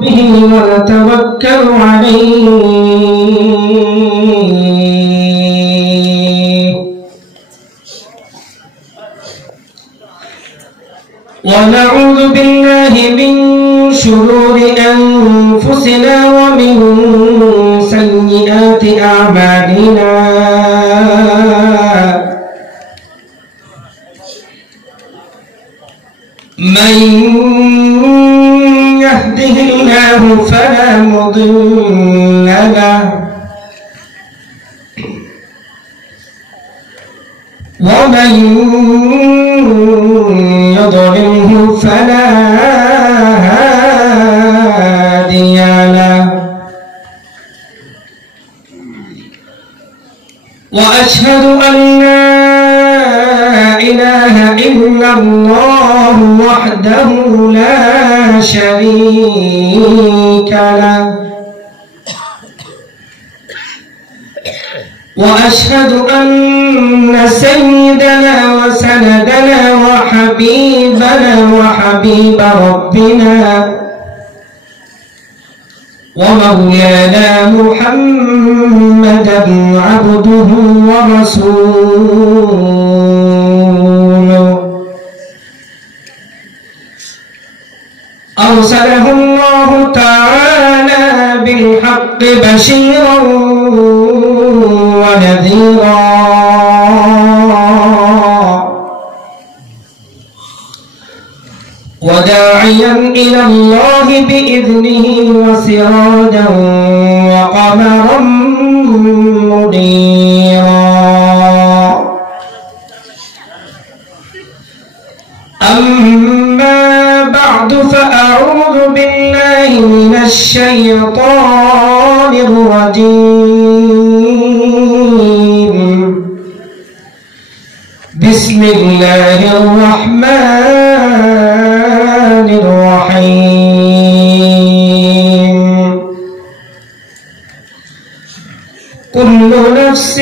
به ونتوكل عليه ونعوذ بالله من شرور أنفسنا ومن سيئات أعمالنا من يهده الله فلا مضل له ومن يضلله فلا هادي له وأشهد أن لا إله إلا الله وحده لا شريك له وأشهد أن سيدنا وسندنا وحبيبنا وحبيب ربنا ومولانا محمدا عبده ورسوله أرسله الله تعالى بالحق بشيرا ونذيرا وداعيا إلى الله بإذنه وسراجا وقمرا منيرا أما بعد فأعوذ بالله من الشيطان الرجيم بسم الله الرحمن الرحيم كل نفس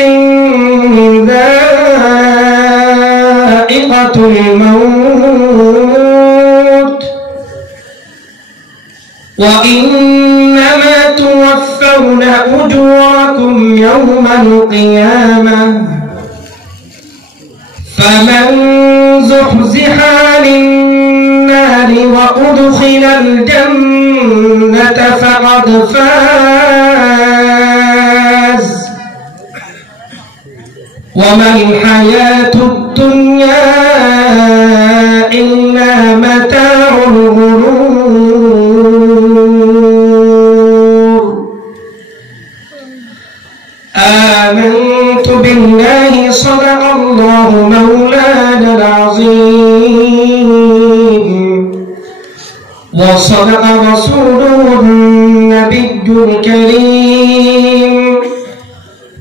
ذائقة الموت وإنما توفون أجوركم يوم القيامة فمن زحزح عن النار وأدخل الجنة فقد فاز وما الحياة الدنيا إلا متاع الغرور آمنت بالله صدق الله مولانا العظيم وصدق رسوله النبي الكريم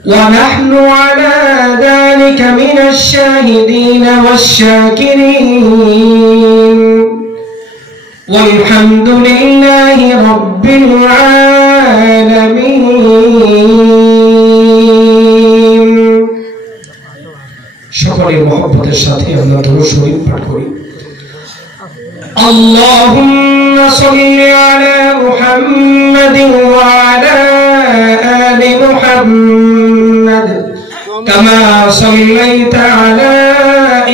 ونحن على ذلك من الشاهدين والشاكرين والحمد لله رب العالمين সকলের মহব্বতের সাথে আমরা দরুদ শরীফ পাঠ করি اللهم صل على محمد وعلى آل محمد كما صليت على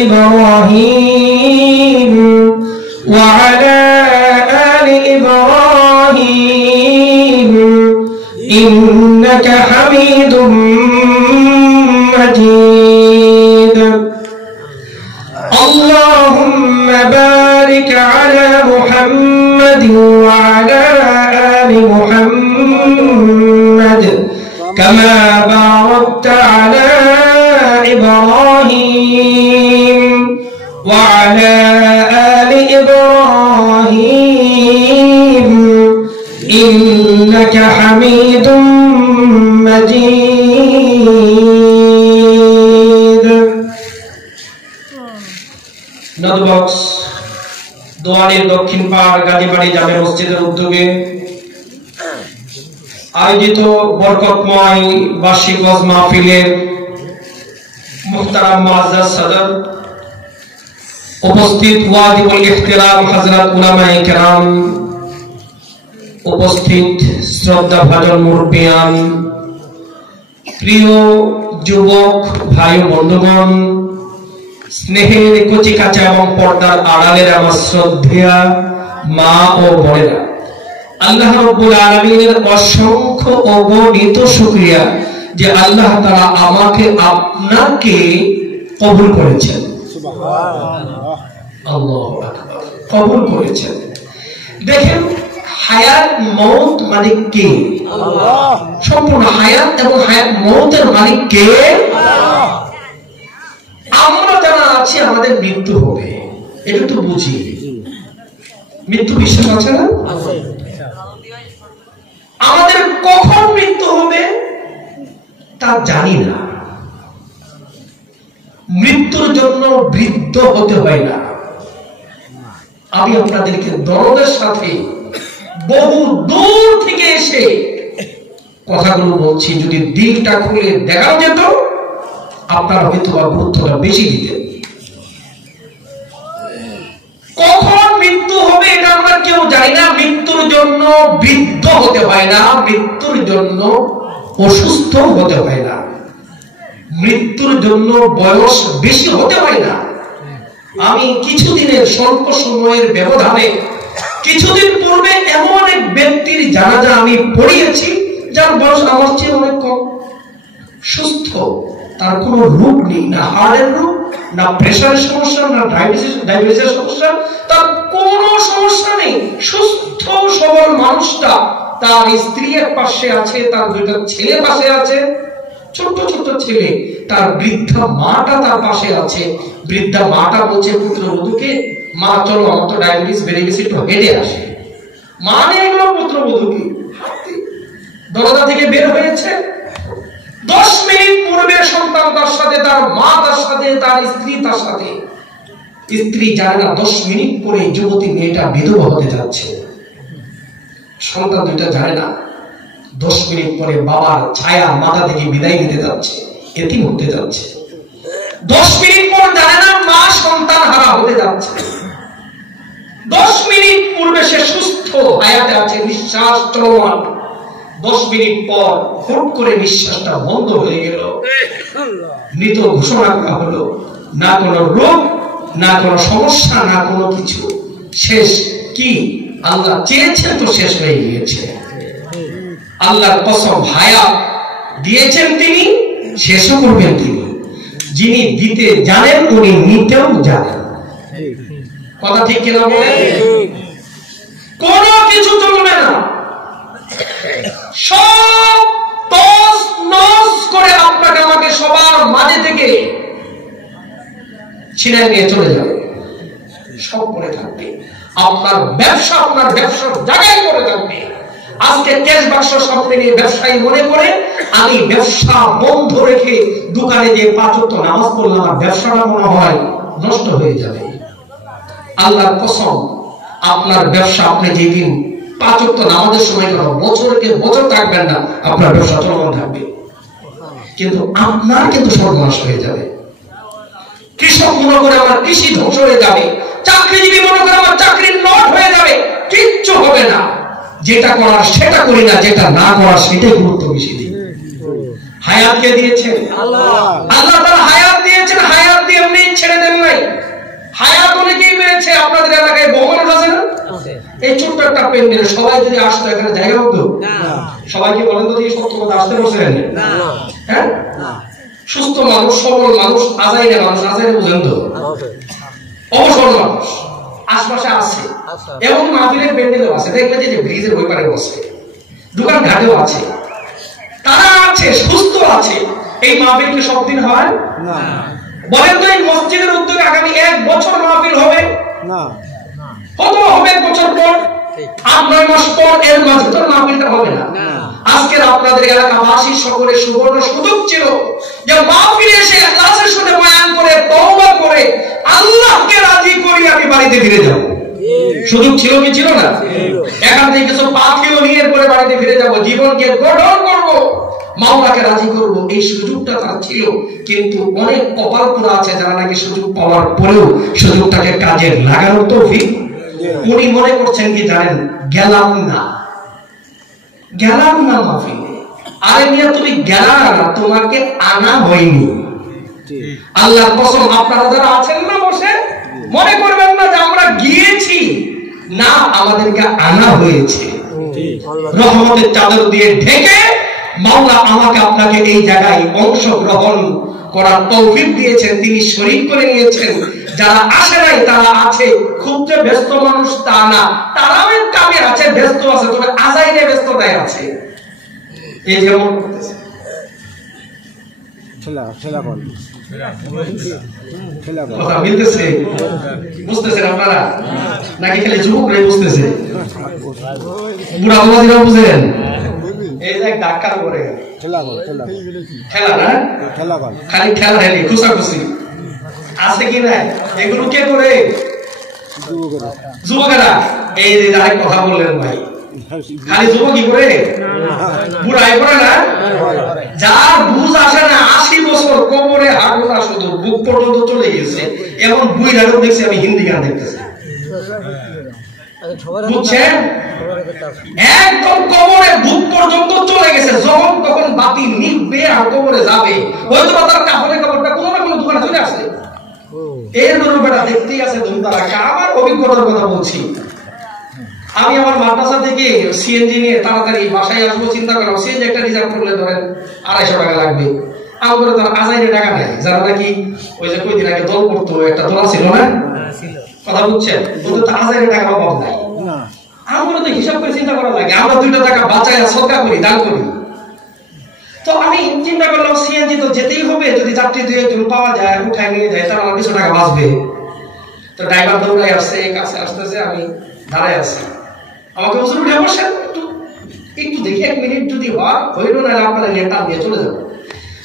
إبراهيم وعلى آل إبراهيم إنك حميد مجيد اللهم بارك على محمد وعلى آل محمد كما باركت على إبراهيم وعلى آل إبراهيم إنك حميد مجيد নদবক্স দোয়ানের দক্ষিণ পাড় গাজীবাড়ি জামে মসজিদের উদ্যোগে আয়োজিত বরকতময় বার্ষিক ওয়াজ মাহফিলের মুহতারাম মুআজ্জাজ সদর উপস্থিত ওয়াজিবুল ইহতিরাম হযরত উলামায়ে কেরাম উপস্থিত শ্রদ্ধাভাজন মুরব্বিয়ান, প্রিয় যুবক ভাই বন্ধুগণ, স্নেহের কচি কাঁচা এবং পর্দার আড়ালের আমার শ্রদ্ধেয়া মা ও বোনেরা, আল্লাহ রাব্বুল আলামিনের অসংখ্য অগণিত শুকরিয়া যে আল্লাহ তাআলা আমাকে আপনাকে কবুল করেছেন। সুবহানাল্লাহ, আল্লাহু আকবার, কবুল করেছেন। দেখেন, হায়াত মওত মালিক কে? আল্লাহ। সম্পূর্ণ হায়াত এবং হায়াত মওতের মালিক কে? আল্লাহ। আমরা যারা আছি আমাদের মৃত্যু হবে, এটা তো বুঝি। মৃত্যু বিশ্বাস আছে না? আমাদের কখন মৃত্যু হবে তা জানি না। মৃত্যুর জন্য বৃদ্ধ হতে হয় না। আমি আপনাদেরকে দরদের সাথে বহু দূর থেকে এসে কথাগুলো বলছি, যদি দিলটা খুলে দেখানো যেত আপনারা হয়তো গুরুত্বটা বেশি দিতেন। কখন মৃত্যু হবে এটা আমরা কেউ জানি না। মৃত্যুর জন্য বৃদ্ধ হতে হয় না, মৃত্যুর জন্য অসুস্থ হতে হয় না, মৃত্যুর জন্য বয়স বেশি হতে হয় না। আমি কিছুদিনের স্বল্প সময়ের ব্যবধানে কিছুদিন পূর্বে এমন এক ব্যক্তির জানাজা আমি পড়িয়েছি যার বয়স আমার চেয়ে অনেক কম, সুস্থ, তার কোনো রোগ নেই, না হার্টের রোগ, না প্রেসারের সমস্যা, না ডায়াবেটিসের সমস্যা, তার কোনো সমস্যা নেই। সুস্থ সবল মানুষটা, তার স্ত্রী এক পাশে আছে, তার দুইটা ছেলে পাশে আছে, ছোট ছোট ছেলে, তার বৃদ্ধা মাটা তার পাশে আছে। বৃদ্ধা মাটা বলছে পুত্রবধূকে, মা চলো, আমার তো ডায়াবেটিস বেড়ে গেছে, একটু হেঁটে আসে। মা নিয়ে গেল পুত্রবধূকে, দরজা থেকে বের হয়েছে। 10 মিনিট পূর্বে সন্তান তার সাথে, তার মা তার সাথে, তার স্ত্রী তার সাথে। স্ত্রী জানে না 10 মিনিট পরে যুবতী মেয়েটা বিধবা হতে যাচ্ছে। সন্তান দুইটা জানে না 10 মিনিট পরে বাবার ছায়া মাথা থেকে বিদায় নিতে যাচ্ছে, এতিম হতে যাচ্ছে। 10 মিনিট পর জানে না মা সন্তান হারা হতে যাচ্ছে। 10 মিনিট পূর্বে সে সুস্থ হায়াতে আছে, নিঃশ্বাস চলমান। 10 মিনিট পর হুট করে নিঃশ্বাসটা বন্ধ হয়ে গেল, মৃত ঘোষণা করা হলো। না কোনো রোগ, না কোনো সমস্যা, না কোনো কিছু, শেষ। কি আল্লাহ চেয়েছেন তো শেষ হয়ে গিয়েছে। আল্লাহর কসম, হায়াত দিয়েছেন তিনি, শেষও করবেন তিনি। যিনি দিতে জানেন উনি নিতেও জানেন। কথা ঠিক কিনা বলেন? কোনো কিছু চলবে না, সব তস নস করে আপনাকে আমাকে সবার মাঝে থেকে ছিনিয়ে নিয়ে চলে যাবে। সব পড়ে থাকবে, আপনার ব্যবসা আপনার ব্যবসার জায়গায় পড়ে থাকবে। আজকে ক্যাশ বাক্স সামনে নিয়ে ব্যবসায়ী মনে করে আমি ব্যবসা বন্ধ রেখে দোকানে যে 5 ওয়াক্ত নামাজ পড়লাম, আমার ব্যবসাটা মনে হয় নষ্ট হয়ে যাবে। আল্লাহর কসম, আপনার ব্যবসা আপনি যেদিন 5 ওয়াক্ত নামাজের সময় করো, বছরকে বছর থাকবেন না, আপনার ব্যবসা চলমান থাকবে, কিন্তু আপনার কিন্তু সর্বনাশ হয়ে যাবে। কৃষক মনে করে আমার কৃষি ধ্বংস হয়ে যাবে, চাকরিজীবী মনে করে আমার চাকরি নট হয়ে যাবে, কিচ্ছু হবে না। যেটা করার সেটা করি না, যেটা না করার সেটাই গুরুত্ব বেশি দিই। হায়াত কে দিয়েছেন? আল্লাহ। আল্লাহ তাআলা হায়াত দিয়েছেন, হায়াত দিয়ে এমনি ছেড়ে দেন নাই। হায়াত অনেকেই পেয়েছে। আপনাদের এলাকায় বহু মানুষ আছে না? এই ছোট্ট একটা পেন্ডেল, সবাই যদি আসতো এখানে জায়গা হতো? সবাইকে বলেন তো এই সত্য কথা, আসতে বসেন? হ্যাঁ, সুস্থ মানুষ, সবল মানুষ, আজাইরে মানুষ, আজাইরে বুঝেন তো, অবসর মানুষ আশপাশে আছে। এবং মাহফিলের প্যান্ডেলও আছে, দেখবে যে ব্রিজের ওই পারে বসে, দোকান ঘাটেও আছে, তারা আছে, সুস্থ আছে। এই মাহফিল কি সব দিন হয় না? বলেন তো, এই মসজিদের উদ্যোগে আগামী 1 বছর মাহফিল হবে না? কত হবে 1 বছর পর? 8-9 মাস পর এর মাঝে তো মাহফিলটা হবে না। আজকের আপনাদের এলাকাবাসী সকলের সুবর্ণ সুযোগ ছিল যে মাহফিলে এসে ইখলাসের সাথে বয়ান করে, তওবা করে, আল্লাহকে রাজি করি আমি বাড়িতে ফিরে যাব। সুযোগ ছিল কি ছিল না? এখান থেকে কিছু পাখিও নিয়ে পরে বাড়িতে ফিরে যাব, জীবনকে গঠন করব, মাওলাকে রাজি করব। এই সুযোগটা তার ছিল, কিন্তু অনেক কপাল পোড়া আছে যারা নাকি সুযোগ পাওয়ার পরেও সুযোগটাকে কাজে লাগানোর তৌফিক। উনি মনে করছেন কি জানেন, গেলাম না, গেলাম না মাহফিলে। আরে মিয়া তুমি গেলা না, তোমাকে আনা হয়নি। আল্লাহর কসম, আপনারা যারা আছেন না বসে, মনে করবেন না যে আমরা গিয়েছি, না, আমাদেরকে আনা হয়েছে। রহমতের চাদর দিয়ে ঢেকে মাওলা আমাকে আপনাকে এই জায়গায় অংশগ্রহণ করার তৌফিক দিয়েছেন, তিনি শরীক করে নিয়েছেন। যারা আসে নাই তারা আছে, খুব যে ব্যস্ত মানুষ তা না, তারাও এর কামে আছে, ব্যস্ত আছে, তবে আজাইরে ব্যস্ততায় আছে। এই যেমন করতেছে কথা মিলতেছে, বুঝতেছেন আপনারা নাকি খালি যুবকরাই বুঝতেছে? বুড়া বাবাজিরা বুঝেন? এই যে ধাক্কা করে খেলা না, খালি খেলা হেলি খুশাখুশি আছে কি না, এগুলো কে করে? যুবকেরা। এই যে আরেক কথা বললেন ভাই, খালি যুবকই করে, বুড়াই করে না। যার বুঝ আসে না, 80 বছর কোমরে হাঁটু না, শুধু বুক পর্যন্ত চলে গেছে, এমন বুই রাখো দেখছি আমি হিন্দি গান দেখতেছি, বুঝছেন? একদম কোমরে বুক পর্যন্ত চলে গেছে, যখন তখন বাতি নিভবে আর কোমরে যাবে, হয়তো তার কাপড়ের কাপড়টা কোনো না কোনো দোকানে চলে আসে। এর বেটা দেখতেই আছে ধুমধারা। আমার অভিজ্ঞতার কথা বলছি। আমি আমার মাদ্রাসা থেকে সিএনজি নিয়ে তাড়াতাড়ি বাসায় আসবো, চিন্তা করলাম সিএনজি একটা রিজার্ভ করলে ধরেন 250 টাকা লাগবে। আমার করে তারা আজাইরে টাকা নেয়, যারা নাকি ওই যে কয়দিন আগে দল করতো, একটা দল ছিল না, কথা বুঝছেন, ওদের তো আজাইরে টাকা অভাব নাই। আমরা তো হিসাব করে চিন্তা করা লাগে, আমরা 2 টাকা বাঁচায় সদকা করি, দান করি। তো আমি চিন্তা করলাম সিএনজি তো যেতেই হবে, যদি যাত্রী 2-1 পাওয়া যায়, উঠায় নিয়ে যায়, তাহলে আমার 200 টাকা বাঁচবে। তো ড্রাইভার দৌড়াই আসছে, কাছে আসতেছে, আমি দাঁড়ায় আছি, আমাকে হুজুর উঠে বসেন, একটু দেখি 1 মিনিট যদি হইল না, আপনারা নিয়ে টান দিয়ে চলে যাবো।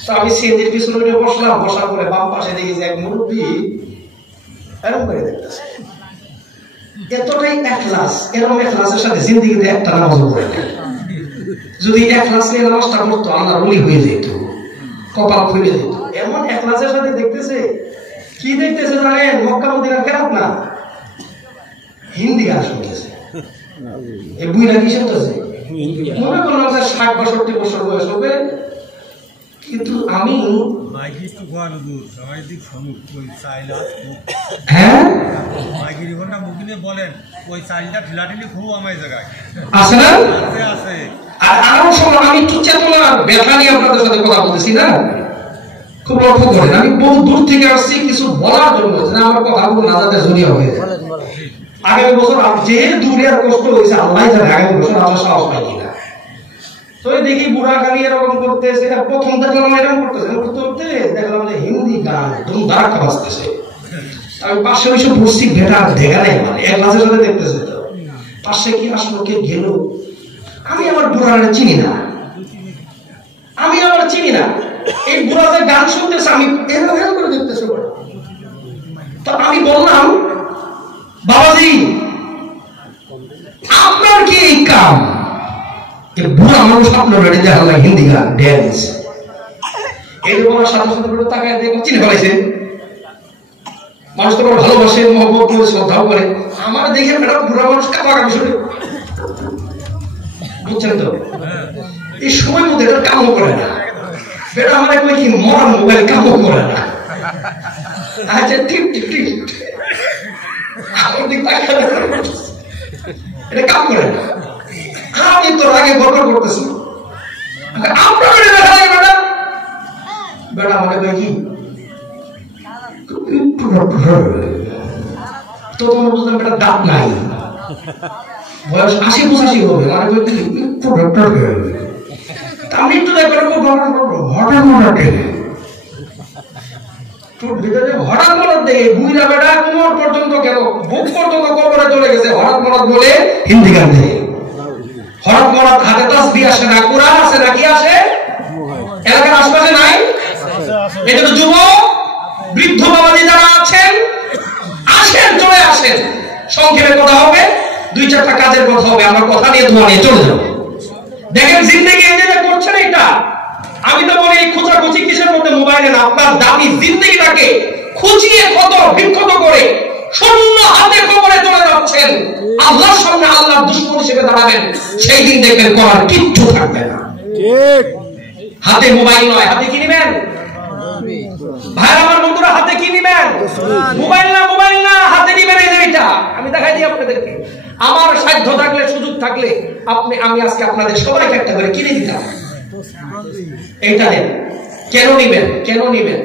তো আমি সিএনজির পিছনে উঠে বসলাম, বসার পরে বাম পাশে দেখি যে এক মুরব্বী এরকম করে দেখতেছে, এতটাই এখলাস, এরকম এখলাসের সাথে জিন্দেগিতে একটা নামাজ পড়ে না। যদি এখলাস নিয়ে নামাজটা করতো, আল্লাহর ওলি হয়ে যেত, কপাল খুলে যেত। এমন এখলাসের সাথে দেখতেছে, কি দেখতেছে জানেন? মক্কা মদিনার কেরাত না, হিন্দি গান শুনতেছে। এই বুইরা কি শুনতেছে? মনে করলাম যে 60-62 বছর বয়স হবে, কিন্তু আমি হ্যাঁ বলেন ওই চাইলটা ঢিলাঢিলি খুব আমার জায়গায় আছে না, আছে। আর আরো সময় আমি একটু চেতনা ব্যথা নিয়ে আপনাদের সাথে কথা বলতেছি না, খুব লক্ষ্য করেন। আমি বহু দূর থেকে আসছি কিছু বলার জন্য, আমার কথাগুলো না যাতে জড়িয়ে হয়ে যায়। আগামী বছর যে দূরে আর কষ্ট হয়েছে আল্লাহ জানে, আগামী বছর আমরা সাহস পাই কিনা। তো দেখি বুড়া খালি এরকম করতেছে, প্রথম দেখলাম এরকম করতেছে, করতে দেখলাম যে হিন্দি গান ধুমধারাক বাজতেছে। আমি পাশে ওইসব বসছি, বেটা দেখা নেই, মানে এক মাসের সাথে দেখতেছে। তো পাশে কি আসলো, কে গেল, আমি আমার বুড়ারে চিনি না, আমি আমার চিনি না। এই বুড়া যে গান শুনতেছে, আমি এরকম করে দেখতেছি। তো আমি বললাম, বাবাজি আপনার কি এই কাম? বুড়া মানুষ আপনার দেখা লাগে হিন্দি গান ড্যান্স, এই বলার সাথে সাথে তাকায় দেখো চিনে ফেলাইছে। মানুষ তো ভালোবাসে, মহব্বত করে, শ্রদ্ধা করে। আমার দেখে একটা বুড়া মানুষ কামাকামি শুনে, বুঝছেন তো? এই সময় মধ্যে এটা কামও করে না, বেটা আমার কই কি মরার মোবাইল কামও করে না। আচ্ছা ঠিক ঠিক ঠিক, এটা কাম করে না। আমি তো আগে গল্প করতেছি, আপনার বেটা মনে করি কি তো তোমার বুঝলাম বেটা দাঁত নাই, বয়স 80-85 হবে, মানে বলতে একটু ডক্টর হয়ে যাবে। আমি একটু হঠাৎ হঠাৎ ভিতরে হঠাৎ মরার দেখে বুইরা বেটা কোমর পর্যন্ত গেল, বুক পর্যন্ত কবরে চলে গেছে, হঠাৎ মরাত বলে হিন্দি গান দেখে। হঠাৎ মরাত হাতে তাসবিহ আসে না, কোরআন আসে না, কি আসে? এলাকার আশপাশে নাই? এটা তো যুবক বৃদ্ধ বাবাজি যারা আছেন, আসেন, চলে আসেন। সংক্ষেপে কথা হবে, 2-4টা কাজের কথা হবে, আমরা কথা নিয়ে ধোয়া নিয়ে চলে যাবো। দেখেন জিন্দেগি এই যে করছেন এটা, আমি তো বলি এই খোঁচাখুচি কিসের মধ্যে? মোবাইলে না, আপনার দামি জিন্দেগিটাকে খুঁচিয়ে কত বিক্ষত করে শূন্য হাতে কবরে চলে যাচ্ছেন, আল্লাহর সামনে আল্লাহর দুশমন হিসেবে দাঁড়াবেন, সেই দিন দেখবেন করার কিচ্ছু থাকবে না। ঠিক, হাতে মোবাইল নয়, হাতে কি নেবেন ভাই আমার বন্ধুরা? হাতে কি নেবেন? মোবাইল না, মোবাইল না, হাতে নেবেন এইটা। আমি দেখাই দিই আপনাদেরকে, আমার সাধ্য থাকলে, সুযোগ থাকলে আমি আজকে আপনাদের সবাইকে একটা করে কিনে দিতাম। এইটা নেন। কেন নিবেন? কেন নিবেন?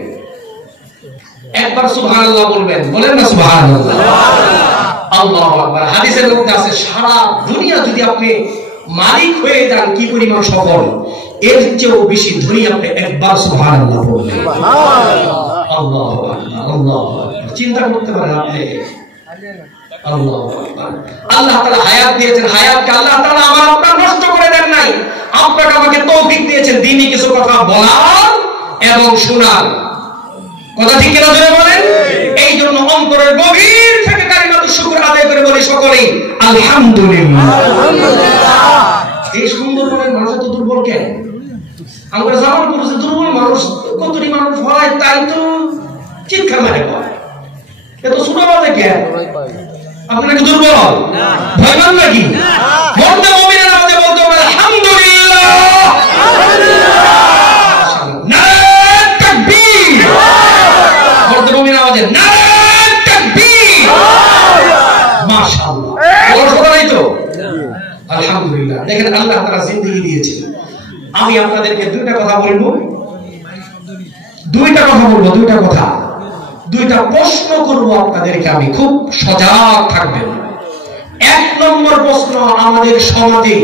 একবার সুবহানাল্লাহ বলবেন, বলেন না সুবহানাল্লাহ। আল্লাহু আকবার। হাদিসের মধ্যে আছে সারা দুনিয়া যদি আপনি মালিক হয়ে যান কি পরিমাণ সফল, এর চেয়েও বেশি ধনী আপনি একবার সুবহানাল্লাহ বলবেন। আল্লাহু আকবার, আল্লাহু আকবার। চিন্তা করতে পারেন আপনি। আল্লাহু আকবার। আল্লাহ তাআলা হায়াত দিয়েছেন, হায়াতকে আল্লাহ তাআলা আমার আপনার নষ্ট করে দেন নাই। আপনাকে আমাকে তৌফিক দিয়েছেন দ্বীনি কিছু কথা বলার এবং শোনার। কথা ঠিক কিনা জোরে বলেন? এই জন্য অন্তরের গভীর থেকে কালিমাতুশ শুকর আদায় করে বলি সকলেই আলহামদুলিল্লাহ। এই সুন্দর মনের মানুষ তো দুর্বল কেন? আমরা জামান করেছি দুর্বল মানুষ কতটি মানুষ হয়, তাই তো চিৎকার মারে হয়। এত ছোট বাজে কেন? আপনারা কি দুর্বল? ভয় পান নাকি? মরতে মুমিনের আওয়াজে বলতে হবে আলহামদুলিল্লাহ। নারে তাকবীর। মরতে মুমিনের আওয়াজে নারে তাকবীর। মাশাআল্লাহ। বড় কথা নাই তো? আলহামদুলিল্লাহ। দেখেন আল্লাহ তাআলা জিন্দেগি দিয়েছে। আমি আপনাদেরকে দুইটা কথা বলবো, দুইটা প্রশ্ন করবো আপনাদেরকে। আমি খুব সজাগ থাকবেন। এক নম্বর প্রশ্ন, আমাদের সমাজে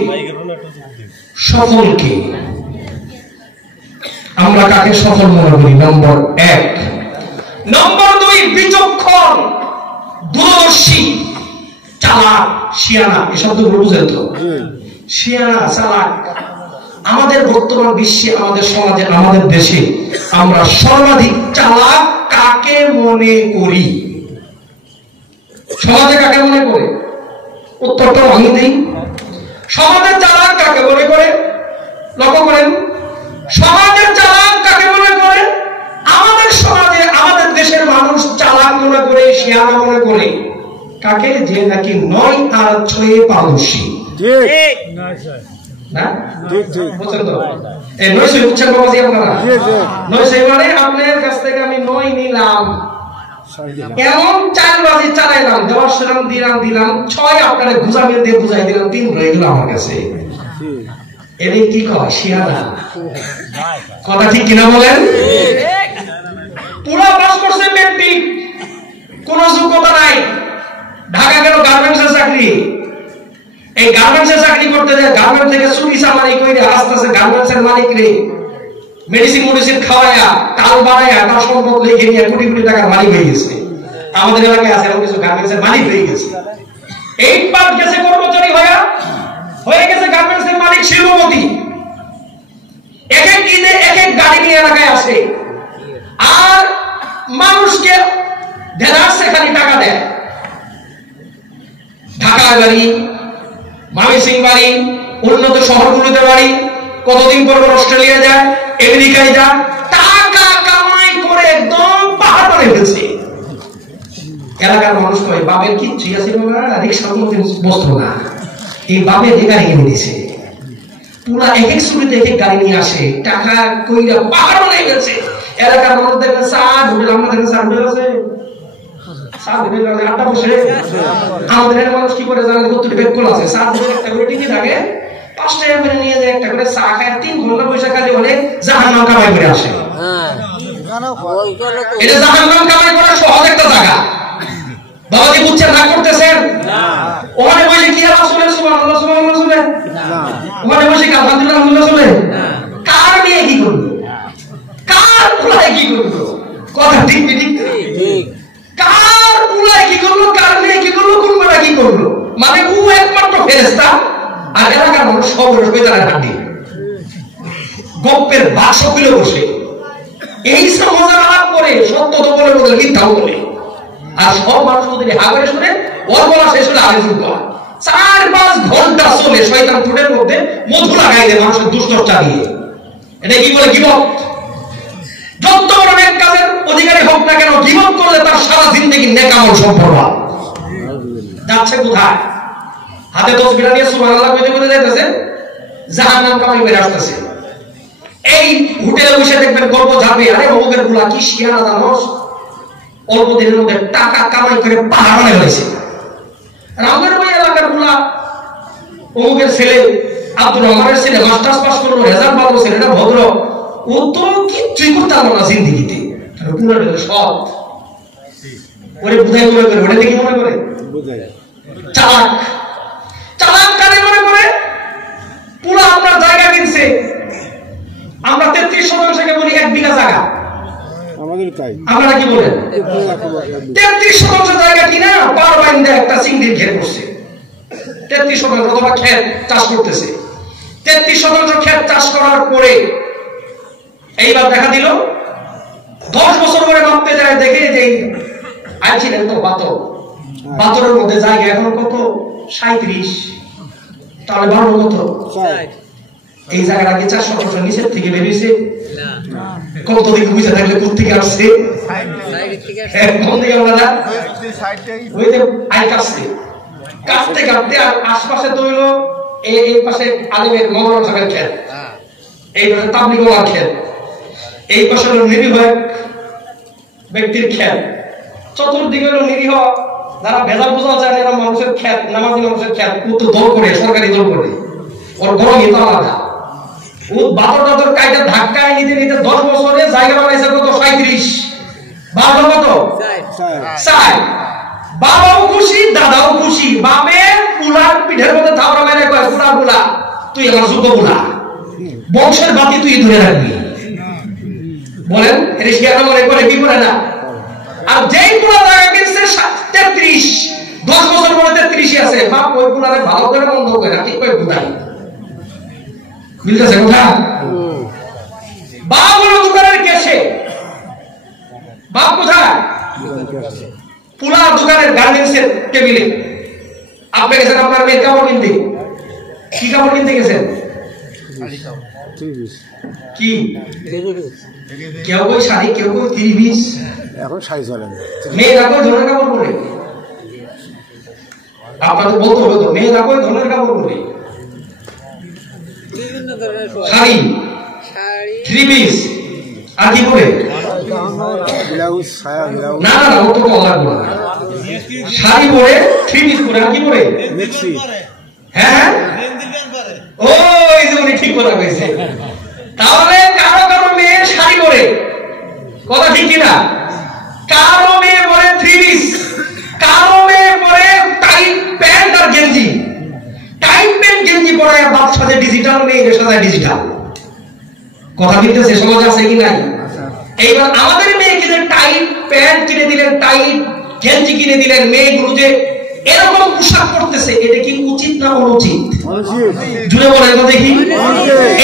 সফলকে আমরা কাকে সফল মনে করি? নম্বর এক। নম্বর দুই, বিচক্ষণ, দূরদর্শী, চালাক, শিয়ানা। এই শব্দগুলো বুঝেন তো? শিয়ানা, চালাক। আমাদের বর্তমান বিশ্বে, আমাদের সমাজে, আমাদের দেশে আমরা সর্বাধিক চালাক কাকে মনে করি? সমাজে কাকে মনে করে? উত্তরটা আমি দেই। সমাজের চালাক কাকে মনে করে? লক্ষ্য করেন, সমাজের চালাক কাকে মনে করে? আমাদের সমাজে, আমাদের দেশের মানুষ চালাক মনে করে, শিয়ানা মনে করে কাকে? যে নাকি 9 আর 6 পারদর্শী। ঠিক না? বুঝছেন তো? এই 9 বুঝছেন বাবাজি আপনারা? 9 মানে আপনার কাছ থেকে আমি 9 নিলাম, এমন 4 বাজি চালাইলাম, 10 রান দিলাম 6 আপনারা গুজামিল দিয়ে বুঝাই দিলাম, 3 রয়ে গেল আমার কাছে। এর কি কয়? শিয়ানা। কথা ঠিক কিনা বলেন? পুরা পাস করছে মেট্রিক, কোন যোগ্যতা নাই, ঢাকা গেল গার্মেন্টসের চাকরি। এই গার্মেন্টসের চাকরি করতে যায়, গার্মেন্ট থেকে চুরি চামারি করে আস্তে আস্তে গার্মেন্টসের মালিক রে মেডিসিন খাওয়ায়া, টাল বানায়া, তার সম্পদ লিখে নিয়ে কোটি কোটি টাকার মালিক হয়ে গেছে। আমাদের এলাকায় আছে এরকম কিছু গার্মেন্টসের মালিক হয়ে গেছে। 8 পাস গেছে কর্মচারী হয়ে গেছে গার্মেন্টসের মালিক, শিল্পপতি। এক এক ঈদে এক এক গাড়ি নিয়ে এলাকায় আসে, আর মানুষকে দেড়াচ্ছে খালি টাকা দেয়। ঢাকায় বাড়ি, ময়মনসিংহ বাড়ি, উন্নত শহরগুলোতে বাড়ি, কতদিন পর অস্ট্রেলিয়া যায়, আমেরিকায় যায়, টাকা কামাই করে একদম পাহাড় বানিয়ে ফেলছে। এলাকার মানুষ কয় বাপের কিচ্ছু আছে, রিক্সার মধ্যে বস্ত্র না, এই বাপের গাড়ি এনে দিছে। পুরা এক এক ছুটিতে এক এক গাড়ি নিয়ে আসে, টাকা কইরা পাহাড় বানিয়ে ফেলছে। এলাকার মানুষ দেখবে চা ঢুকে, আমাদের চা ঢুকে আছে, আমাদের মানুষ কি করে জানেন? বেকুল আছে, একটা করে টিভি থাকে, 5 টাকা করে নিয়ে যায়, একটা করে চা খায়, 3 ঘন্টা পয়সা খালি হলে জাহান্নাম কামাই করে আসে। এটা জাহান্নাম কামাই করার সহজ একটা জায়গা। বাবাজি বুঝছেন? না করতেছেন? ওখানে বসে কি আসলে সুবহানাল্লাহ সুবহানাল্লাহ চলে? ওখানে বসে আলহামদুলিল্লাহ আলহামদুলিল্লাহ চলে? কার নিয়ে কি করবে? কার পুরাই কি করবে? কথা ঠিক ঠিক কার পুরাই কি করলো, কার নিয়ে কি করলো, কোন বেলা কি করলো? মানে ও একমাত্র ফেরেশতা, আর এলাকার মানুষ সব বসবে তারা হাঁটি গপ্পের বাক্স খুলে বসে এই সব মজা আলাপ করে, সত্য তো বলে বলে মিথ্যাও বলে। আর সব মানুষ যদি হাগরে শুনে ওর বলা শেষ হলে আগে শুরু করে 4-5 ঘন্টা চলে শয়তান ঠোঁটের মধ্যে মধু লাগাই দেয় মানুষের দুষ্টচা দিয়ে। এটা কি বলে? গীবত। যত বড় নেক কাজের অধিকারী হোক না কেন, গীবত করলে তার সারা জিন্দেগি নেক আমল সম্পর্ক। যাচ্ছে কোথায়? হাতে তসবিহা নিয়ে সুবহানাল্লাহ কইতে কইতে যাইতেছে, জাহান্নাম কামাই করে আসতেছে। এই হোটেলে বসে দেখবেন গল্প ঝাড়বে, আরে অমুকের গুলা কি শিয়ানা জানোস, অল্প দিনের মধ্যে টাকা কামাই করে পাহাড় বানাই হয়েছে। আমাদের ওই এলাকার গুলা অমুকের ছেলে আব্দুর রহমানের ছেলে মাস্টার্স পাস করলো, রেজাল্ট ভালো, ছেলেটা ভদ্র, ও তো কিছুই করতে পারলো না জিন্দিগিতে, পুরো সৎ। ওরে বুঝাই মনে করে, ওটা দেখি মনে করে চালাক। চালাক কানে মনে করে পুরো আপনার জায়গা কিনছে। আমরা 33% বলি 1 বিঘা জায়গা, আমাদের তাই। আপনারা কি বলেন? 33% জায়গা কিনা পার বাইন্দা একটা চিংড়ির ঘের করছে। 33% অথবা ক্ষেত চাষ করতেছে। 33% ক্ষেত চাষ করার পরে এইবার দেখা দিল 10 বছর পরে মাপতে যায়, দেখে যে আইছিলেন তো বাতরের মধ্যে জায়গা এখন কত 37, তাহলে বাড়লো কত? এই জায়গাটা কি 400% নিচের থেকে বেরিয়েছে? কতদিন বুঝে থাকলে কোথ থেকে আসছে? কোন থেকে আমরা ওই যে আই কাটছে, কাটতে কাটতে আর আশপাশে তো হইলো এই পাশে আলিমের মৌলানা সাহেবের ক্ষেত, এই পাশে তাবলিগ ওলামার ক্ষেত, এই পাশে হলো নিরীহ ব্যক্তির ক্ষেত, চতুর্দিকে হলো নিরীহ যারা ভেজাল বোঝা যায় না মানুষের ক্ষেত, নামাজি মানুষের ক্ষেত। ও তো দল করে, সরকারি দল করে, ওর গরম এটা আলাদা। ও বাতর কাইটা ধাক্কায় নিতে নিতে 10 বছরে জায়গা বানাইছে কত? 37। বাবা কত? 4। বাবাও খুশি, দাদাও খুশি। বাপে পুলার পিঠের মধ্যে থাবড়া মেরে কয়, পুলা পুলা তুই আমার যুদ্ধ পুলা, বংশের বাতি তুই ধরে রাখবি। বলেন এটা শিয়ানা মনে করে কি করে না? আর যেই পুলা জায়গা কিনছে 33, 10 বছর পরে 33 আছে। বাপ ওই পুলারে ভালো করে বন্ধ করে ঠিক কই বুঝাই মিলতেছে কথা। বাপ হলো দোকানের কেছে, বাপ কোথায়? পুলা দোকানের গার্মেন্টসের টেবিলে। আপনি গেছেন আপনার মেয়ের কাপড় কিনতে, কি কাপড় কিনতে গেছেন? কি কেউ কই শাড়ি, কেউ কই 3-20, এখন শাড়ি চলে না। মেয়েরা কই ধরনের কাপড় পরে? আপনাদের বলতে হবে তো, মেয়েরা কই ধরনের কাপড় পরে? শাড়ি, 3-piece, আর কি পরে? ব্লাউজ, সায়া, ব্লাউজ। না না, ও তো কলা গুলা। শাড়ি পরে, 3-piece পরে, আর কি পরে? মিক্সি। হ্যাঁ, ও এই যে উনি ঠিক কথা কইছে। তাহলে কারো কারো মেয়ে শাড়ি পরে, কথা ঠিক কিনা? কারো মেয়ে পরে 3-piece, কারো মেয়ে পরে টাইট প্যান্ট আর গেঞ্জি। টাইট প্যান্ট গেঞ্জি পরে বাপ সাথে ডিজিটাল, মেয়ের সাথে ডিজিটাল। কথা বলতেছে, সমাজ আছে কি নাই? এইবার আমাদের মেয়েকে যে টাইট প্যান্ট কিনে দিলেন, টাইট গেঞ্জি কিনে দিলেন, মেয়েগুলো যে এরকম পোশাক পরতেছে, এটা কি উচিত না অনুচিত? জুড়ে বলেন তো দেখি।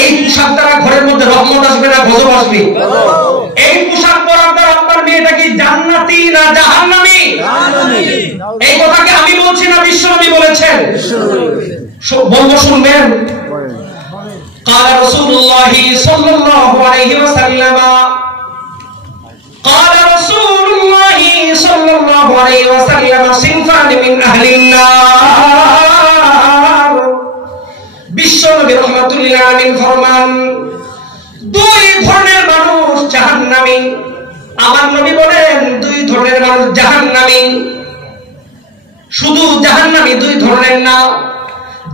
এই পোশাক দ্বারা ঘরের মধ্যে রহমত আসবে না গজব আসবে? এই পোশাক পরার দ্বারা আপনার মেয়েটা কি জান্নাতি না জাহান্নামী? এই কথাকে আমি বলছি না, বিশ্বনবী বলেছেন। বলবো, শুনবেন। قال رسول الله صلى الله عليه وسلم قال رسول الله صلى الله عليه وسلم صنفان من أهل النار বিশ্বনবী রাহমাতুল্লাহ আলাইহি ফরমান, 2 ধরনের মানুষ জাহান্নামী। আমার নবী বলেন 2 ধরনের মানুষ জাহান্নামী। শুধু জাহান্নামী 2 ধরনের না,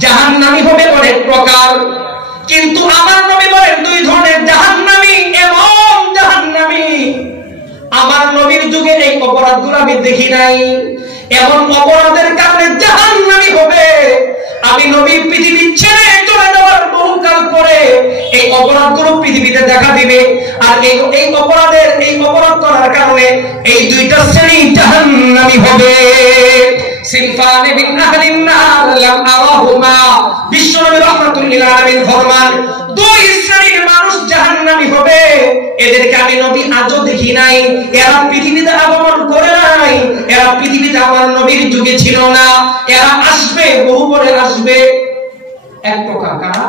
জাহান্নামী হবে অনেক প্রকার। কিন্তু আমার নবী বলেন 2 ধরনের জাহান্নামী, এমন জাহান্নামী আমার নবীর যুগে এই অপরাধগুলো আমি দেখি নাই। এমন অপরাধের কারণে জাহান্নামী হবে, আমি নবী পৃথিবী ছেড়ে চলে যাওয়ার বহুকাল পরে এই অপরাধগুলো পৃথিবীতে দেখা দিবে। আর এই অপরাধ করার কারণে এই 2টা শ্রেণী জাহান্নামী হবে। সিনফানি মিন আহলিন নার লাম আরাহুমা, বিশ্বনবী রাহমাতুল্লাহ আলাইহি ফরমান 2 শ্রেণীর মানুষ জাহান্নামী হবে, এদেরকে আমি নবী আজও দেখি নাই। এরা পৃথিবীতে আগমন করে নাই, এরা পৃথিবীতে আমার নবীর যুগে ছিল না। এরা আসবে, বহু পরে আসবে। এক প্রকার কারা?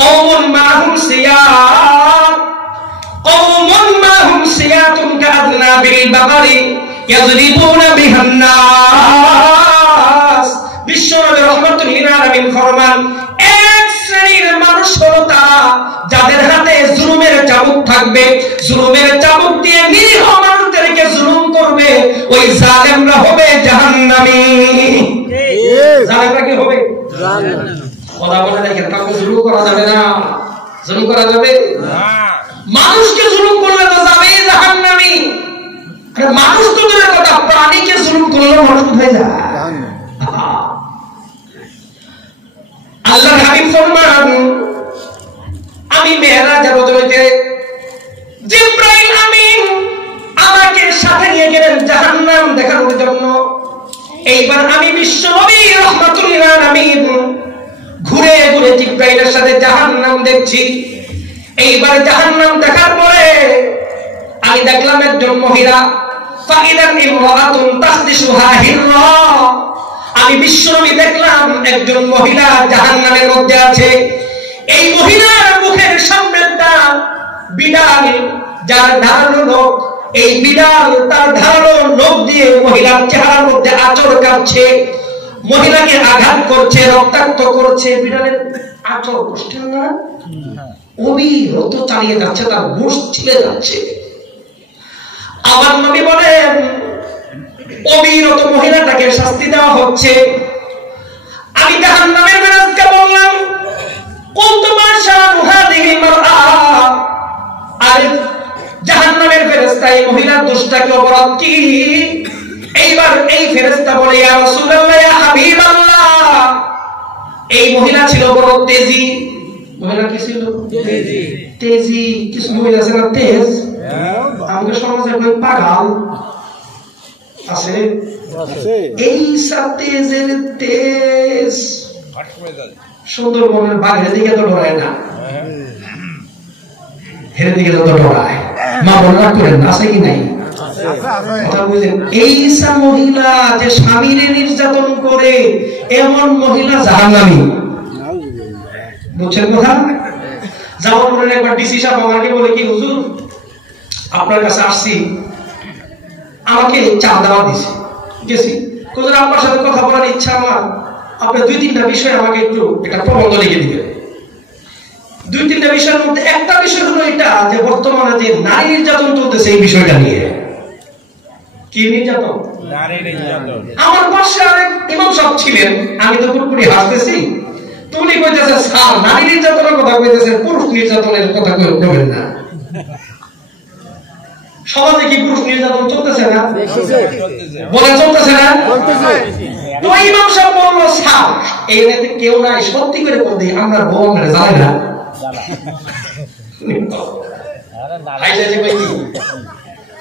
কওমুন মাহুম সিয়াত, কওমুন মাহুম সিয়াতুন কাআদনাবিল বাকারি ইয়াযরিবুনা বিহান নার। বিশ্বনবী রাহমাতুল লিল আলামিন ফরমান, এক শ্রেণীর মানুষ হলো তারা যাদের হাতে জুলুমের চাবুক থাকবে, জুলুমের চাবুক দিয়ে নিরীহ মানুষদেরকে জুলুম করবে, ওই জালেমরা হবে জাহান্নামী। জালেমরা কি হবে? কথা বলে দেখেন, কাউকে জুলুম করা যাবে না। জুলুম করা যাবে না। মানুষকে জুলুম করলে তো যাবেই জাহান্নামী। আরে মানুষ তো দূরের কথা, প্রাণীকে জুলুম করলে মানুষ হয়ে যায়। আল্লাহর হাবিব ফরমান, আমি মেরাজের রজনীতে জিবরাইল আমিন আমাকে সাথে নিয়ে গেলেন জাহান্নাম দেখানোর জন্য। এইবার আমি বিশ্বনবী রাহমাতুল লিল আলামিন ঘুরে ঘুরে জিবরাইলের সাথে জাহান্নাম দেখছি। এইবার জাহান্নাম দেখার পরে আমি দেখলাম একজন মহিলা, ফাইদান ইমরাতুন তাখদিসুহা হিররা। আমি বিশ্বনবী দেখলাম একজন মহিলা জাহান্নামের মধ্যে আছে। এই মহিলার মুখের সামনেটা বিড়াল, যার ধারালো নখ, এই বিড়াল তার ধারালো নখ দিয়ে মহিলার চেহারার মধ্যে আঁচড় কাটছে, মহিলাকে আঘাত করছে, রক্তাক্ত করছে। বিড়ালের আঁচড় কষ্ট না, অবিরত চালিয়ে যাচ্ছে, তার গোশ ছিলে যাচ্ছে। আমার নবী বলেন, অবিরত মহিলাটাকে শাস্তি দেওয়া হচ্ছে। আমি জাহান্নামের ফেরেশতাকে বললাম, কুনতু মাশাআনু হাযিহিল মারআ। আর জাহান্নামের ফেরেশতা এই মহিলার দোষটা কি, অপরাধ কি? এইবার এই ফেরেশতা বলে, ইয়া রাসূলুল্লাহ, ইয়া হাবিবাল্লাহ, এই মহিলা ছিল বড় তেজি। মহিলা কি ছিল? তেজি। তেজি। কিছু মহিলা আছে না তেজ, আমাদের সমাজে কই পাগল আছে। এই তেজের তেজ সুন্দরবনের বাঘের দিকে তো ডরায় না, হেরে দিকে তো ডরায়। মা বলা করেন আছে কি নাই? এই মহিলা যে স্বামীর নির্যাতন করে, এমন মহিলা জাহান্নামী। বুঝছেন কথা? যেমন বলেন, একবার ডিসি সাহেব আমাকে বলে কি, হুজুর আপনার কাছে আসছি, আমাকে চা দেওয়া দিছে, গেছি, হুজুর আপনার সাথে কথা বলার ইচ্ছা আমার, আপনি 2-3টা বিষয় আমাকে একটু একটা প্রবন্ধ লিখে দিবেন। 2-3টা বিষয়ের মধ্যে একটা বিষয় হলো এটা যে বর্তমানে যে নারী নির্যাতন চলতেছে, এই বিষয়টা নিয়ে। কি নির্যাতন? নারী নির্যাতন। আমার পাশে আরেক ইমাম সাহেব ছিলেন, আমি তো পুরোপুরি হাসতেছি, তুমি কইতেছে স্যার নারী নির্যাতনের কথা কইতেছে, পুরুষ নির্যাতনের কথা কইবেন না। সমাজে কি পুরুষ নির্যাতন চলতেছে না? বলে চলতেছে না? তো ইমাম সাহেব বলল, স্যার এই নেতে কেউ নাই, সত্যি করে বলতে আমরা বউ আমরা জানি না।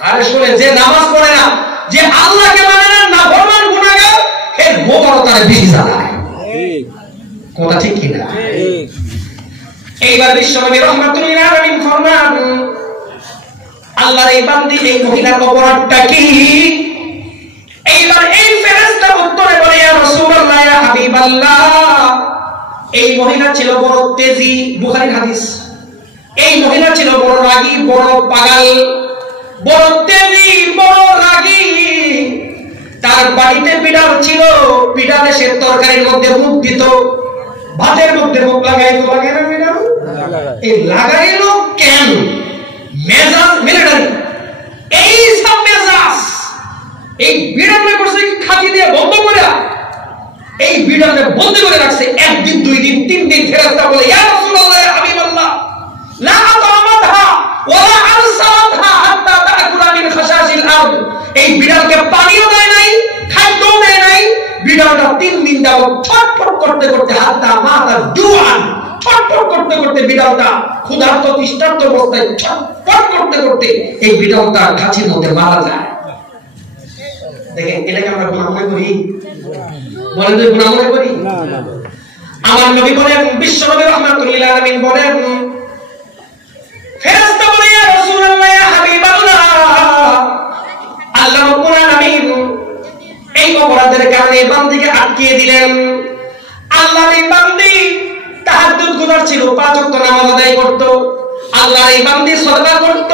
আরে শুনে, যে নামাজ পড়ে না, যে আল্লাহকে মানে না, নাফরমান গুনাহগার, এর বউ আরো তার বেশি জানায়। কথা ঠিক কিনা? এইবার বিশ্বনবী রাহমাতুল লিল আলামিন ফরমান, আল্লাহর এই বান্দি, এই মহিলার অপরাধটা কি? এইবার এই ফেরেশতা উত্তরে বলে, ইয়া রাসূলুল্লাহ, ইয়া হাবিবাল্লাহ, এই মহিলা ছিল বড় তেজি। বুখারীর হাদিস। এই মহিলা ছিল বড় রাগী, বড় পাগল, বড় তেজি, বড় রাগী। তার বাড়িতে বিড়াল ছিল, বিড়াল এসে তরকারির মধ্যে মুখ দিত, ভাতের মধ্যে মুখ লাগাইতো, লাগে না বিড়াল? এই লাগাইলো কেন? মেজাজ মিলিটারি, এই সব মেজাজ এই বিড়ালে করছে কি, খাঁচি দিয়ে বন্ধ করে, এই বিড়ালে বন্ধ করে রাখছে। 1 দিন 2 দিন 3 দিন ফেরেশতা বলে, ইয়া রাসূলুল্লাহ, ইয়া হাবিবাল্লাহ, লা আতামাতহা ওয়ালা আরসালহা হাত্তা তাকুলা মিন খাশাশিল আরদ। এই বিড়ালকে পানিও দেয় নাই, খাদ্যও দেয় নাই। বিড়ালটা 3 দিন যাবত ছটফট করতে করতে, হাত্তা মাতা জুআন, ছটফট করতে করতে বিড়ালটা ক্ষুধার্ত তৃষ্ণার্ত অবস্থায় ছটফট করতে করতে এই বিড়ালটা খাঁচির মধ্যে মারা যায়। দেখেন, এটাকে আমরা গুনাহ মনে করি? বলেন তো, গুনাহ মনে করি? আমার নবী বলেন, বিশ্বনবী রাহমাতুল লিল আলামিন বলেন, ফেরেশতা বলে, ইয়া রাসূলুল্লাহ, ইয়া হাবিবাল্লাহ, আল্লাহ রাব্বুল আলামিন এই অপরাধের কারণে বান্দিকে আটকিয়ে দিলেন। আল্লাহর এই বান্দি তাহাজ্জুদ গুজার ছিল, 5 ওয়াক্ত নামাজ আদায় করত, আল্লাহর এই বান্দি সাদকা করত,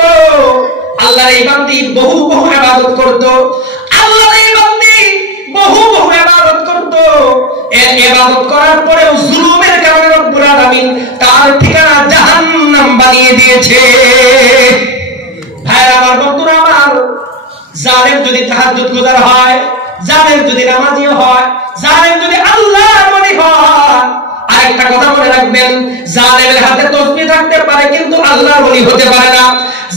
আল্লাহর এই বান্দি বহু ইবাদত করত, আল্লাহর এই বান্দি বহু ইবাদত করত। ইবাদত করার পরেও জুলুমের কারণে রব্বুল আলামিন তার ঠিকানা জাহান্নাম বানিয়ে দিয়েছে। ভাইরা আমার, বন্ধুরা আমার, জালেম যদি তাহাজ্জুদ গুজার হয়, জালেম যদি নামাজি হয়, জালেম যদি আল্লাহর ওলি হয়, আরেকটা কথা মনে রাখবেন, জালেমের হাতে তসবিহ থাকতে পারে কিন্তু আল্লাহর ওলি হতে পারে না।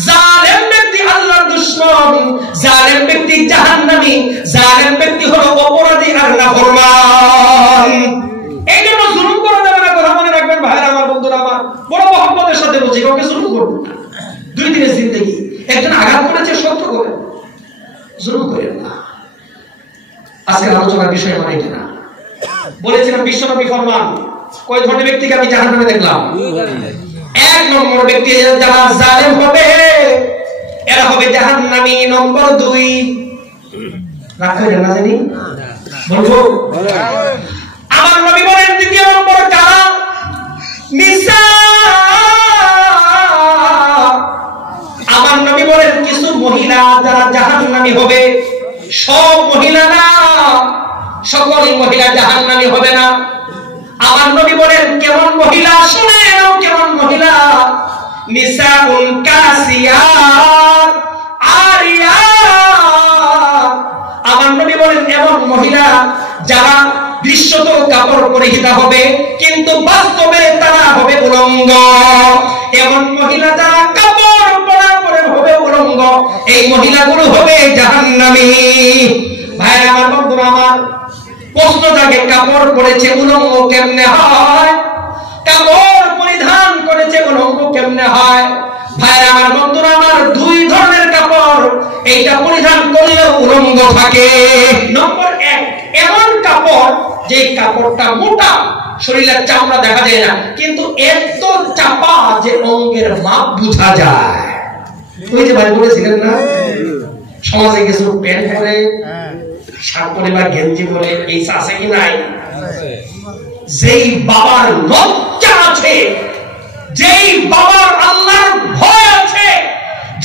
জালেম ব্যক্তি আল্লাহর দুশমন, জালেম ব্যক্তি জাহান্নামী, জালেম ব্যক্তি হলো অপরাধী আর নাফরমান। এই জন্য জুলুম করা যাবে না, কথা মনে রাখবেন ভাইরা আমার, বন্ধুরা আমার। বড় মহব্বতের সাথে বলছি, কাউকে জুলুম করব না। দুই দিনের জিন্দেগি, একজন আঘাত করেছে সত্য করে, জুলুম করেন না। আজকের আলোচনার বিষয় আমার এটা না। বলেছিলাম বিশ্বনবী ফরমান, কয় ধরনের ব্যক্তিকে আমি জাহান্নামে দেখলাম। এক নম্বর ব্যক্তি যারা জালেম হবে, এরা হবে জাহান্নামী। নম্বর 2, রাখা যায় না জানি বলবো, আমার নবী বলেন দ্বিতীয় নম্বর কারা, নিসা। আমার নবী বলেন কিছু মহিলা যারা জাহান্নামী হবে, সব মহিলা না, সকল মহিলা জাহান্নামী হবে না। আমার নবী বলেন কেমন মহিলা, শুনে নাও কেমন মহিলা, নিসাউন কাসিয়াত আরিয়াত। আমার নবী বলেন এমন মহিলা যারা দৃশ্যত কাপড় পরিহিত হবে কিন্তু বাস্তবে তারা হবে উলঙ্গ। এমন মহিলা যারা কাপড় পরা পরে হবে উলঙ্গ, এই মহিলাগুলো হবে জাহান্নামী। ভাই আমার, বন্ধুরা আমার, প্রশ্ন থাকে কাপড় পরেছে উলঙ্গ কেমনে হয়, কাপড় পরিধান করেছে উলঙ্গ কেমনে হয়। ভাই আমার, বন্ধুরা আমার, 2 ধরনের কাপড় এইটা পরিধান করলে উলঙ্গ থাকে। নম্বর 1, এমন কাপড় যে কাপড়টা মোটা, শরীরের চামড়া দেখা যায় না কিন্তু এত চাপা যে অঙ্গের মাপ বোঝা যায়। ওই যে ভাই বলেছিলেন না, সমাজে কিছু প্যান্ট পরে, শার্ট পরে বা গেঞ্জি পরে, এই আছে কি নাই? যেই বাবার লজ্জা আছে, যেই বাবার আল্লাহর ভয় আছে,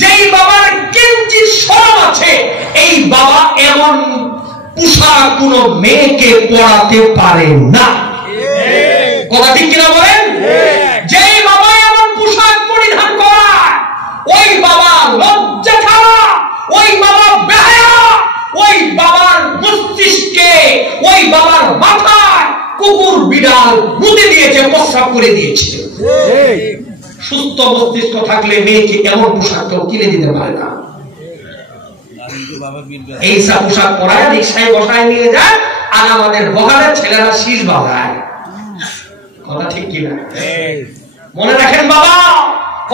যেই বাবার কিঞ্চিত শরম আছে, এই বাবা এমন পোশাক কোন মেয়েকে পরাতে পারে না। কথা ঠিক কিনা বলেন? যেই বাবা এমন পোশাক পরিধান করায়, ওই বাবা লজ্জা ছাড়া, ওই বাবা বেহায়া, ওই বাবার মস্তিষ্কে, ওই বাবার মাথায় কুকুর বিড়াল মুতে দিয়েছে, প্রস্রাব করে দিয়েছে। সুস্থ মস্তিষ্ক থাকলে মেয়েকে এমন পোশাক কেউ কিনে দিতে পারে না। এই সব পোশাক পরায় রিক্সায় বসায় নিয়ে যায়, আর আমাদের বগালের ছেলেরা শীষ বাজায়। কথা ঠিক কিনা? মনে রাখেন বাবা,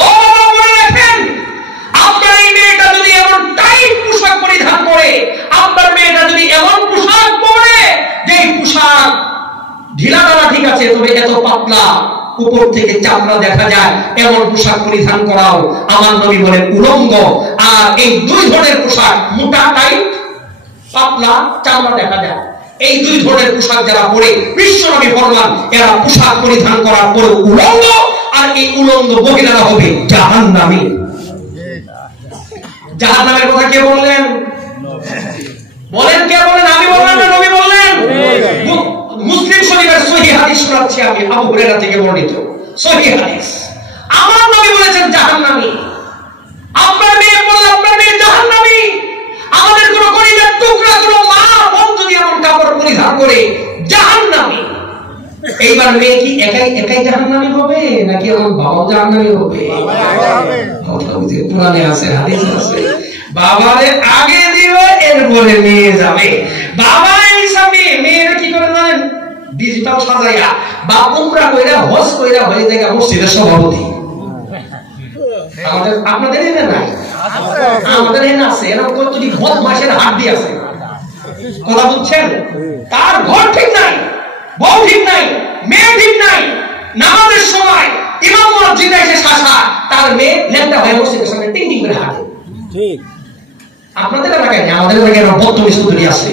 ও বাবা মনে রাখেন, আপনার এই মেয়েটা যদি এমন টাইট পোশাক পরিধান করে, আপনার মেয়েটা যদি এমন পোশাক পরে যে পোশাক ঢিলা ঢালা ঠিক আছে তবে এত পাতলা, উপর থেকে চামড়া দেখা যায়, এমন পোশাক পরিধান করাও আমার নবী বলেন উলঙ্গ। আর এই 2 ধরনের পোশাক, মোটা টাইট, পাতলা, চামড়া দেখা যায়, এই 2 ধরনের পোশাক যারা পরে, বিশ্বনবী ফরমান এরা পোশাক পরিধান করার পরে উলঙ্গ, আর এই উলঙ্গ মহিলারা হবে জাহান্নামী। জাহান্নামের কথা কে বললেন? বলেন কে বলেন? আমি বললাম না, নবী বললেন। মুসলিম শরীফের সহিহ হাদিস শোনাচ্ছি আমি, আবু হুরায়রা থেকে বর্ণিত সহিহ হাদিস। আমার নবী বলেছেন জাহান্নামী। আপনার মেয়ে বলল আপনার মেয়ে জাহান্নামী। আমাদের কোন কলিজার টুকরা কোন মা বোন যদি এমন কাপড় পরিধান করে, জাহান্নামী। এইবার মেয়ে কি একাই জাহান্নামী হবে নাকি আমার বাবাও জাহান্নামী হবে? কোরআনে আছে, হাদিসে আছে, বাবারে আগে দিবে এরপরে মেয়ে যাবে। বাবা হিসাবে মেয়েরা কি করে জানেন? ডিজিটাল সাজাইয়া বা উমরা কইরা হজ কইরা হয়ে যায় মসজিদের সভাপতি। আমাদের আপনাদের এখানে নাই, আমাদের এখানে আছে। এরকম কতটি বদমাশের হাড্ডি আছে, কথা বুঝছেন? তার ঘর ঠিক নাই, বউ ঠিক নাই, মেয়ে ঠিক নাই, নামাজের সময় ইমাম মসজিদে এসে শাসা, তার মেয়ে লেপটা হয়ে মসজিদের সামনে টিং টিং করে হাঁটে। ঠিক আপনাদের এলাকায় না, আমাদের এলাকায় বর্তমানে সুন্দরী আছে,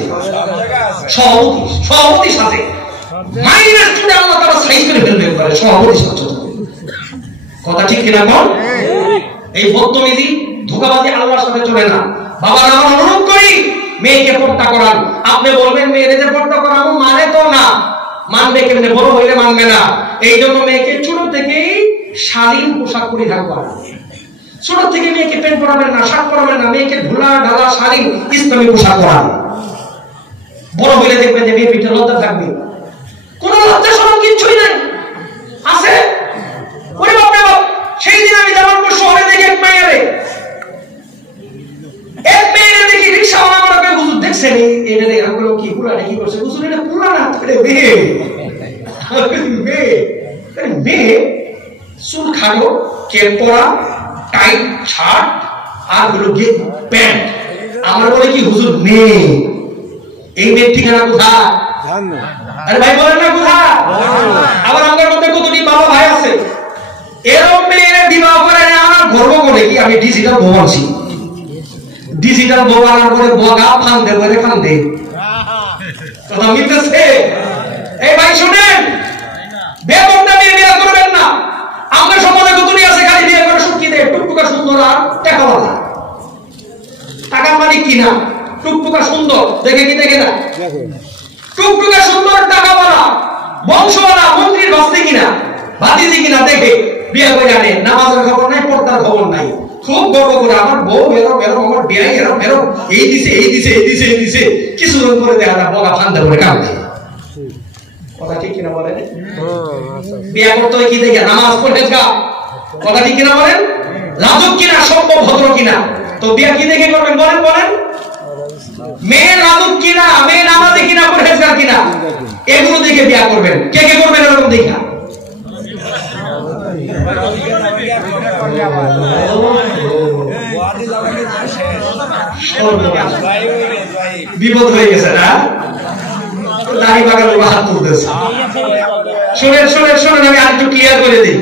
সভাপতির সাথে মাইনাস জুড়ে আল্লাহ তারা সাইজ করে ফেলবে করে সভাপতির সাথে। কথা ঠিক কিনা বল? এই বদতমিজি ধোঁকাবাজি আল্লাহর সাথে চলে না। বাবা আমার অনুরোধ করি মেয়েকে পর্দা করান। আপনি বলবেন মেয়েদের পর্দা করানো মানে তো না, মানবে কেমনে? বড় হইলে মানবে না। এই জন্য মেয়েকে ছোট থেকেই শালীন পোশাক পরিধান করা। ছোট থেকে মেয়েকে প্যান্ট পরাবেন না, শার্ট পরাবেন না, মেয়েকে ঢোলা ঢালা শালীন ইসলামী পোশাক পরান। বড় হইলে দেখবেন যে মেয়ে পিঠে লজ্জা থাকবে, কোন লজ্জা সরম কিচ্ছুই নাই। আছে ওরে বাপ রে বাপ। সেই দিন আমি জামালপুর শহরে দেখি এক মেয়েরে দেখি রিক্সাওয়ালা আমাকে হুজুর দেখছেন এটা দেখে আমি বললাম কি পুরাটা কি করছে? হুজুর এটা পুরানা মেয়ে মেয়ে মেয়ে চুল খাটো, কেপ পরা, টাইট শার্ট আর হলো গিয়ে প্যান্ট। আমার বলে কি হুজুর মেয়ে, এই মেয়ের ঠিকানা কোথায়? আরে ভাই বলেন না কোথায়? আবার আমার মধ্যে কতটি বাবা ভাই আছে এরকম মেয়েরা বিবাহ করে আমার গর্ব করে কি আমি ডিজিটাল বউ আনছি। ডিজিটাল বউ আনার পরে বগা ফান্দে বলে ফান্দে কথা মিলতেছে। এই ভাই শুনেন, বেতনটা নিয়ে বিয়ে করবেন না। আমাদের সমাজে কতটি আছে খালি বিয়ে করে সুখী দেয়, টুকটুকা সুন্দর আর টাকাওয়ালা। টাকার মালিক কিনা টুকটুকা সুন্দর দেখে কি দেখে না? টুকটুকা সুন্দর টাকাওয়ালা বংশওয়ালা মন্ত্রীর বাস্তি কিনা ভাতিজি কিনা দেখে বিয়ে করে আনে। নামাজের খবর নাই, পর্দার খবর নাই, খুব গর্ব করে আমার বউ এরম এরম, আমার বিয়ে এরম এরম, এই দিছে এই দিছে এই দিছে এই দিছে। কিছুদিন পরে দেখা যায় বগা ফান্দে করে কাঁদে। কথা ঠিক কিনা বলেন? বিয়ে করতে হয় কি দেখে? নামাজ পড়ে গা। কথা ঠিক কিনা বলেন? লাজুক কিনা, সভ্য ভদ্র কিনা। তো বিয়ে কি দেখে করবেন বলেন? বলেন মেয়ে লাজুক কিনা, মেয়ে নামাজে কিনা, পরহেজগার কিনা, এগুলো দেখে বিয়ে করবেন। কে কে করবেন এরকম দেখা? বিপদ হয়ে গেছে না? দাড়ি বাগান হাত তুলতেছে। শোনেন শোনেন শোনেন, আমি আরেকটু ক্লিয়ার করে দিই,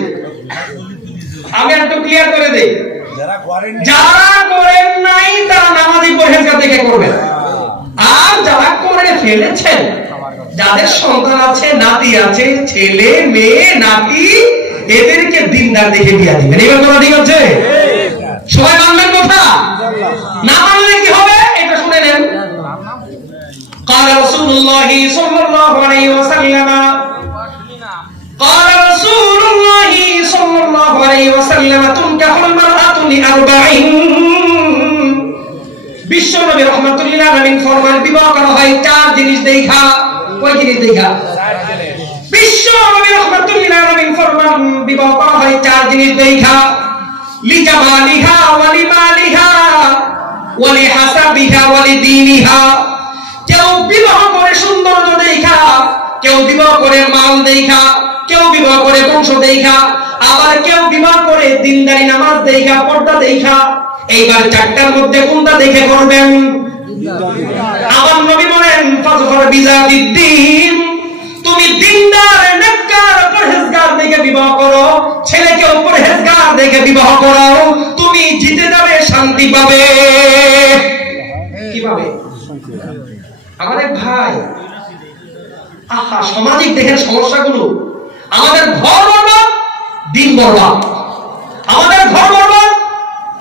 যারা করেন নাই তারা নামাজি পরহেজগার দেখে করবেন। আর যারা করে ফেলেছেন, যাদের সন্তান আছে, নাতি আছে, ছেলে মেয়ে নাতি, এদেরকে দিনদার দেখে বিয়া দিবেন। এবার কথা ঠিক আছে? সবাই মানবেন কথা? না মানলে কি হবে এটা শুনে নেন। قال رسول الله صلى الله عليه وسلم قال رسول الله صلى الله عليه وسلم تنكح المرأة لأربع। বিশ্বনবী রাহমাতুল্লিল আলামিন ফরমান বিবাহ করা হয় চার জিনিস দেখা। কয় জিনিস দেখা? বিশ্বনবী রাহমাতুল্লিল আলামিন ফরমান বিবাহ করা হয় চার জিনিস দেখা। লিজামালিহা ওয়া লিমালিহা ওয়া লিহাসাবিহা ওয়া লিদীনিহা। কেউ বিবাহ করে সৌন্দর্য দেখা, কেউ বিবাহ করে মাল দেখা, কেউ বিবাহ করে বংশ দেখা, আবার কেউ বিবাহ করে দিনদারি নামাজ দেখা, পর্দা দেখা। এইবার চারটার মধ্যে কোনটা দেখে করবেন? আমার নবী বলেন ফাজফর বিজাতিদ্দিন, তুমি দিনদার নেককার পরহেজগার দেখে বিবাহ করো, ছেলেকেও পরহেজগার দেখে বিবাহ করো, তুমি জিতে যাবে, শান্তি পাবে। কিভাবে? আমাদের ভাই আহা সামাজিক দেখেন সমস্যাগুলো। আমাদের ঘর বরবাদ, দিন বরবাদ। আমাদের ঘর বরবাদ,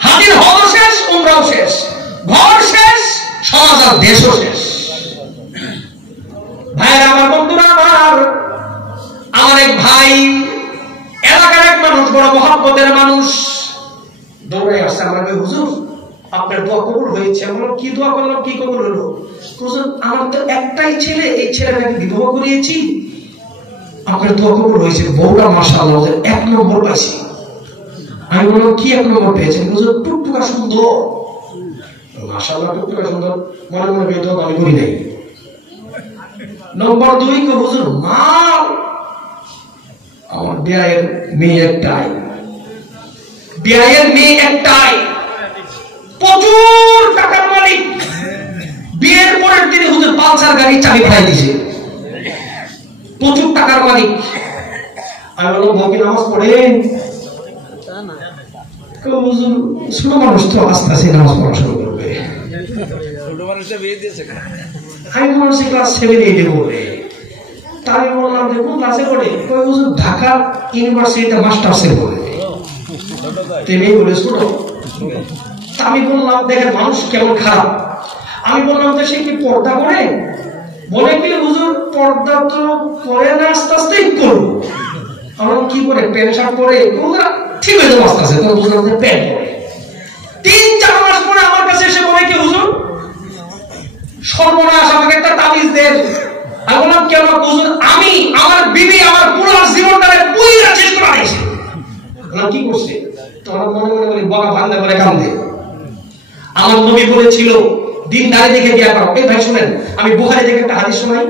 হাজির হওয়া শেষ, উমরাও শেষ, ঘর শেষ, সমাজ আর দেশও শেষ। ভাইরা আমার, বন্ধুরা আমার এক ভাই, এলাকার এক মানুষ, বড় মহব্বতের মানুষ, দৌড়ে আসছে আমার ভাই, হুজুর আপনার দোয়া কবুল হয়েছে। আমরা কি দোয়া করলাম, কি কবুল হলো? হুজুর আমার তো একটাই ছেলে, এই ছেলেটাকে বিবাহ করিয়েছি, আপনার দোয়া কবুল হয়েছে, বউটা মাশাআল্লাহ এক নম্বর পাইছি। আমি বললাম কি এক নম্বর পেয়েছেন? হুজুর টুকটুকা সুন্দর। মাশাআল্লাহ টুকটুকা সুন্দর, মনে মনে বেদ আমি করি নাই। নম্বর 2 কে হুজুর মাল। আমার বিয়ের মেয়ে একটাই, বিয়ের মেয়ে একটাই, প্রচুর টাকার মালিক। বিয়ের পরের দিনে হুজুর পালসার গাড়ি চাবি খাই দিছে, প্রচুর টাকার মালিক। আমি বললাম বউ কি নামাজ পড়ে? হুজুর ছোট মানুষ তো আস্তে আস্তে নামাজ পড়া শুরু করবে। আমি বলছি ক্লাস 7 8 পড়ে। তাই বললাম যে কোন ক্লাসে পড়ে? কই হুজুর ঢাকা ইউনিভার্সিটিতে মাস্টার্সে পড়ে। তিনি বলে ছোট। আমি বললাম দেখেন মানুষ কেমন খারাপ। আমি বললাম যে সে কি পর্দা করে? বলে কি হুজুর পর্দা তো করে না, আস্তে আস্তেই করবো। আমার কি করে প্যান্ট শার্ট পরে ঠিক হয়ে যাবো আস্তে আস্তে, তখন বুঝলাম যে প্যান্ট পরে। 3-4 মাস পরে আমার কাছে এসে বলে কি হুজুর সর্বনাশ, আমাকে একটা তাবিজ দেন। আমি বললাম কেন? হুজুর আমি আমার বিবি আমার পুরো জীবনটারে পুইরা শেষ করে আইছে। বললাম কি করছে? তোমার মনে মনে বলি বকা ভাঙলে বলে কান্দে। আমার নবী বলেছিল দিন দাঁড়ি দেখে বিয়া করো। এই ভাই শুনেন, আমি বুখারী থেকে একটা হাদিস শোনাই।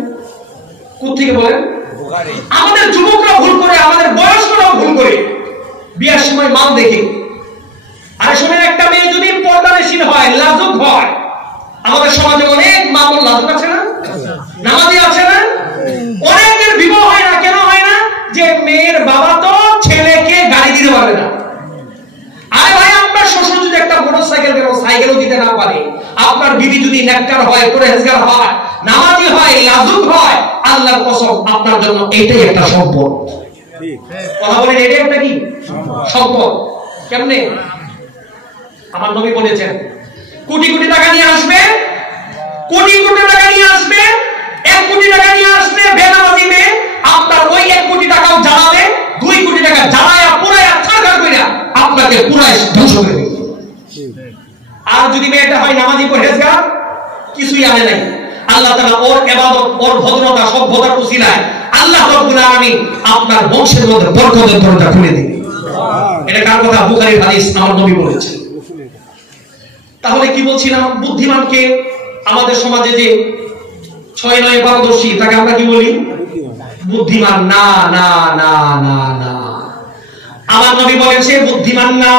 কোথা থেকে বলেন? বুখারী। আমাদের যুবকরা ভুল করে, আমাদের বয়স্করাও ভুল করে বিয়ার সময় মাল দেখে। আর শুনেন, একটা মেয়ে যদি পর্দানশীল হয়, লাজুক হয়, আমাদের সমাজে অনেক মামুল লাজুক আছে না, নামাজি আছে না, অনেকের বিবাহ হয় না। কেন হয় না? যে মেয়ের বাবা তো ছেলেকে গাড়ি দিতে পারবে না। আরে ভাই, আপনার শ্বশুর যদি একটা মোটরসাইকেল কেন সাইকেলও দিতে না পারে, আপনার বিবি যদি নেককার হয়, পরহেজগার হয়, নামাজি হয়, লাজুক হয়, আল্লাহর কসম আপনার জন্য এটাই একটা সম্পদ। কথা বলেন, এটাই একটা কি সম্পদ? কেমনে? আমার নবী বলেছেন কোটি কোটি টাকা নিয়ে আসবে, কোটি কোটি টাকা নিয়ে আসবে, 1 কোটি টাকা নিয়ে আসবে বেনামাজি মেয়ে, আপনার ওই 1 কোটি টাকাও জ্বালাবে, 2 কোটি টাকা জ্বালায়া পুরায়া ছাড়খাড় কইরা আপনাকে পুরাই ধ্বংস করে দিবে। আর যদি মেয়েটা হয় নামাজি পরহেজগার, কিছুই আনে নাই, আল্লাহ তাআলা ওর ইবাদত, ওর ভদ্রতা, সভ্যতার উসিলায় আল্লাহ রাব্বুল আলামিন আপনার বংশের মধ্যে বরকতের দরজা খুলে দিবে। এটা কার কথা? বুখারীর হাদিস, আমার নবী বলেছেন। তাহলে কি বলছিলাম? বুদ্ধিমানকে আমাদের সমাজে যে 6-9 পারদর্শী, তাকে আমরা কি বলি? বুদ্ধিমান না, না, না, না, না। আমার নবী বলেন সে বুদ্ধিমান না।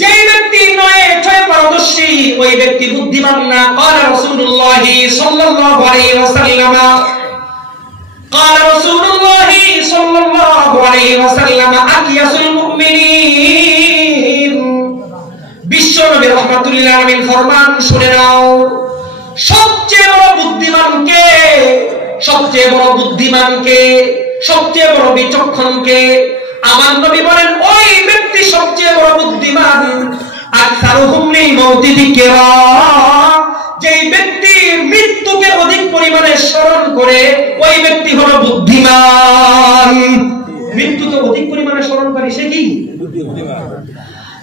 যে ব্যক্তি 9-6 পারদর্শী, ওই ব্যক্তি বুদ্ধিমান না। قال رسول الله صلى الله عليه وسلم قال رسول الله صلى الله عليه وسلم أكيس المؤمنين। বিশ্ব নবী রাহমাতুল্লাহ আলাইহি ফরমান, শুনে নাও, সবচেয়ে বড় বুদ্ধিমানকে, সবচেয়ে বড় বুদ্ধিমানকে, সবচেয়ে বড় বিচক্ষণকে আমার নবী বলেন ওই ব্যক্তি সবচেয়ে বড় বুদ্ধিমান। আকসারুহুম লিল মাউতি যিকরা, যেই ব্যক্তি মৃত্যুকে অধিক পরিমাণে স্মরণ করে ওই ব্যক্তি হলো বুদ্ধিমান। মৃত্যু তো অধিক পরিমাণে স্মরণ করে, সে কি বুদ্ধিমান?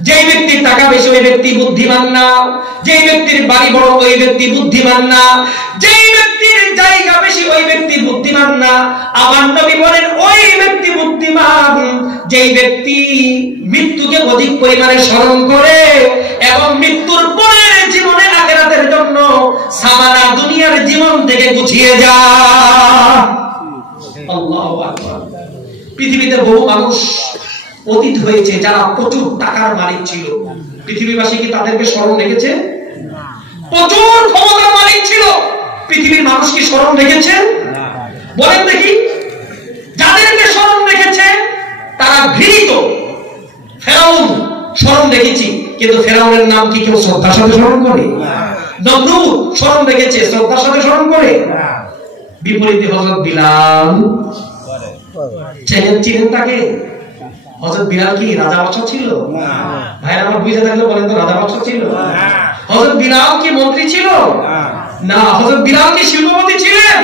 যেই ব্যক্তির টাকা বেশি ওই ব্যক্তি বুদ্ধিমান না, যেই ব্যক্তির বাড়ি বড় ওই ব্যক্তি বুদ্ধিমান না, যেই ব্যক্তির জায়গা বেশি ওই ব্যক্তি বুদ্ধিমান না। আমার নবী বলেন ওই ব্যক্তি বুদ্ধিমান যেই ব্যক্তি মৃত্যুকে অধিক পরিমাণে স্মরণ করে এবং মৃত্যুর পরের জীবনে আখিরাতের জন্য সামানা দুনিয়ার জীবন থেকে গুছিয়ে যায়। আল্লাহু আকবার। পৃথিবীতে বহু মানুষ অতীত হয়েছে যারা প্রচুর টাকার মালিক ছিল। পৃথিবীবাসী কি তাদেরকে স্মরণ রেখেছে? প্রচুর ক্ষমতার মালিক ছিল, পৃথিবীর মানুষ কি স্মরণ রেখেছে? বলেন দেখি। যাদেরকে স্মরণ রেখেছে তারা ঘৃণিত। ফেরাউন স্মরণ রেখেছি, কিন্তু ফেরাউনের নাম কি কেউ শ্রদ্ধার সাথে স্মরণ করে? নমরুদ স্মরণ রেখেছে, শ্রদ্ধার সাথে স্মরণ করে? বিপরীতে হযরত বিলাল, চিনেন তাকে? হযরত বিলাল কি রাজা বাদশা ছিল? ভাই আমার বুঝে থাকলে বলেন তো, রাজা বাদশা ছিল? হযরত বিলাল কি মন্ত্রী ছিল? না। হযরত বিলাল কি শিল্পপতি ছিলেন?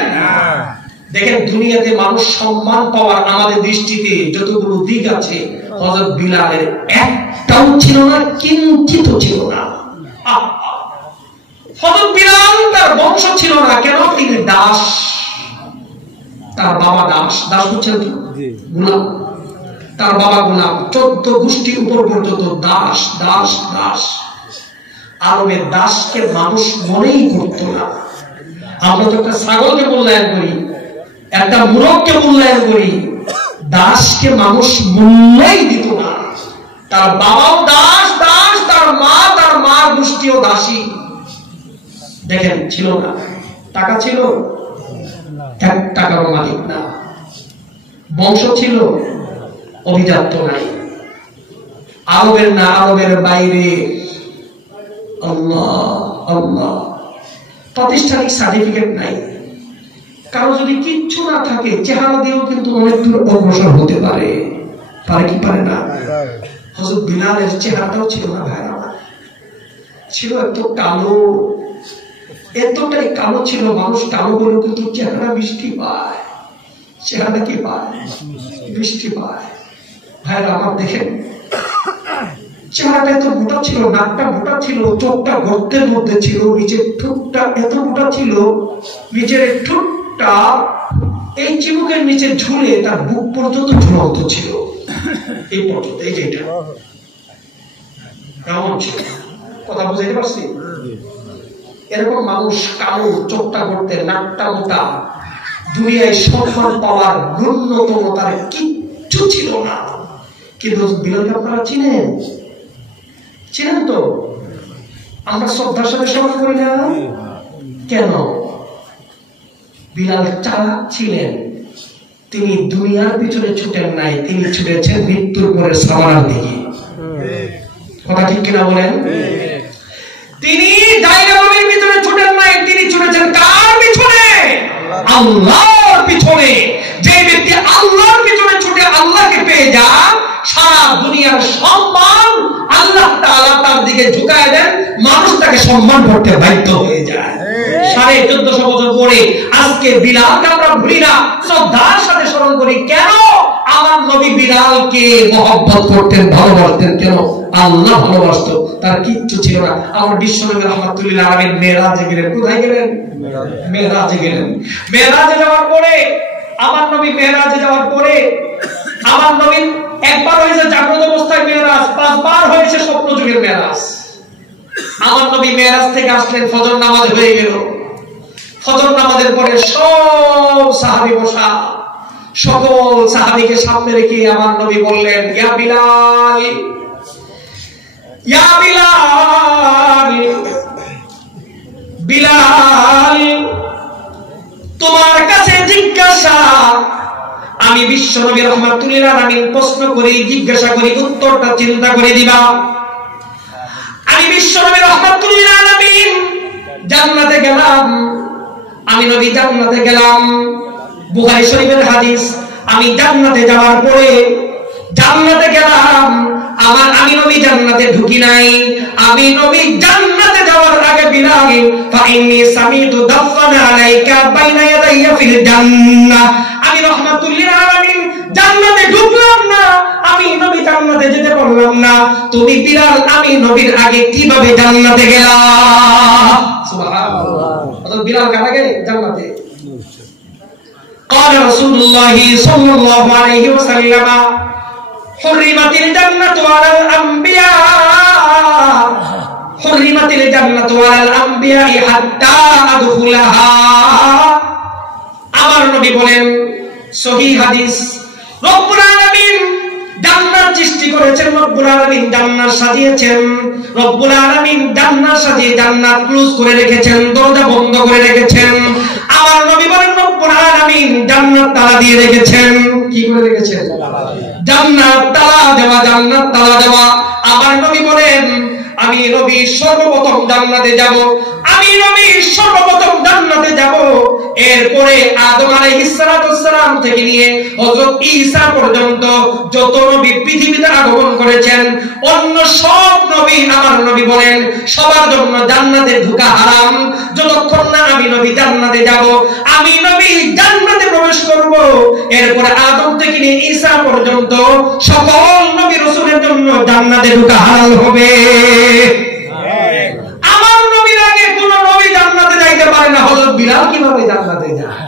দেখেন, দুনিয়াতে মানুষ সম্মান পাওয়ার আমাদের দৃষ্টিতে যতগুলো দিক আছে, হযরত বিলালের একটাও ছিল না, কিঞ্চিত ছিল না। হযরত বিলাল তার বংশ ছিল না, কেন? তিনি দাস, তার বাবা দাস। দাস বুঝছেন তো? গোলাম। তার বাবা গোলাম, 14 গোষ্ঠী উপর পর্যন্ত দাস, দাস, দাস। আরবের দাসকে মানুষ মনেই করত না। আমরা তো একটা ছাগলকে মূল্যায়ন করি, একটা মুরগকে মূল্যায়ন করি, দাসকে মানুষ মূল্যই দিত না। তার বাবাও দাস, দাস, তার মা গোষ্ঠীও দাসী। দেখেন, ছিল না টাকা, ছিল 1 টাকারও মালিক না। বংশ ছিল, অভিজাত্য নাই। আরবের না, আরবের বাইরে। আল্লাহ আল্লাহ। প্রাতিষ্ঠানিক সার্টিফিকেট নাই। কারো যদি কিচ্ছু না থাকে, চেহারা দিয়েও কিন্তু অনেক দূর অগ্রসর হতে পারে। পারে কি পারে না? হযরত বিলালের চেহারাটাও ছিল না ভাই, ছিল একটু কালো, এতটাই কালো ছিল, মানুষ কালো বলে কিন্তু চেহারা মিষ্টি পায়, চেহারা কি পায়, মিষ্টি পায়। ভাইরা আমার দেখেন, চেহারাটা এত মোটা ছিল, নাকটা মোটা ছিল, চোখটা গর্তের মধ্যে ছিল, নিচের ঠোঁটটা এত মোটা ছিল, নিচের ঠোঁটটা এই চিবুকের নিচে ঝুলে তার বুক পর্যন্ত ঝুলন্ত ছিল, এই পর্যন্ত, এই যেটা কেমন ছিল, কথা বুঝাইতে পারছি? এরকম মানুষ কালো, চোখটা গর্তের, নাকটা মোটা, দুনিয়ায় সম্মান পাওয়ার ন্যূনতম তার কিচ্ছু ছিল না। কিন্তু বিলালকে আপনারা চিনেন? চিনেন তো? আমরা শ্রদ্ধার সাথে স্মরণ করি না কেন? বিলাল চালাক ছিলেন, তিনি দুনিয়ার পিছনে ছুটেন নাই, তিনি ছুটেছেন মৃত্যুর পরে সামানার দিকে। কথা ঠিক কিনা বলেন? তিনি জায়গা নবীর পিছনে ছুটেন নাই, তিনি ছুটেছেন কার পিছনে? আল্লাহর পিছনে। যে ব্যক্তি আল্লাহর পিছনে ছুটে আল্লাহকে পেয়ে যায়, সারা দুনিয়ার সম্মান আল্লাহ তাআলা তার দিকে ঝুঁকায় দেন, মানুষ তাকে সম্মান করতে বাধ্য হয়ে যায়। 1450 বছর পরে আজকে বিলালকে আমরা ভুলি না, শ্রদ্ধার সাথে স্মরণ করি। কেন? আমার নবী বিলালকে মহব্বত করতেন, ভালোবাসতেন। কেন? আল্লাহ ভালোবাসতো, তার কিচ্ছু ছিল না। আমার বিশ্বনবী রাহমাতুল্লিল আলামিন মেরাজে গেলেন। কোথায় গেলেন? মেরাজে গেলেন। মেরাজে যাওয়ার পরে আমার নবী, মেরাজে যাওয়ার পরে আমার নবী একবার হয়েছে জাগ্রত অবস্থায় মেরাজ, 5 বার হয়েছে স্বপ্ন যুগের মেরাজ। আমার নবী মেরাজ থেকে আসলেন, ফজর নামাজ হয়ে গেল। ফজর নামাজের পরে সব সাহাবী বসা, সকল সাহাবীকে সামনে রেখে আমার নবী বললেন, ইয়া বিলাল, ইয়া বিলাল, বিলাল, তোমার কাছে জিজ্ঞাসা। আমি বিশ্বনবী রাহমাতুল্লিল আলামিন প্রশ্ন করি, জিজ্ঞাসা করি, উত্তরটা চিন্তা করে দিবা। আমি বিশ্বনবী রাহমাতুল্লিল আলামিন জান্নাতে গেলাম, আমি নবী জান্নাতে গেলাম। বুখারী শরীফের হাদিস। আমি জান্নাতে যাওয়ার পরে, জান্নাতে গেলাম, আমি নবী জান্নাতে ঢুকি নাই। আমি নবী জান্নাতে যাওয়ার আগে বিলাল, ফাইন্নী সামিতু দাফানা আলাইকা বাইনা ইয়াদাইয়া ফিল জান্নাহ। আমি রাহমাতুল্লিল আলামিন জান্নাতে ঢুকলাম না, আমি নবী জান্নাতে যেতে পারলাম না। তুমি বিলাল, আমি নবীর আগে কিভাবে জান্নাতে গেলা? সুবহানাল্লাহ। অতঃ বিলাল কার আগে জান্নাতে? قال رسول الله صلى الله عليه وسلم حرمت الجنة على الأنبياء، حرمت الجنة على الأنبياء حتى أدخلها। আমার নবী বলেন, সহিহ হাদিস, রব্বুল আলামিন জান্নাত সৃষ্টি করেছেন, রব্বুল আলামিন জান্নাত সাজিয়েছেন, রব্বুল আলামিন জান্নাত সাজিয়ে জান্নাত ক্লোজ করে রেখেছেন, দরজা বন্ধ করে রেখেছেন। আমার নবী বলেন, রব্বুল আলামিন জান্নাত তালা দিয়ে রেখেছেন। কি করে রেখেছেন? জান্নাত তালা দেওয়া, জান্নাত তালা দেওয়া। আমার নবী বলেন, আমি নবী সর্বপ্রথম জান্নাতে যাব, আমি নবী সর্বপ্রথম জান্নাতে যাব। এরপরে আদম আলাইহিস সালাম থেকে নিয়ে হযরত ঈসা পর্যন্ত যত নবী পৃথিবীতে আগমন করেছেন, অন্য সব নবী, আমার নবী বলেন, সবার জন্য জান্নাতে ঢোকা হারাম যতক্ষণ না আমি নবী জান্নাতে যাব। আমি নবী জান্নাতে প্রবেশ করব, এরপরে আদম থেকে নিয়ে ঈসা পর্যন্ত সকল নবী রাসূলের জন্য জান্নাতে ঢোকা হালাল হবে। আমার নবীর আগে কোন নবী জান্নাতে যাইতে পারে না। হযরত বিলাল কিভাবে জান্নাতে যায়?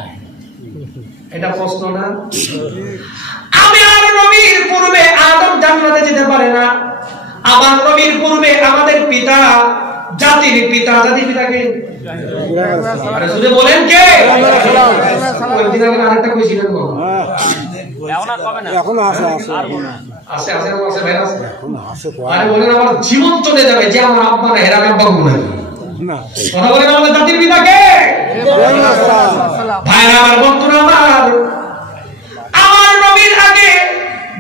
এটা প্রশ্ন না? আমি আর নবীর পূর্বে আদম জান্নাতে যেতে পারে না। আমার নবীর পূর্বে আমাদের পিতা, জাতির পিতা, জাতির পিতাকে আরে শুনে বলেন কে? ওই দিন আগে আরেকটা কইছিলেন গো। এখন আছে ভাই আছে। আরে বলেন আমার জীবন চলে যাবে যে আমার আব্বা না হেরাম আব্বা গুনাহ। কথা বলেন আমাদের জাতির পিতাকে। ভাইরা আমার, বন্ধুরা আমার, আমার নবীর আগে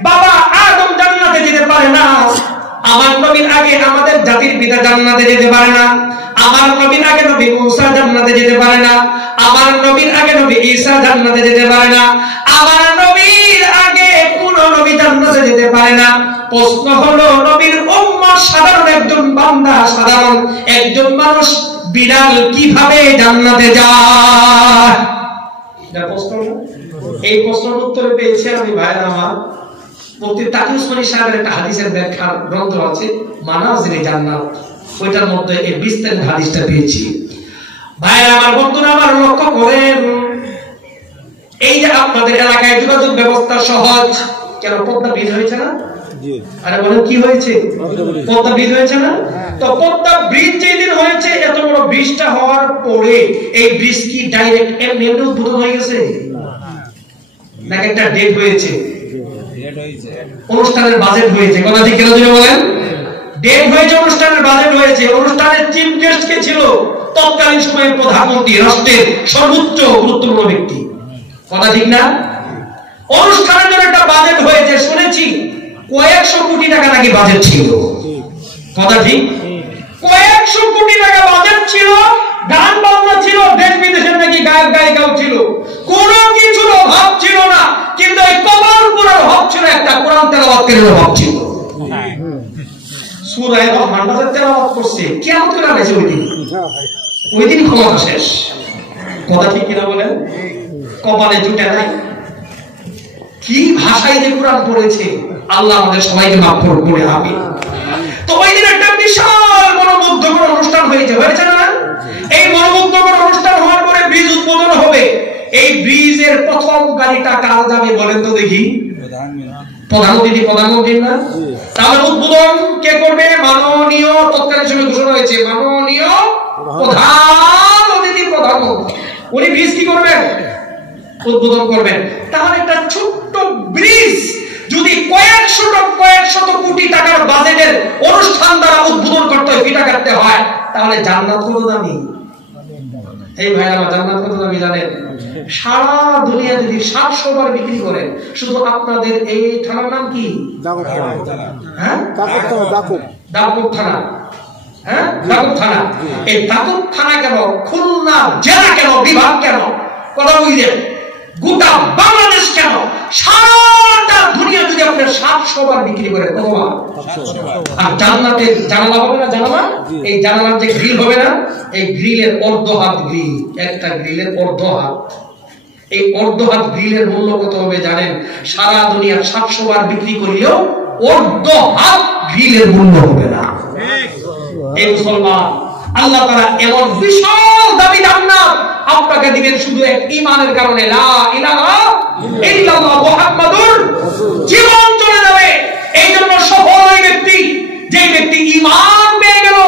বাবা আদম জান্নাতে যেতে পারে না। আমার নবীর আগে আমাদের জাতির পিতা জান্নাতে যেতে পারে না। আমার নবীর আগে নবী মুসা জান্নাতে যেতে পারে না। আমার নবীর আগে নবী ঈসা জান্নাতে যেতে পারে না। আমার নবীর আগে কোন নবী জান্নাতে যেতে পারে না। প্রশ্ন হলো নবীর উম্মত সাধারণ একজন বান্দা, সাধারণ একজন মানুষ বিলাল কিভাবে জান্নাতে যায়? এটা প্রশ্ন। এই প্রশ্নের উত্তরে পেয়েছি আমি ভাইরা আমার মুফতি তাকি উসমানী সাহেবের একটা হাদিসের ব্যাখ্যার গ্রন্থ আছে মানাজিলে জান্নাত, ওইটার মধ্যে এই বিস্তারিত হাদিসটা পেয়েছি। ভাইরা আমার, বন্ধুরা আমার, লক্ষ্য করেন এই যে আপনাদের এলাকায় যোগাযোগ ব্যবস্থা সহজ, কেন পদ্মা ব্রিজ হয়েছে না? আরে বলেন কি হয়েছে? পদ্মা ব্রিজ হয়েছে না? তো পদ্মা ব্রিজ যেদিন হয়েছে, এত বড় ব্রিজটা হওয়ার পরে এই ব্রিজ কি ডাইরেক্ট এমনি উদ্বোধন হয়ে গেছে নাকি একটা ডেট হয়েছে? অনুষ্ঠানের বাজেট হয়েছে। কথা ঠিক কেন বলেন? ডেট হয়েছে, অনুষ্ঠানের বাজেট হয়েছে। অনুষ্ঠানের চিফ গেস্ট কে ছিল? তৎকালীন সময়ে প্রধানমন্ত্রী, রাষ্ট্রের সর্বোচ্চ গুরুত্বপূর্ণ ব্যক্তি। কথা ঠিক না? অনুষ্ঠানের জন্য একটা বাজেট হয়েছে, শুনেছি কয়েকশো কোটি টাকা নাকি বাজেট ছিল। কথা ঠিক? কয়েকশো কোটি টাকা বাজেট ছিল, গান বাজনা ছিল, দেশ বিদেশের নাকি গায়ক গায়িকাও ছিল, কোন কিছুর অভাব ছিল না। কিন্তু এই কপাল পুরার অভাব ছিল একটা, কোরআন তেলাওয়াতের অভাব ছিল। সূরা রহমান তেলাওয়াত করছে, কিয়ামত করে আসে ওই দিন ক্ষমতা শেষ। কথা ঠিক কিনা বলেন? কপালে জুটে নাই। কি ভাষায় যে কোরআন পড়েছে, আল্লাহ আমাদের সবাইকে মাফ করে আমিন। তো ওই দিন একটা বিশাল মনোমুগ্ধকর অনুষ্ঠান হয়েছে না? এই মনোমুগ্ধকর অনুষ্ঠান হওয়ার পরে ব্রিজ উদ্বোধন হবে। এই ব্রিজের প্রথম গাড়িটা কাল যাবে বলেন তো দেখি? প্রধানমন্ত্রী না? তাহলে উদ্বোধন কে করবে? মাননীয়, তৎকালীন সময় ঘোষণা হয়েছে মাননীয় প্রধান অতিথি প্রধানমন্ত্রী। উনি ব্রিজ কি করবেন? উদ্বোধন করবেন। তাহলে একটা ছোট্ট ব্রিজ যদি কয়েকশত কোটি টাকার বাজেটের অনুষ্ঠান দ্বারা উদ্বোধন করতে হয়, ফিটা কাটতে হয়, তাহলে জান্নাত কত দামি? এই ভাই আমার, জান্নাত কত দামি জানেন? সারা দুনিয়া যদি 700 বার বিক্রি করেন, শুধু আপনাদের এই থানার নাম কি? হ্যাঁ, দাপুর থানা। হ্যাঁ, দাপুর থানা। এই দাপুর থানা কেন, খুলনা জেলা কেন, বিভাগ কেন, কথা বুঝলেন? গোটা বাংলাদেশ কেন, সারাটা দুনিয়া যদি আপনার 700 বার বিক্রি করে, কতবার? আর জান্নাতের জানালা হবে না? জানালা, এই জানালার যে গ্রিল হবে না, এই গ্রিলের অর্ধ হাত গ্রিল, একটা গ্রিলের অর্ধ হাত। এই অর্ধ হাত গ্রিলের মূল্য কত হবে জানেন? সারা দুনিয়ার 700 বার বিক্রি করলেও অর্ধ হাত গ্রিলের মূল্য হবে না। এই মুসলমান, আল্লাহ তাআলা এমন বিশাল দামি জান্নাত আপনাকে দিবেন শুধু এক ঈমানের কারণে। লা ইলাহা ইল্লাল্লাহ মুহাম্মাদুর জীবন চলে যাবে। এই জন্য সফল ওই ব্যক্তি, যে ব্যক্তি ঈমান পেয়ে গেল।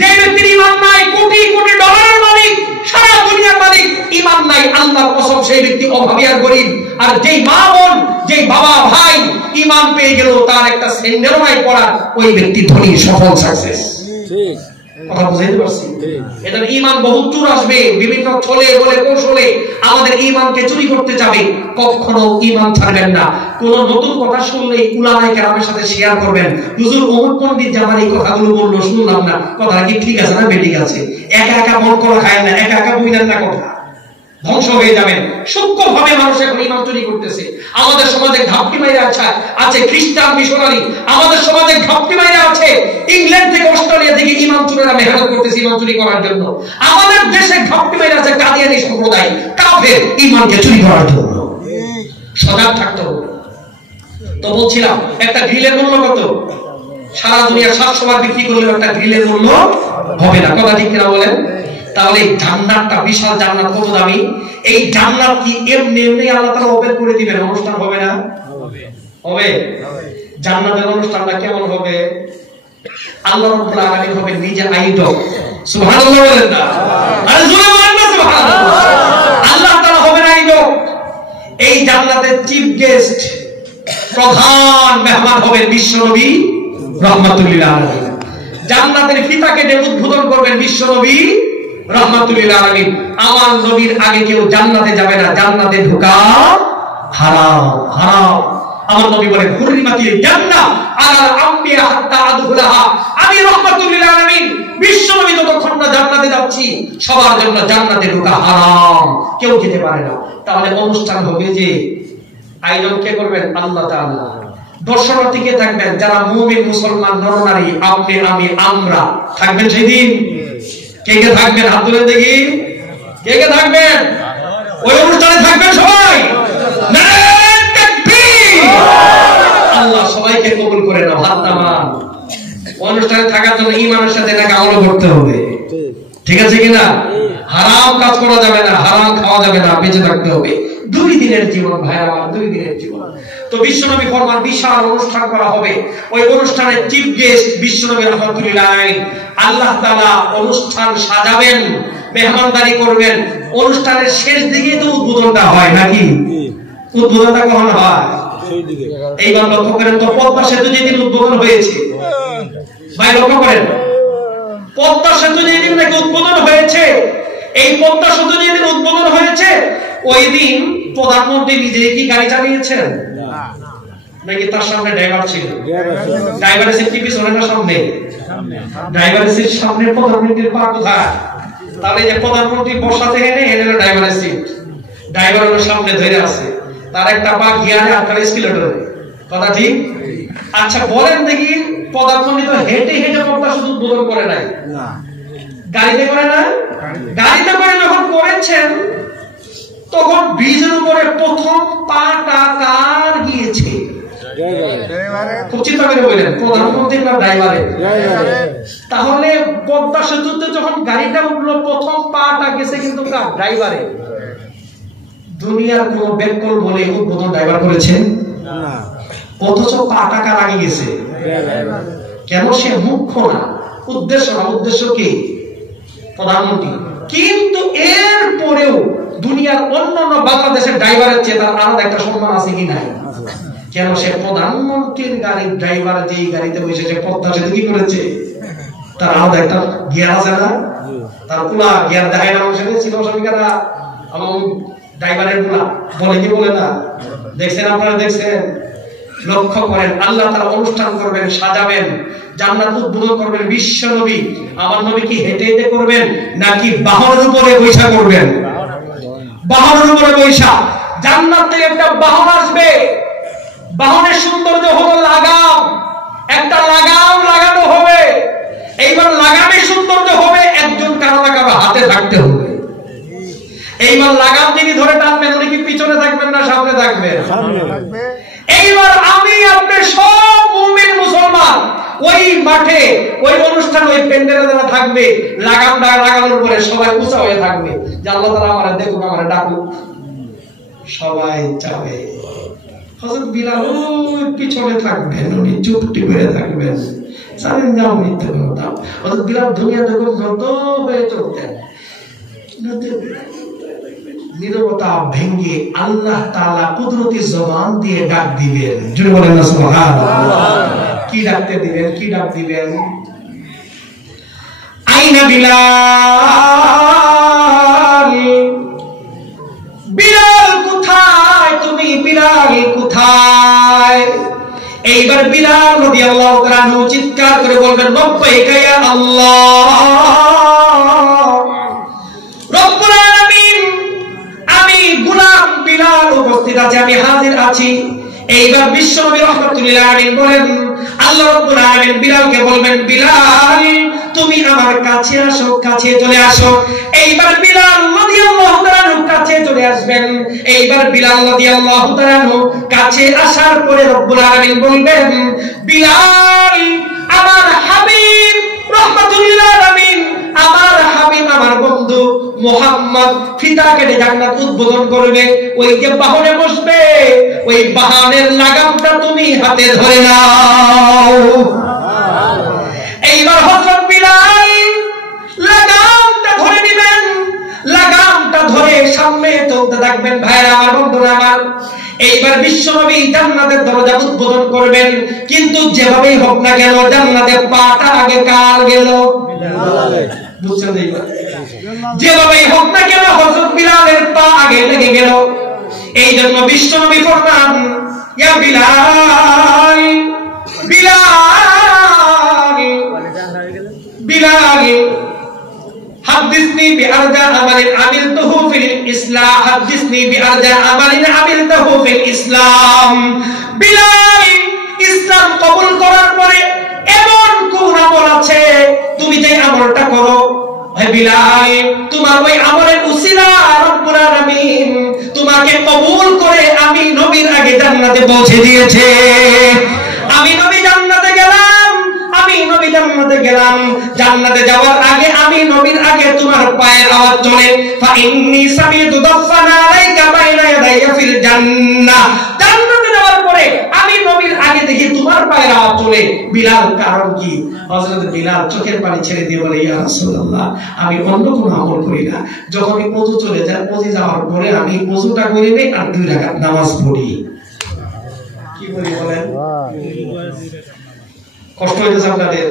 যে ব্যক্তির ঈমান নাই, কোটি কোটি ডলারের মালিক, সারা দুনিয়ার মালিক, ঈমান নাই, আল্লাহর কসম সেই ব্যক্তি অভাবী আর গরীব। আর যেই মা বোন, যেই বাবা ভাই ঈমান পেয়ে গেল, তার একটা সেন্ডেলও নাই পড়া, ওই ব্যক্তি ধনী, সফল, সাকসেস। ঠিক কথা বুঝাইতে পারছি? এটা ঈমান বহুত চুর আসবে, বিভিন্ন ছলে বলে কৌশলে আমাদের ঈমানকে চুরি করতে যাবে। কখনো ঈমান ছাড়বেন না। কোন নতুন কথা শুনলেই উলামায়ে কেরামের সাথে শেয়ার করবেন। হুজুর অমুক পণ্ডিত যে আমার এই কথাগুলো বললো, শুনলাম না, কথা কি ঠিক আছে না বেঠিক আছে? একা একা মন করা খায় না, একা একা বুঝলেন না, কথা ধ্বংস হয়ে যাবেন। সূক্ষ্মভাবে মানুষ এখন ঈমান চুরি করতেছে। আমাদের সমাজে ঘাপটি মাইরা আছে খ্রিস্টান মিশনারি, আমাদের সমাজে ঘাপটি মাইরা আছে ইংল্যান্ড থেকে অস্ট্রেলিয়া থেকে ঈমান চুরেরা মেহনত করতেছে ঈমান চুরি করার জন্য। আমাদের দেশে ঘাপটি মাইরা আছে কাদিয়ানী সম্প্রদায়, কাফের, ঈমানকে চুরি করার জন্য। সজাগ থাকতে হবে। তো বলছিলাম, একটা গ্রিলের মূল্য কত? সারা দুনিয়া 700 বার বিক্রি করলেও একটা গ্রিলের মূল্য হবে না। কথা ঠিক কিনা বলেন? তাহলে জান্নাতটা, বিশাল জান্নাত কত দামি? এই জান্নাত কি এমনি এমনি আল্লাহ তাআলা ওপেন করে দিবেন? অনুষ্ঠান হবে না? হবে। জান্নাতের অনুষ্ঠানটা কেমন হবে? আল্লাহ রাব্বুল আলামিন হবে নিজে আইডল। সুবহানাল্লাহ বলেন না? আরে জোরে বলেন না সুবহানাল্লাহ। আল্লাহ তাআলা হবে আইডল। এই জান্নাতের চিফ গেস্ট, প্রধান মেহমান হবেন বিশ্বনবী রাহমাতুল লিল আলামিন। জান্নাতের ফিতা কেটে উদ্বোধন করবেন বিশ্বনবী রাহমাতুল লিল আলামিন। আমার নবীর আগে কেউ জান্নাতে যাবে না, জান্নাতে ঢোকা হারাম, হারাম। আমার নবী বলেন, হুররিমাতিল জান্নাহ আলাল আমবিয়া হাত্তা আদখুলাহা। আমি রাহমাতুল লিল আলামিন, বিশ্বনবী যতক্ষণ না জান্নাতে যাচ্ছি, সবার জন্য জান্নাতে ঢোকা হারাম, কেউ যেতে পারে না। তাহলে অনুষ্ঠান হবে যে আয়োজন কে করবেন? আল্লাহ তাআলা। দর্শনার্থী কে থাকবেন? যারা মুমিন মুসলমান নরনারী, আপনি আমি আমরা থাকবেন সেদিন। কে কে থাকবেন? হাত তুলে দেখি, কে কে থাকবেন ওই অনুষ্ঠানে? থাকবেন সবাই? নারায়ে তাকবীর! আল্লাহ সবাইকে কবুল করে নাও। হাত নামান। অনুষ্ঠানে থাকার জন্য ঈমানের সাথে নাকি আমল করতে হবে, ঠিক আছে কিনা? হারাম কাজ করা যাবে না, হারাম খাওয়া যাবে না, বেঁচে থাকতে হবে। 2 দিনের জীবন ভাই আমার, 2 দিনের জীবন। তো বিশ্বনবী ফরমান বিশাল অনুষ্ঠান করা হবে। ওই অনুষ্ঠানে চিফ গেস্ট বিশ্বনবী রাহমাতুল্লাহ আলাইহি। আল্লাহ তাআলা অনুষ্ঠান সাজাবেন, মেহমানদারি করবেন। অনুষ্ঠানের শেষ দিকে তো উদ্বোধনটা হয় নাকি? উদ্বোধনটা কখন হয়? এইবার লক্ষ্য করেন তো, পদ্মা সেতু যেদিন উদ্বোধন হয়েছে, ভাই লক্ষ্য করেন, পদ্মা সেতু যেদিন নাকি উদ্বোধন হয়েছে, এই পদ্মা সেতু যেদিন উদ্বোধন হয়েছে ওই দিন প্রধানমন্ত্রী নিজে কি গাড়ি চালিয়েছেন নাকি তার সামনে ড্রাইভার ছিল? ড্রাইভারের সিট কি পিছনে না সামনে? ড্রাইভারের সিট সামনে, প্রধানমন্ত্রীর পা কোথায়? তাহলে যে প্রধানমন্ত্রী বসা থেকে নেই, এর ড্রাইভারের সিট, ড্রাইভার হলো সামনে ধরে আছে, তার একটা পা গিয়ারে আর একটা স্কিলেটরে। কথা ঠিক? আচ্ছা বলেন দেখি, প্রধানমন্ত্রী তো হেঁটে হেঁটে পদ্মা সেতু উদ্বোধন করে নাই, গাড়িতে করে না? গাড়িতে করে যখন করেছেন তখন ব্রিজের উপরে প্রথম পাটা কার গিয়েছে? খুব চিন্তা করে বললেন, প্রধানমন্ত্রী না ড্রাইভারের? তাহলে পদ্মা সেতুতে যখন গাড়িটা উঠলো প্রথম পাটা গেছে কিন্তু কার? ড্রাইভারের। দুনিয়ার কোন বেকল বলে উদ্বোধন ড্রাইভার করেছেন? অথচ পাটা কার আগে গেছে? কেন? সে মুখ্য না, উদ্দেশ্য না। উদ্দেশ্য কি? প্রধানমন্ত্রী। কিন্তু এর পরেও দুনিয়ার অন্যান্য বাংলাদেশের ড্রাইভারের চেয়ে তার আলাদা একটা সম্মান আছে কি নাই? কেন? সে প্রধানমন্ত্রীর গাড়ির ড্রাইভার, যেই গাড়িতে বসেছে পদ্মা সেতু কি করেছে, তার আলাদা একটা গিয়ার আছে না? তার পুরা গিয়ার দেখায় না মানুষের ছিল শ্রমিকেরা, আমার ড্রাইভারের গুলা বলে কি বলে না? দেখছেন আপনারা? দেখছেন? লক্ষ্য করেন, আল্লাহ তাআলা অনুষ্ঠান করবেন, সাজাবেন, জান্নাত উদ্বোধন করবেন। বিশ্ব নবী, আমার নবী কি হেঁটে হেঁটে করবেন নাকি বাহনের উপরে বৈশা করবেন? বাহনের উপরে বৈশা। জান্নাত থেকে একটা বাহন আসবে, বাহনের সৌন্দর্য হলো লাগাম, একটা লাগাম লাগানো হবে। এইবার লাগামের সৌন্দর্য হবে একজন কারো লাগাবে হাতে থাকতে হবে। এইবার লাগাম যিনি ধরে টানবেন উনি কি পিছনে থাকবেন না সামনে থাকবেন? এইবার আমি আপনি সব মুমিন মুসলমান ওই মাঠে, ওই অনুষ্ঠান, ওই প্যান্ডেলে যারা থাকবে, লাগামটা লাগানোর পরে সবাই উঁচা হয়ে থাকবে যে আল্লাহ তাআলা আমারে দেখুক, আমারে ডাকুক। সবাই যাবে। হযরত বিলাল ওই পিছনে থাকবেন, উনি চুপটি করে থাকবেন, জানেন না মিথ্যে কথা। হযরত বিলাল দুনিয়া যখন যত হয়ে চলতেন, নীরবতা ভেঙে আল্লাহ তাআলা কুদরতি জবান দিয়ে ডাক দিবেন। জোরে বলেন না সুবহানাল্লাহ। কি ডাকতে দিবেন? কি ডাক দিবেন? আইনা বিলাল, বিলাল কোথায় তুমি? বিলাল কোথায়? এইবার বিলাল রাদিয়াল্লাহু তাআলা আনহু চিৎকার করে বলবেন, লব্বাইকা ইয়া আল্লাহ, রব্বুল আলামিন, আমি গোলাম বিলাল উপস্থিত আছি, আমি হাজির আছি। এইবার বিশ্বনবী রাহমাতুল্লাহ আলাইহি বলেন, আল্লাহ রাব্বুল আলামিন বিলালকে বলবেন, বিলাল তুমি আমার কাছে আসো, কাছে চলে আসো। এইবার বিলাল রাদিয়াল্লাহু তাআলা কাছে চলে আসবেন। এইবার বিলাল রাদিয়াল্লাহু তাআলা কাছে আসার পরে রব্বুল আলামিন বলবেন, বিলাল আমার হাবিব রাহমাতুল্লাহ আলামিন, আমার হাবিব, আমার বন্ধু মুহাম্মদ ফিতা কেটে জান্নাত উদ্বোধন করবে। ওই যে বাহনে বসবে, ওই বাহনের লাগামটা তুমি হাতে ধরে নাও। এইবার হযরত বিলাল লাগামটা ধরে নেবেন, লাগামটা ধরে সামনে চলতে থাকবেন। ভাইরা আমার, বন্ধুরা আমার, এইবার বিশ্বনবী জান্নাতের দরজা উদ্বোধন করবেন। কিন্তু যেভাবেই হোক না কেন জান্নাতের পাটা আগে কার গেল? বুঝছেন? এইবার যেভাবেই হোক না কেন হযরত বিলালের পা আগে লেগে গেল। এই জন্য বিশ্বনবী ফরমান, ইয়া বিলাল, বিলাল, বিলাল, হাদিসনি বিআরজা আমালিন আমিলতুহু ফিল ইসলাহ হাদিসনি বিআরজা আমালিন আমিলতাহু ফিল ইসলাম। বিলাল ইসলাম কবুল করার পরে এমন কোন আমল আছে তুমি যে আমলটা করো, হে বিলাল, তোমার ওই আমলের উসিলা রব্বুল আলামিন তোমাকে কবুল করে আমি নবীর আগে জান্নাতে পৌঁছে দিয়েছে। আমি নবী জান্নাতে গেলাম, আমি নবী জান্নাতে গেলাম, জান্নাতে যাওয়ার আগে আমি নবীর আগে তোমার পায়ের আওয়াজ চলে, ফা ইন্নী সামিতু দাফানা আলাইকা বাইনা ইয়াদাইয়া ফিল জান্নাহ। জান্নাতে যাওয়ার পরে আমি নবীর আগে দেখি তোমার পায়ের আওয়াজ চলে। বিলাল কারণ কি? হযরত বিলাল চোখের পানি ছেড়ে দিয়ে বলে, ইয়া রাসূলুল্লাহ, আমি অন্য কোনো আমল করি না, যখনই ওযু চলে যায়, ওযু যাওয়ার পরে আমি ওযুটা করে নেই আর 2 রাকাত নামাজ পড়ি। কি বলি বলেন? কষ্ট হইতেছে আপনাদের?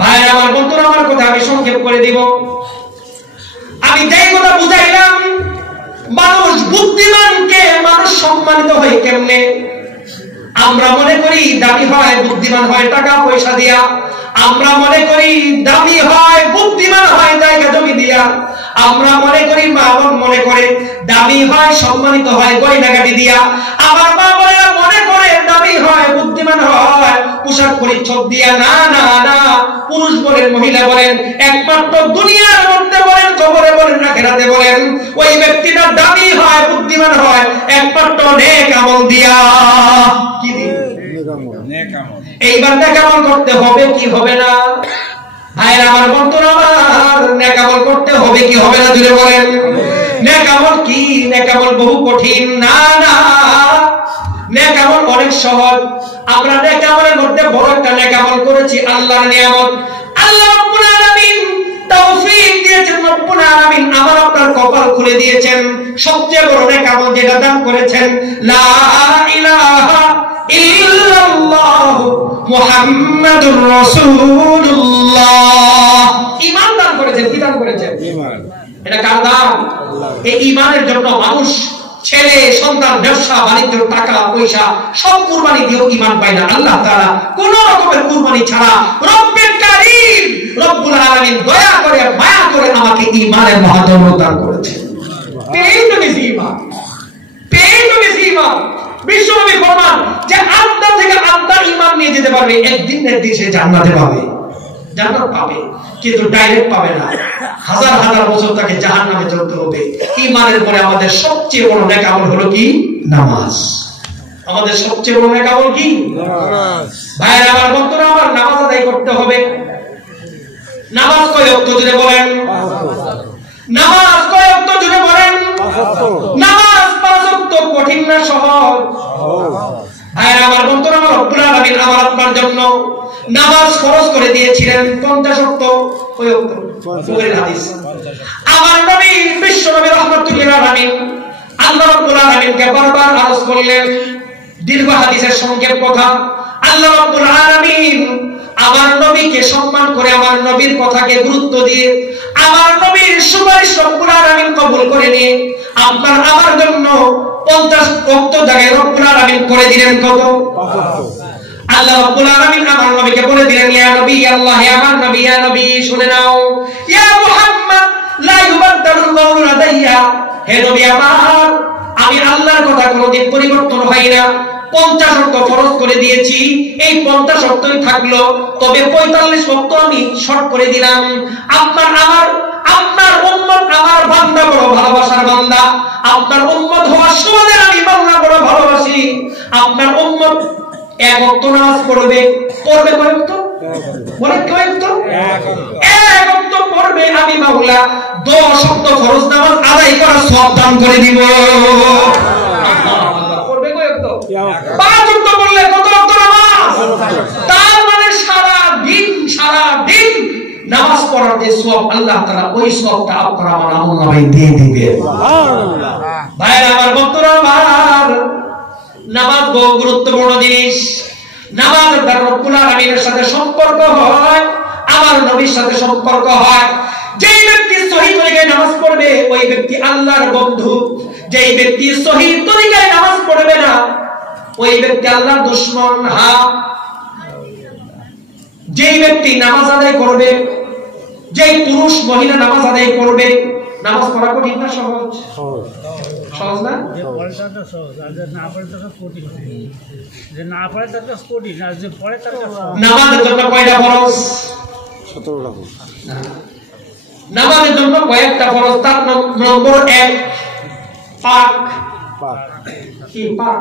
ভাই আমার, বন্ধুরা আমার, কথা আমি সংক্ষেপ করে দিব। আমি যেই কথা বুঝাইলাম, মানুষ বুদ্ধিমানকে মানুষ সম্মানিত হয় কেমনে? আমরা মনে করি দামি হয়, বুদ্ধিমান হয় টাকা পয়সা দিয়া। আমরা মনে করি দামি হয়, বুদ্ধিমান হয় জায়গা জমি দিয়া। আমরা মনে করি, মা বোন মনে করে দামি হয়, সম্মানিত হয় গয়নাগাটি দিয়া। আমার মা বোনেরা মনে করে দামি হয়, বুদ্ধিমান হয় পোশাক পরিচ্ছদ দিয়া। না না না, পুরুষ বলেন মহিলা বলেন, একমাত্র দুনিয়ার মধ্যে বলেন, কবরে বলেন, আখিরাতে বলেন, ওই ব্যক্তিটা দামি হয়, বুদ্ধিমান হয় একমাত্র নেক আমল দিয়া। কি দিয়ে? নেক আমল। এইবার নেক আমল করতে হবে কি হবে না? ভাইরা আমার, বন্ধুরা আমার, নেক আমল করতে হবে কি হবে না? জুড়ে বলেন। নেক আমল কি? নেক আমল বহু কঠিন না। না, নেক আমল অনেক সহজ। আমরা নেক আমলের মধ্যে বড় একটা নেক আমল করেছি, আল্লাহর নিয়ামত। আল্লাহ রাব্বুল আলামিন তৌফিক দিয়েছেন, রব্বুল আলামিন আমার আপনার কপাল খুলে দিয়েছেন। সবচেয়ে বড় নেক আমল যেটা দান করেছেন, লা ইলাহা ইল্লাল্লাহ মুহাম্মাদুর রাসূলুল্লাহ। ঈমান দান করেছেন। কি দান করেছেন? ঈমান। এটা কার দান? এই ঈমানের জন্য মানুষ ছেলে সন্তান, ব্যবসা বাণিজ্য, টাকা পয়সা সব কুরবানি দিয়েও ঈমান পায় না। আল্লাহ তাআলা কোন রকমের কুরবানি ছাড়া রব্বুল কারীম রব্বুল আলামিন দয়া করে মায়া করে আমাকে ঈমানের মাহাত্ম্য দান করেছেন। এই তো বেশি ঈমান, এই তো বেশি ঈমান। বিশ্বনবী ফরমান যে আত্মা থেকে আত্মা ঈমান নিয়ে যেতে পারবে, একদিন সে জান্নাতে পাবে, জান্নাত পাবে, কিন্তু ডাইরেক্ট পাবে না। হাজার হাজার বছর তাকে জাহান্নামে চলতে হবে। ঈমানের পরে আমাদের সবচেয়ে বড় নেক আমল হলো কি? নামাজ। আমাদের সবচেয়ে বড় নেক আমল কি? নামাজ। ভাইরা আমার, বন্ধুরা আমার, নামাজ আদায় করতে হবে। নামাজ কয় ওয়াক্ত জুড়ে বলেন? নামাজ কয় ওয়াক্ত জুড়ে বলেন? নামাজ 5 ওয়াক্ত। কঠিন না সহজ? ভাইরা আমার, বন্ধুরা আমার, রব্বুল আলামিন আমার আপনার জন্য নামাজ ফরজ করে দিয়েছিলেন 50 ওয়াক্ত। ওই ওয়াক্ত বুখারীর হাদিস। আমার নবী বিশ্ব নবী রাহমাতুল্লিল আলামিন আল্লাহ রাব্বুল আলামিনকে বারবার আরজ করলেন। দীর্ঘ হাদিসের সংক্ষেপ কথা, আল্লাহ রাব্বুল আলামিন আমার নবীকে সম্মান করে, আমার নবীর কথাকে গুরুত্ব দিয়ে, আমার নবীর সুপারিশ রব্বুল আলামিন কবুল করে নিয়ে আপনার আমার জন্য 50 ওয়াক্ত জায়গায় রব্বুল আলামিন করে দিলেন কত? 5 ওয়াক্ত। আল্লাহ রাব্বুল আলামিন আমার নবীকে বলে দিলেন, ইয়া নবী আল্লাহ, হে আমার নবী, ইয়া নবী শুনে নাও, ইয়া মুহাম্মদ লা ইউবাদদালুল কাউলু লাদাইয়া। হে নবী আমার, আমি আল্লাহর কথা কোনোদিন পরিবর্তন হয় না। 50 ওয়াক্ত ফরজ করে দিয়েছি, এই 50 ওয়াক্তই থাকলো, তবে 45 ওয়াক্ত আমি শর্ট করে দিলাম। আপনার উম্মত আমার বান্দা, বড় ভালোবাসার বান্দা। আপনার উম্মত হওয়ার সুবাদে আমি বান্দা বড় ভালোবাসি। আপনার উম্মত 1 ওয়াক্ত নামাজ পড়বে। পড়বে কয় ওয়াক্ত? বলে কয় ওয়াক্ত? 1 ওয়াক্ত পড়বে। আমি মাওলা 10 ওয়াক্ত ফরজ নামাজ আদায় করার সওয়াব দান করে দিব। পড়বে কয় ওয়াক্ত? 5 ওয়াক্ত পড়লে কত ওয়াক্ত নামাজ? তার মানে সারা দিন নামাজ পড়ার যে সওয়াব, আল্লাহ তাআলা ওই সওয়াবটা আপনার আমার আমলনামায় দিয়ে দিবে। সুবহানাল্লাহ। ভাইরা আমার, বন্ধুরা আমার, নামাজ বহু গুরুত্বপূর্ণ জিনিস। নামাজ দ্বারা রব্বুল আলামিনের সাথে সম্পর্ক হয়, আমার নবীর সাথে সম্পর্ক হয়। যেই ব্যক্তি সহিহ তরিকায় নামাজ পড়বে ওই ব্যক্তি আল্লাহর বন্ধু। যেই ব্যক্তি সহিহ তরিকায় নামাজ পড়বে না ওই ব্যক্তি আল্লাহর দুশমন। হ্যাঁ, যেই ব্যক্তি নামাজ আদায় করবে, যেই পুরুষ মহিলা নামাজ আদায় করবে, নামাজ পড়া কঠিন না সহজ? সহজ না? যে পড়ে তার সহজ, আর যে না পড়ে তার কঠিন। যে না পড়ে তার কঠিন, আর যে পড়ে তার সহজ। নামাজের জন্য কয়টা ফরজ? 17টা ফরজ। নামাজের জন্য কয়েকটা ফরজ। তার নম্বর 1 পাক। কি পাক?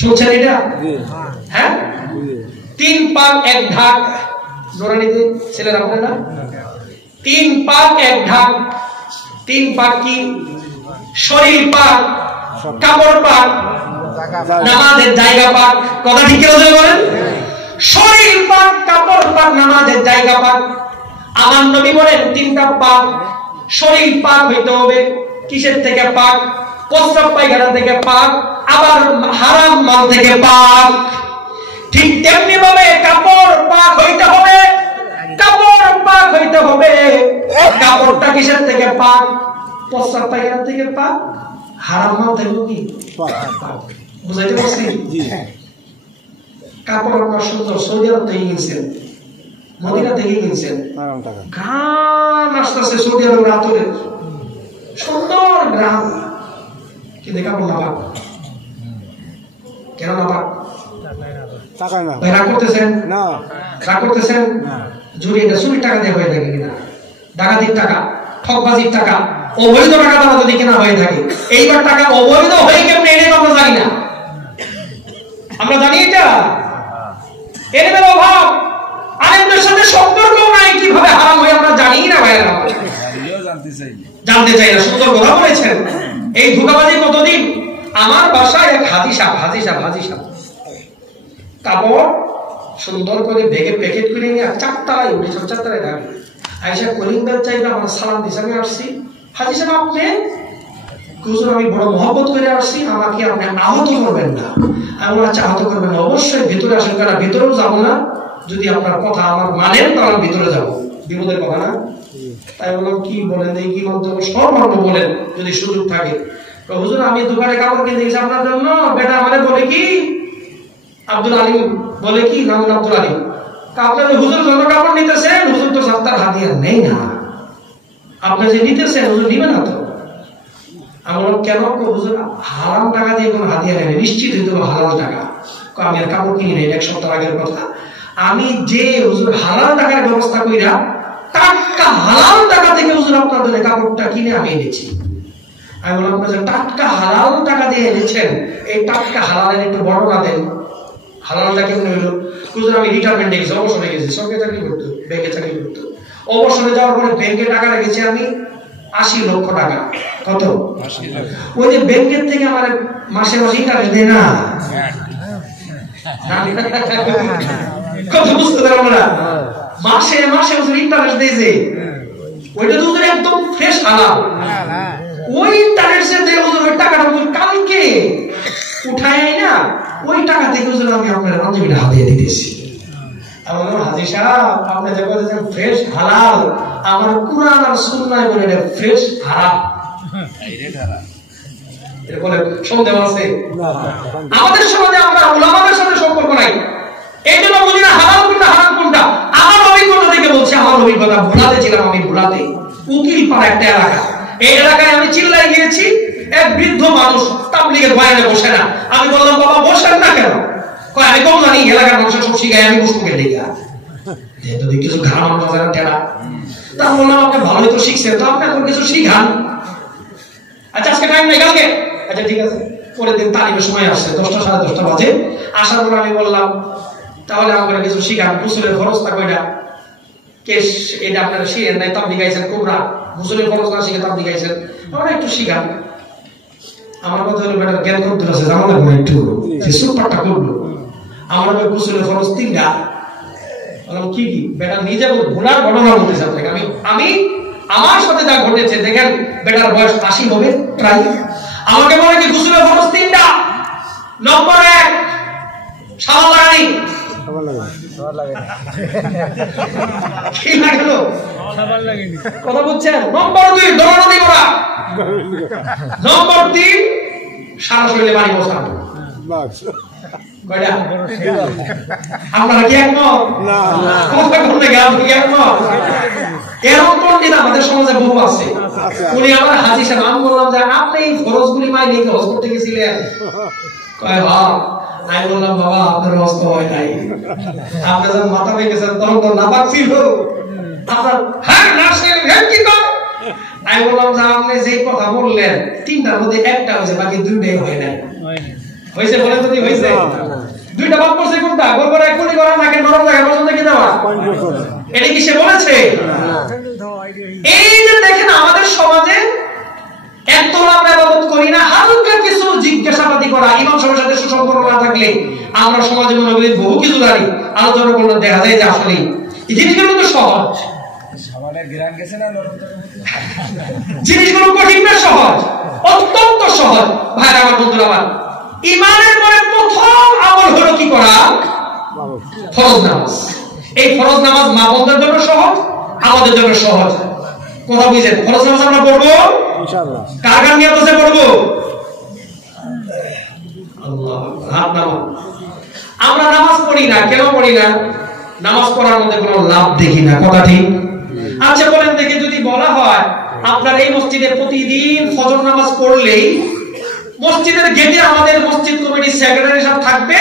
শুনছেন এটা? হ্যাঁ, 3 পাক 1 ঢাক। জোরানিতে ছেলেরা বলে না 3 পাক 1 ঢাক। 3 পাক কি? শরীর পাক, কাপড় পাক, নামাজের জায়গা পাক। কথা ঠিক কেউ বলেন? শরীর পাক, কাপড় পাক, নামাজের জায়গা পাক। আমার নবী বলেন 3টা পাক। শরীর পাক হইতে হবে। কিসের থেকে পাক? প্রস্রাব পায়খানা থেকে পাক, আবার হারাম মাল থেকে পাক। ঠিক তেমনি ভাবে কাপড় পাক হইতে হবে। কাপড় পাক হইতে হবে। কাপড়টা কিসের থেকে পাক? প্রস্রাব পায়খানা থেকে পাক, হারাম মাল থেকে কি পাক। বুঝাইতে পারছি? কাপড় আপনার সুন্দর সৌদি আরব থেকে কিনছেন, মদিনা থেকে কিনছেন, ঘাম আসতেছে সৌদি আরব রাতের সুন্দর গ্রাম, কিন্তু কাপড় না পাক। কেন না পাক? রাগ করতেছেন না? রাগ করতেছেন? জুড়ি এটা চুরির টাকা দিয়ে হয়ে থাকে কিনা, ডাকাতির টাকা, ঠকবাজির টাকা, অবৈধ টাকা দ্বারা যদি কেনা হয়ে থাকে। এইবার টাকা অবৈধ হয়ে কেমন এটা আমরা জানি না। আমরা জানি এটা এদের অভাব, আরেকদের সাথে সম্পর্ক নাই, কিভাবে হারাম হয়ে আমরা জানি না। ভাইয়েরা জানতে চাই না। সুন্দর কথা বলেছেন। এই ধোঁকাবাজি কতদিন? আমার বাসায় এক হাজি সাহেব কাপড় সুন্দর করে বেগে প্যাকেট করে নিয়ে 4 তলায় উঠেছে, 4 তলায় দাঁড়িয়ে আইসা কলিং বেল চাইবে, আমার সালাম দিছে। আমি আসছি, হাজি সাহেব আপনি? হুজুর আমি বড় মহব্বত করে আসছি, আমাকে আপনি আহত করবেন না। আমি বললাম আচ্ছা আহত করবেন না, অবশ্যই ভিতরে আসেন। কারণ ভিতরেও যাবো না, যদি আপনার কথা আমার মানেন তাহলে ভিতরে যাবো, বিপদের কথা না। তাই বললাম কি বলেন, এই কি মন্তব্য সর্বর্ণ বলেন যদি সুযোগ থাকে। হুজুর আমি দোকানে কাপড় কিনে দিয়েছি আপনার জন্য। বেটা আমাদের বলে কি আব্দুল আলিম বলে কি নাম আব্দুল আলিম, আপনার হুজুর জন্য কাপড় নিতেছেন, হুজুর তো সাত্তার হাতিয়ার নেই না, আপনি যে নিতেছেন হুজুর নিবে না তো। আমি বললাম কেন? হুজুর হারাম টাকা দিয়ে কোনো হাতিয়ার নেই, নিশ্চিত হইতে হবে হারাম টাকা। আমি আর কাপড় কিনি নেই, 1 সপ্তাহ আগের কথা। আমি যে হুজুর হালাল টাকার ব্যবস্থা কইরা টাটকা হালাল টাকা থেকে হুজুর আপনাদের কাপড়টা কিনে আমি এনেছি। আমি বললাম আপনার যে টাটকা হালাল টাকা দিয়ে এনেছেন, এই টাটকা হালালের একটু বর্ণনা দেন। হালালটা কেমন হইলো? হুজুর আমি রিটায়ারমেন্টে গেছি, অবসরে গেছি, সরকারি চাকরি করতো, ব্যাংকে চাকরি করতো। অবসরে যাওয়ার পরে ব্যাংকে টাকা রেখেছি আমি 80 লক্ষ টাকা। কত? ওই যে ব্যাংকের থেকে আমার মাসে মাসে ইন্টারেস্ট দেয় না, কত বুঝতে পারবো না, মাসে মাসে ইন্টারেস্ট দিয়েছে। ওইটা তো একদম ফ্রেশ হালাল। ওই ইন্টারেস্ট দিয়ে ওই টাকাটা কালকে উঠায় না, ওই টাকা থেকে আমি আপনার রঞ্জবিটা হাতিয়ে দিতেছি। আমি বললাম হাজি সাহেব আপনি যে বলেছেন ফ্রেশ হালাল, আমার কুরআন আর সুন্নাহয় বলে এটা ফ্রেশ হারাম। এটা বলে সন্দেহ আছে? আমাদের সমাজে আমরা উলামাদের সাথে সম্পর্ক নাই, এই জন্য বুঝি না হালাল কোনটা হারাম কোনটা। আমার অভিজ্ঞতা থেকে বলছি, আমার অভিজ্ঞতা ভোলাতে ছিলাম আমি, ভোলাতে উকিল পাড়া একটা এলাকা। এই এলাকায় আমি চিল্লাই গিয়েছি, এক বৃদ্ধ মানুষ তাবলীগের বয়ানে বসে না। আমি বললাম বাবা বসেন না কেন? কয় আমি কম জানি, এলাকার মানুষের সব শিখাই, আমি বসবো কেন দেখা যেহেতু কিছু ঘাম আমরা জানা টেরা। তা বললাম আপনি ভালোই তো শিখছেন, তো আপনি এখন কিছু শিখান। আচ্ছা আজকে টাইম নেই, কালকে। আচ্ছা ঠিক আছে। পরের দিন তালিমের সময় আসছে, 10টা সাড়ে 10টা বাজে। আসার পর আমি বললাম তাহলে আমাকে কিছু শিখান, গোসলের খরচটা কয়টা? কেশ এটা আপনারা শিখেন নাই, তাবলীগ গাইছেন কোবরা, গোসলের খরচ না শিখে তাবলীগ গাইছেন, আমরা একটু শিখান। আমার কথা হলো বেটা জ্ঞান করতে আছে, জানা লাগবে একটু, যে সুপারটা করলো। আমার গোসলের খরচ 3টা। বললাম কি কি? বেটা নিজে ঘোড়ার ঘটনা বলতেছে আপনাকে। আমি আমার সাথে যা ঘটেছে দেখেন, বেটার বয়স 80 হবে প্রায়। আমাকে বলে কি গোসলের খরচ 3টা। নম্বর 1 সাবান লাগানি। কি লাগলো? কথা বলছেন? নম্বর 2 দৌড়াদৌড়ি করা। নম্বর 3 সারা শরীরে পানি বসানো। আপনারা কি একমত? না। কথা বলতে গেলে আপনি কি একমত? এরকম পণ্ডিত আমাদের সমাজে বহু আছে। উনি আমার হাজী সাহেব, আমি বললাম যে আপনি এই ফরজগুলি মাইনে হজ করতে গেছিলেন? কয় হ্যাঁ। আমি বললাম বাবা আপনার হজ তো হয় নাই, আপনি যখন মাথা পেয়ে গেছেন তখন তো নাপাক ছিল আপনার। হ্যাঁ না কি কর। আমি বললাম যে আপনি যে কথা বললেন তিনটার মধ্যে একটা হয়েছে, বাকি দুইটাই হয় নাই। হয়েছে বলে যদি হয়েছে দুইটা বাদ করছে কোনটা? গোলগোলা কুলি করা নাকি নরম জায়গা পর্যন্ত কি দেওয়া? এটা কি সে বলেছে? এই যে দেখেন আমাদের সমাজে এত আমরা ইবাদত করি না, হালকা কিছু জিজ্ঞাসাবাদি করা, ইমাম সাহেবের সাথে সুসম্পর্ক না থাকলে আমরা সমাজে মনে করি বহু কিছু জানি, আলোচনা করলে দেখা যায় যে আসলে এই জিনিসগুলো তো সহজ। জিনিসগুলো কঠিন না সহজ? অত্যন্ত সহজ। ভাইরা আমার, বন্ধুরা আমার, ইমানের পরে প্রথম আমল হলো কি করা? ফরজ নামাজ। এই ফরজ নামাজ মা বোনদের জন্য সহজ, আমাদের জন্য সহজ। কথা বুঝেন? ফরজ নামাজ আমরা পড়বো ইনশাআল্লাহ। কার কার নিয়ত আছে পড়বো? আল্লাহ, হাত নামাজ। আমরা নামাজ পড়ি না, কেন পড়ি না? নামাজ পড়ার মধ্যে কোনো লাভ দেখি না। কথা ঠিক? আচ্ছা বলেন দেখি, যদি বলা হয় আপনার এই মসজিদে প্রতিদিন ফজর নামাজ পড়লেই মসজিদের গেটে আমাদের মসজিদ কমিটির সেক্রেটারি সাহেব থাকবে,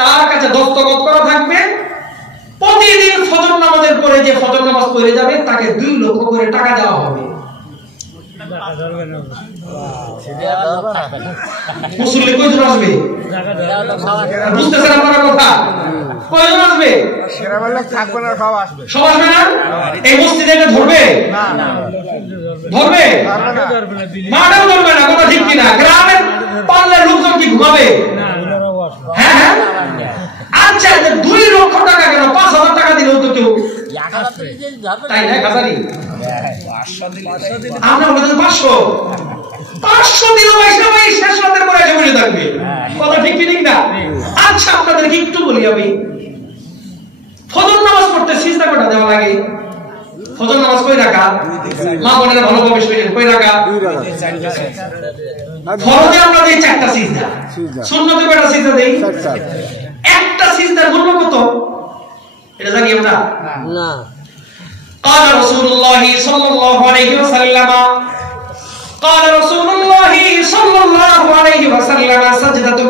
তার কাছে দস্তখত করা থাকবে, প্রতিদিন ফজর নামাজের পরে যে ফজর নামাজ পড়ে যাবে তাকে 2 লক্ষ করে টাকা দেওয়া হবে। মুসল্লি কয়জন আসবে? বুঝতেছেন আপনারা কথা? কয়জন আসবে? সব আসবে না? এই মসজিদে এটা ধরবে? ধরবে? মাঠেও ধরবে না। কথা ঠিক কিনা? গ্রামের পাল্লার লোকজন কি ঘুমাবে? হ্যাঁ। আচ্ছা 2 লক্ষ টাকা কেন? 5,000 টাকা দিলেও তো কেউ তাই না? হাজারি আমরা বলতে 500 দিল ভাই, শেষ রাতের পরে এসে বসে থাকবে। কথা ঠিক ঠিক না? আচ্ছা আপনাদেরকে একটু বলি আমি, ফজর নামাজ পড়তে সিজদা কয়টা দেওয়া লাগে? ফজর নামাজ কয় রাকাত? মা বোনেরা ভালোভাবে শুনেন, কয় রাকাত? 2 রাকাত। ফরজে আমরা দেই 4টা সিজদা, সুন্নতে কয়টা সিজদা দেই? 4টা। একটা সিজদার মূল্য কত এটা জানি আমরা না। قال رسول الله صلى الله عليه وسلم قال رسول الله صلى الله عليه وسلم سجدة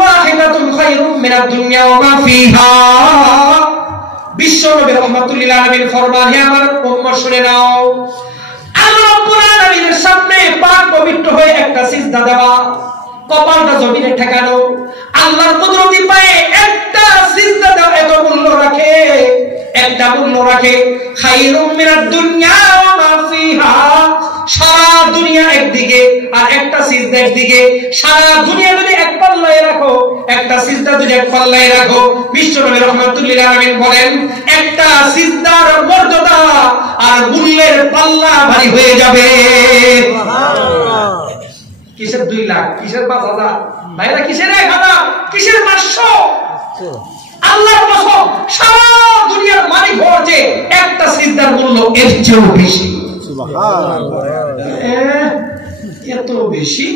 واحدة خير من الدنيا وما فيها। বিশ্ব নবী রাহমাতুল্লিল আলামিন ফরমান, হে আমার উম্মত শুনে নাও, আল্লাহ রাব্বুল আলামিনের সামনে পাক পবিত্র হয়ে একটা সিজদা দেওয়া, কপালটা জমিনে ঠেকানো, আল্লাহর কুদরতি পায়ে একটা সিজদা দেওয়া এত মূল্য রাখে, একটা মূল্য রাখে। খায়রুম মিনাদ দুনিয়া ওয়া মা ফিহা। সারা দুনিয়া একদিকে আর একটা সিজদা একদিকে। সারা দুনিয়া যদি এক পাল্লায় রাখো, একটা সিজদা যদি এক পাল্লায় রাখো, বিশ্বনবী রাহমাতুল্লিল আলামিন বলেন একটা সিজদার মর্যাদা আর মূল্যের পাল্লা ভারী হয়ে যাবে। সুবহানাল্লাহ। কিসের 2 লাখ, কিসের 5,000? ভাইরা কিসের 1,000, কিসের 500? আল্লাহর কসম, সারা দুনিয়ার মালিক হওয়ার যে একটা সিজদার মূল্য এর চেয়েও বেশি। সুবহানাল্লাহ। এত বেশি?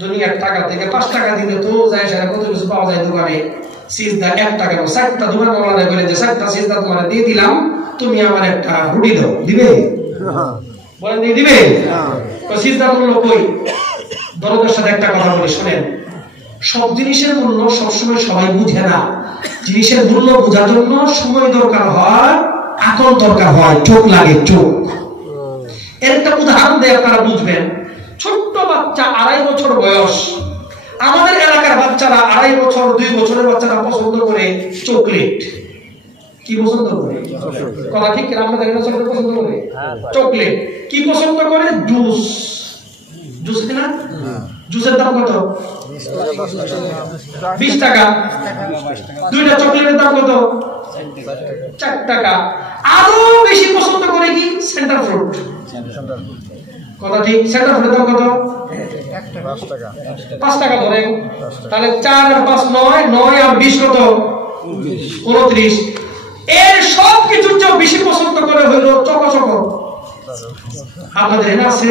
দুনিয়ার টাকা থেকে 5 টাকা দিলে তো যায় সারা কত কিছু পাওয়া যায় দোকানে। সিজদা 1 টাকা, 7টা দোকান ওয়ালা বলে যে 7টা সিজদা তোমারে দিয়ে দিলাম, তুমি আমার একটা রুটি দাও, দিবে? বলেন দিবে? তো সিজদার মূল্য কই? দরদের সাথে একটা কথা বলি, শুনেন। সব জিনিসের মূল্য সবসময় সবাই বুঝে না। জিনিসের মূল্য বোঝার জন্য সময় দরকার হয়, আকল দরকার হয়, চোখ লাগে, চোখ। এর একটা উদাহরণ দিয়ে আপনারা বুঝবেন। ছোট্ট বাচ্চা 2.5 বছর বয়স, আমাদের এলাকার বাচ্চারা 2.5 বছর 2 বছরের বাচ্চারা পছন্দ করে চকলেট। কি পছন্দ করে? কথা ঠিক কিনা? আপনাদের এখানে চকলেট পছন্দ করে? চকলেট। কি পছন্দ করে? জুস। জুস কিনা? জুসের দাম কত? 20 টাকা। 2টা চকলেটের দাম কত? 4 টাকা। আরো বেশি পছন্দ করে কি? Centre fruit. কথা ঠিক? সেন্টার ফ্রুটের দাম কত? 5 টাকা ধরে। তাহলে 4 আর 5 9, 9 আর 20 কত? 29। এর সব কিছুর চেয়ে বেশি পছন্দ করে হইল চকো চকো। আপনাদের এখানে আছে?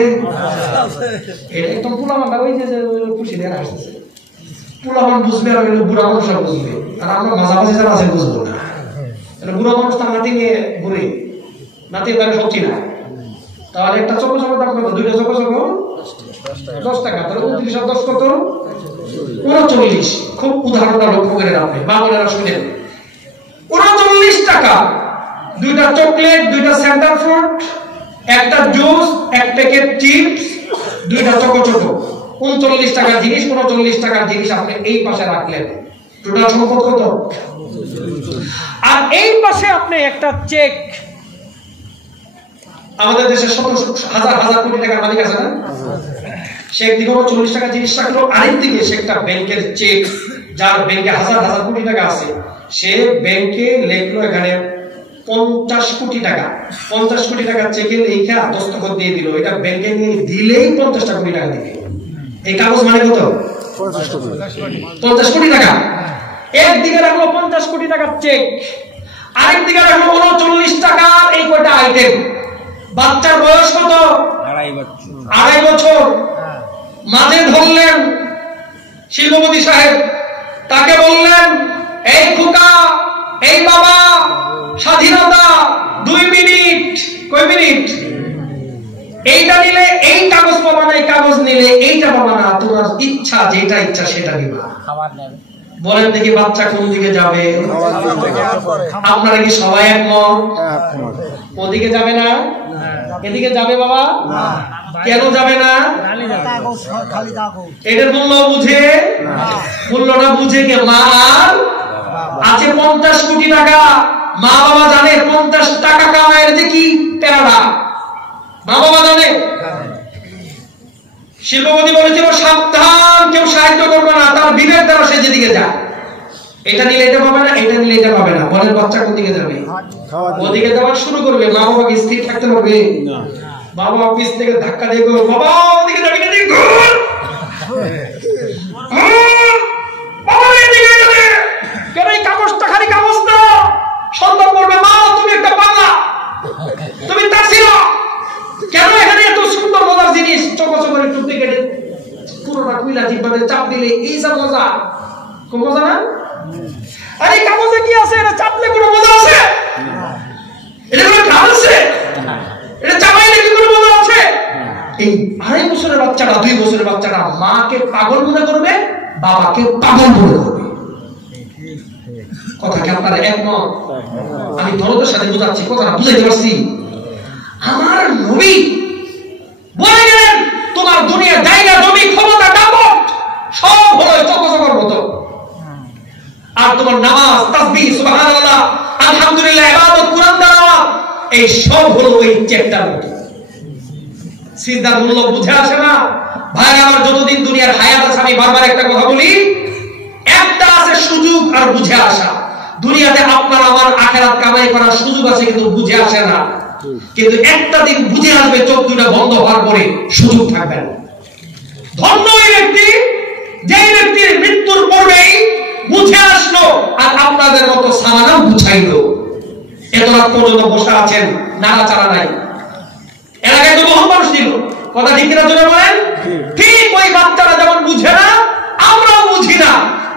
এটা একদম পোলাপানটা ওই যে খুশি দেয়া আসতেছে। পোলাপান বুঝবে আর বুড়া মানুষরা বুঝবে, আর আমরা মাঝামাঝি যারা আছে বুঝবো না। বুড়ো মানুষ তার নাতি নিয়ে ঘুরে, নাতির বাড়ি সবজি না, তাহলে একটা চকো চকো দাম কত? দুইটা চকো চকো 10 টাকা, তাহলে 29 আর 10 কত? 39। খুব উদাহরণটা লক্ষ্য করে রাখবে, বাংলারা শুনেন। 39 টাকা দুইটা চকলেট, দুইটা সেন্টার ফ্রুট, একটা জুস, এক প্যাকেট চিপস, দুইটা চকো চকো। 39 টাকার জিনিস, 39 টাকার জিনিস আপনি এই পাশে রাখলেন, টোটাল সম্পদ কত? আর এই পাশে আপনি একটা চেক, আমাদের দেশে শত হাজার হাজার কোটি টাকার মালিক আছে না, সে একদিকে 39 টাকা জিনিস রাখলো, আরেকদিকে সে একটা ব্যাংকের চেক, যার ব্যাংকে হাজার হাজার কোটি টাকা আছে, সে ব্যাংকে লেখলো এখানে 50 কোটি টাকা। 50 কোটি টাকার চেকে লেখা দস্তখত দিয়ে দিল, এটা ব্যাংকে নিয়ে দিলেই 50 কোটি টাকা দিবে। এই কাগজ মানে কত? 50 কোটি টাকা। একদিকে রাখলো 50 কোটি টাকার চেক, আরেকদিকে রাখলো 39 টাকার এই কয়টা আইটেম। বাচ্চার বয়স কত? 2.5 বছর। মাঝে ধরলেন শিল্পপতি সাহেব, তাকে বললেন, এই খোকা, এই বাবা, স্বাধীনতা 2 মিনিট। কয় মিনিট? এইটা নিলে এই কাগজ পাবা না, এই কাগজ নিলে এইটা পাবা না, তোমার ইচ্ছা যেটা ইচ্ছা সেটা নিবা। বলেন দেখি বাচ্চা কোন দিকে যাবে? আপনারা কি সবাই একমত? ওদিকে যাবে না, এদিকে যাবে বাবা? কেন যাবে না? এটার মূল্য বুঝে? মূল্যটা বুঝে কে? মা আর আছে 50 কোটি টাকা। মা বাবা জানে 50 টাকা কামায়ের যে কি প্যারাটা, মা বাবা জানে। শিল্পপতি বলেছিল সাবধান, কেউ সাহায্য করবে না, তার বিবেক দ্বারা সে যেদিকে যায়। এটা নিলে এটা পাবে না, এটা নিলে এটা পাবে না। বলেন বাচ্চা কোন দিকে যাবে? ওদিকে যাওয়া শুরু করবে। মা বাবা কি স্থির থাকতে পারবে? মা বাবা অফিস থেকে ধাক্কা দিয়ে গো, বাবা ওদিকে যাবি না, দিক ঘুর, বাবা এদিকে যাবে কেন? এই কাগজটা খালি কাগজ না। সন্তান বলবে, মা তুমি একটা পাগলা, তুমি তার ছিল কেন? এখানে এত সুন্দর মজার জিনিস চকো চকো একটু কেটে পুরোটা কুইলা জিব্বাতে চাপ দিলে এই যা মজা, কোন মজা না? আরে কাগজে কি আছে? এটা চাপলে কোনো মজা আছে? এটা কোনো কাজ আছে? এটা চাপাইলে কি কোনো মজা আছে? এই 2.5 বছরের বাচ্চাটা, 2 বছরের বাচ্চাটা মাকে পাগল মনে করবে, বাবাকে পাগল মনে করবে। কথা কি আপনারা একমত? আমি দরদের সাথে বোঝাচ্ছি, কথাটা বুঝাইতে পারছি? আমার নবী বলে গেলেন, তোমার দুনিয়া জায়গা জমি ক্ষমতা দাপট সব হলো চকো চকোর মতো, আর তোমার নামাজ, তাসবিহ, সুবহানাল্লাহ, আলহামদুলিল্লাহ, ইবাদত, কুরআন তেলাওয়াত, এই সব হলো ওই চেকটার মতো। সিজদার মূল্য বুঝে আসে না ভাই আমার। যতদিন দুনিয়ার হায়াত আছে, আমি বারবার একটা কথা বলি, একটা আছে সুযোগ আর বুঝে আসা। দুনিয়াতে আপনার আমার আখিরাত কামাই করার সুযোগ আছে, কিন্তু বুঝে আসে না। কিন্তু একটা দিন বুঝে আসবে, চোখ দুটো বন্ধ হওয়ার পরে সুযোগ থাকবে না। ধন্য ওই ব্যক্তি, যে ব্যক্তির মৃত্যুর পূর্বেই বুঝে আসলো আর আপনাদের মতো সামানা বুঝাইলো। এত রাত পর্যন্ত বসে আছেন, নাড়াচাড়া নাই। এলাকায় তো বহু মানুষ ছিল, কথা ঠিক কিনা জোরে বলেন? ঠিক ওই বাচ্চারা যেমন বুঝে না, আমরাও বুঝি না।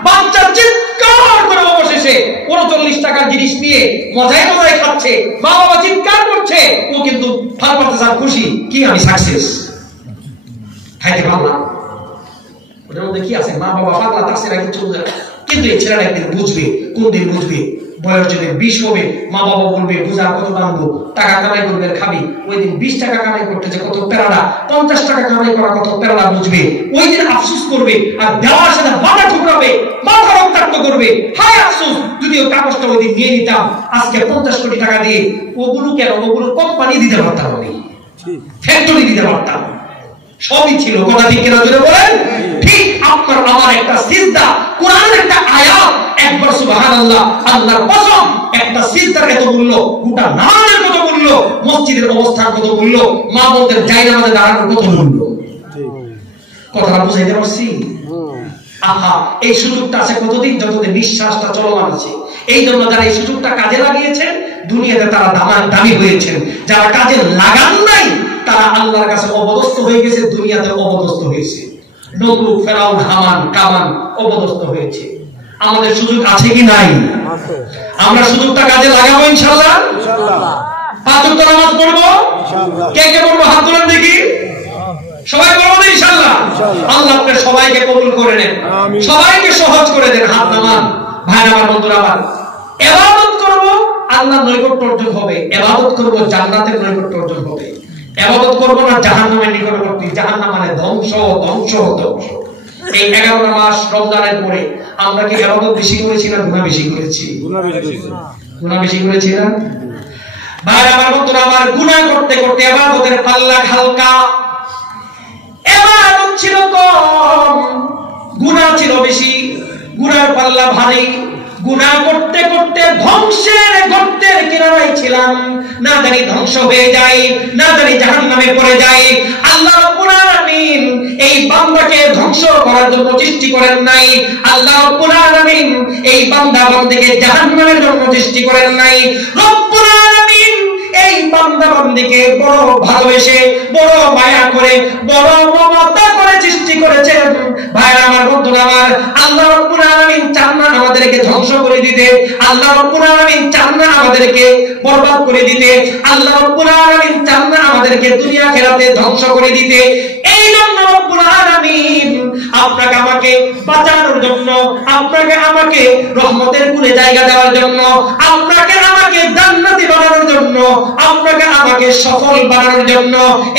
বাচ্চা চিৎকার করে অবশেষে 39 টাকার জিনিস নিয়ে মজায় মজায় খাচ্ছে, মা বাবা চিৎকার করছে, ও কিন্তু খুশি, কি আমি সাকসেস, খাইতে পারলাম। ওটার মধ্যে কি আছে? মা বাবা পাগলা, তার সেরা কিছু বুঝে না। কিন্তু এই ছেলেটা একদিন বুঝবে। কোন দিন বুঝবে? বয়স যদি 20 হবে, মা বাবা বলবে বুঝা কত দাম, টাকা কামাই করবে খাবি। ওই দিন 20 টাকা কামাই করতে যে কত প্যারালা, 50 টাকা কামাই করা কত প্যারালা বুঝবে। ওই দিন আফসোস করবে, আর দেওয়ার সাথে মাথা ঠুকরাবে, মাথা রক্তাক্ত করবে। হায় আফসোস, যদি ওই কাগজটা ওই দিন নিয়ে নিতাম, আজকে 50 কোটি টাকা দিয়ে ওগুলো কেন, ওগুলো কোম্পানি দিতে পারতাম, আমি ফ্যাক্টরি দিতে পারতাম, সবই ছিল। কথা ঠিক কিনা জোরে বলেন? ঠিক আপনার আমার একটা সিজদা, কোরআনের একটা আয়াত, একবার সুবহানাল্লাহ, আল্লাহর কসম, একটা সিজদার এত মূল্য, গোটা নামাজের কত মূল্য, মসজিদের অবস্থার কত মূল্য, মা বোনদের জায়নামাজে দাঁড়ানোর কত মূল্য। কথাটা বুঝাইতে পারছি? আহা, এই সুযোগটা আছে কতদিন? যতদিন নিঃশ্বাসটা চলমান আছে। এই জন্য যারা এই সুযোগটা কাজে লাগিয়েছেন, দুনিয়াতে তারা দামি হয়েছেন। যারা কাজে লাগান নাই, তারা আল্লাহর কাছে অপদস্থ হয়ে গেছে, দুনিয়াতে অপদস্থ হয়েছে। নমরুদ, ফেরাউন, হামান, কামান অপদস্থ হয়েছে। আমাদের সুযোগ আছে কি নাই? আমরা সুযোগটা কাজে লাগাবো ইনশাআল্লাহ। 5 ওয়াক্ত নামাজ পড়বো। কে কে পড়বো হাত তুলেন দেখি। সবাই বলুন ইনশাআল্লাহ। আল্লাহ আপনাদের সবাইকে কবুল করে নেন, সবাইকে সহজ করে দেন। হাত নামান ভাইরা আমার, বন্ধুরা আমার। ইবাদত করব আল্লাহর নৈকট্য অর্জন হবে, ইবাদত করব জান্নাতের নৈকট্য অর্জন হবে। ইবাদত করব না জাহান্নামের নিকটবর্তী। জাহান্নাম মানে ধ্বংস, ধ্বংস, ধ্বংস। এই 11 মাস রমজানের পরে আমরা কি ইবাদত বেশি করেছি না গুনাহ বেশি করেছি? গুনাহ বেশি করেছি না ভাইরা আমার, বন্ধুরা আমার। গুনাহ করতে করতে ইবাদতের পাল্লা হালকা, ইবাদত ছিল কম, গুনাহ ছিল বেশি। গুনার পাল্লা ভারী। গুনাহ করতে করতে ধ্বংসের গর্তের কিনারায় ছিলাম। না জানি ধ্বংস হয়ে যায়, না জানি জাহান্নামে পড়ে যায়। আল্লাহ রাব্বুল আলামিন এই বান্দাকে ধ্বংস করার জন্য সৃষ্টি করেন নাই। আল্লাহ রাব্বুল আলামিন এই বান্দা বান্দিকে জাহান্নামের জন্য সৃষ্টি করেন নাই। রব্বুল আলামিন এই বান্দা বান্দিকে বড় ভালোবেসে, বড় মায়া করে, বড় মমতা করে সৃষ্টি করেছেন। ভাইরা আমার, বন্ধুরা আমার, আল্লাহ রাব্বুল আলামিন চান না আমাদেরকে ধ্বংস করে দিতে। আল্লাহ রাব্বুল আলামিন চান না আমাদেরকে বরবাদ করে দিতে। আল্লাহ রাব্বুল আলামিন চান না আমাদেরকে দুনিয়া আখিরাতে ধ্বংস করে দিতে। এই জন্য রব্বুল আলামিন আপনাকে আমাকে বাঁচানোর জন্য, আপনাকে আমাকে রহমতের কুলে জায়গা দেওয়ার জন্য, আপনাকে আমাকে জান্নাতি বানানোর জন্য, আপনাকে আমাকে সফল বানানোর জন্য,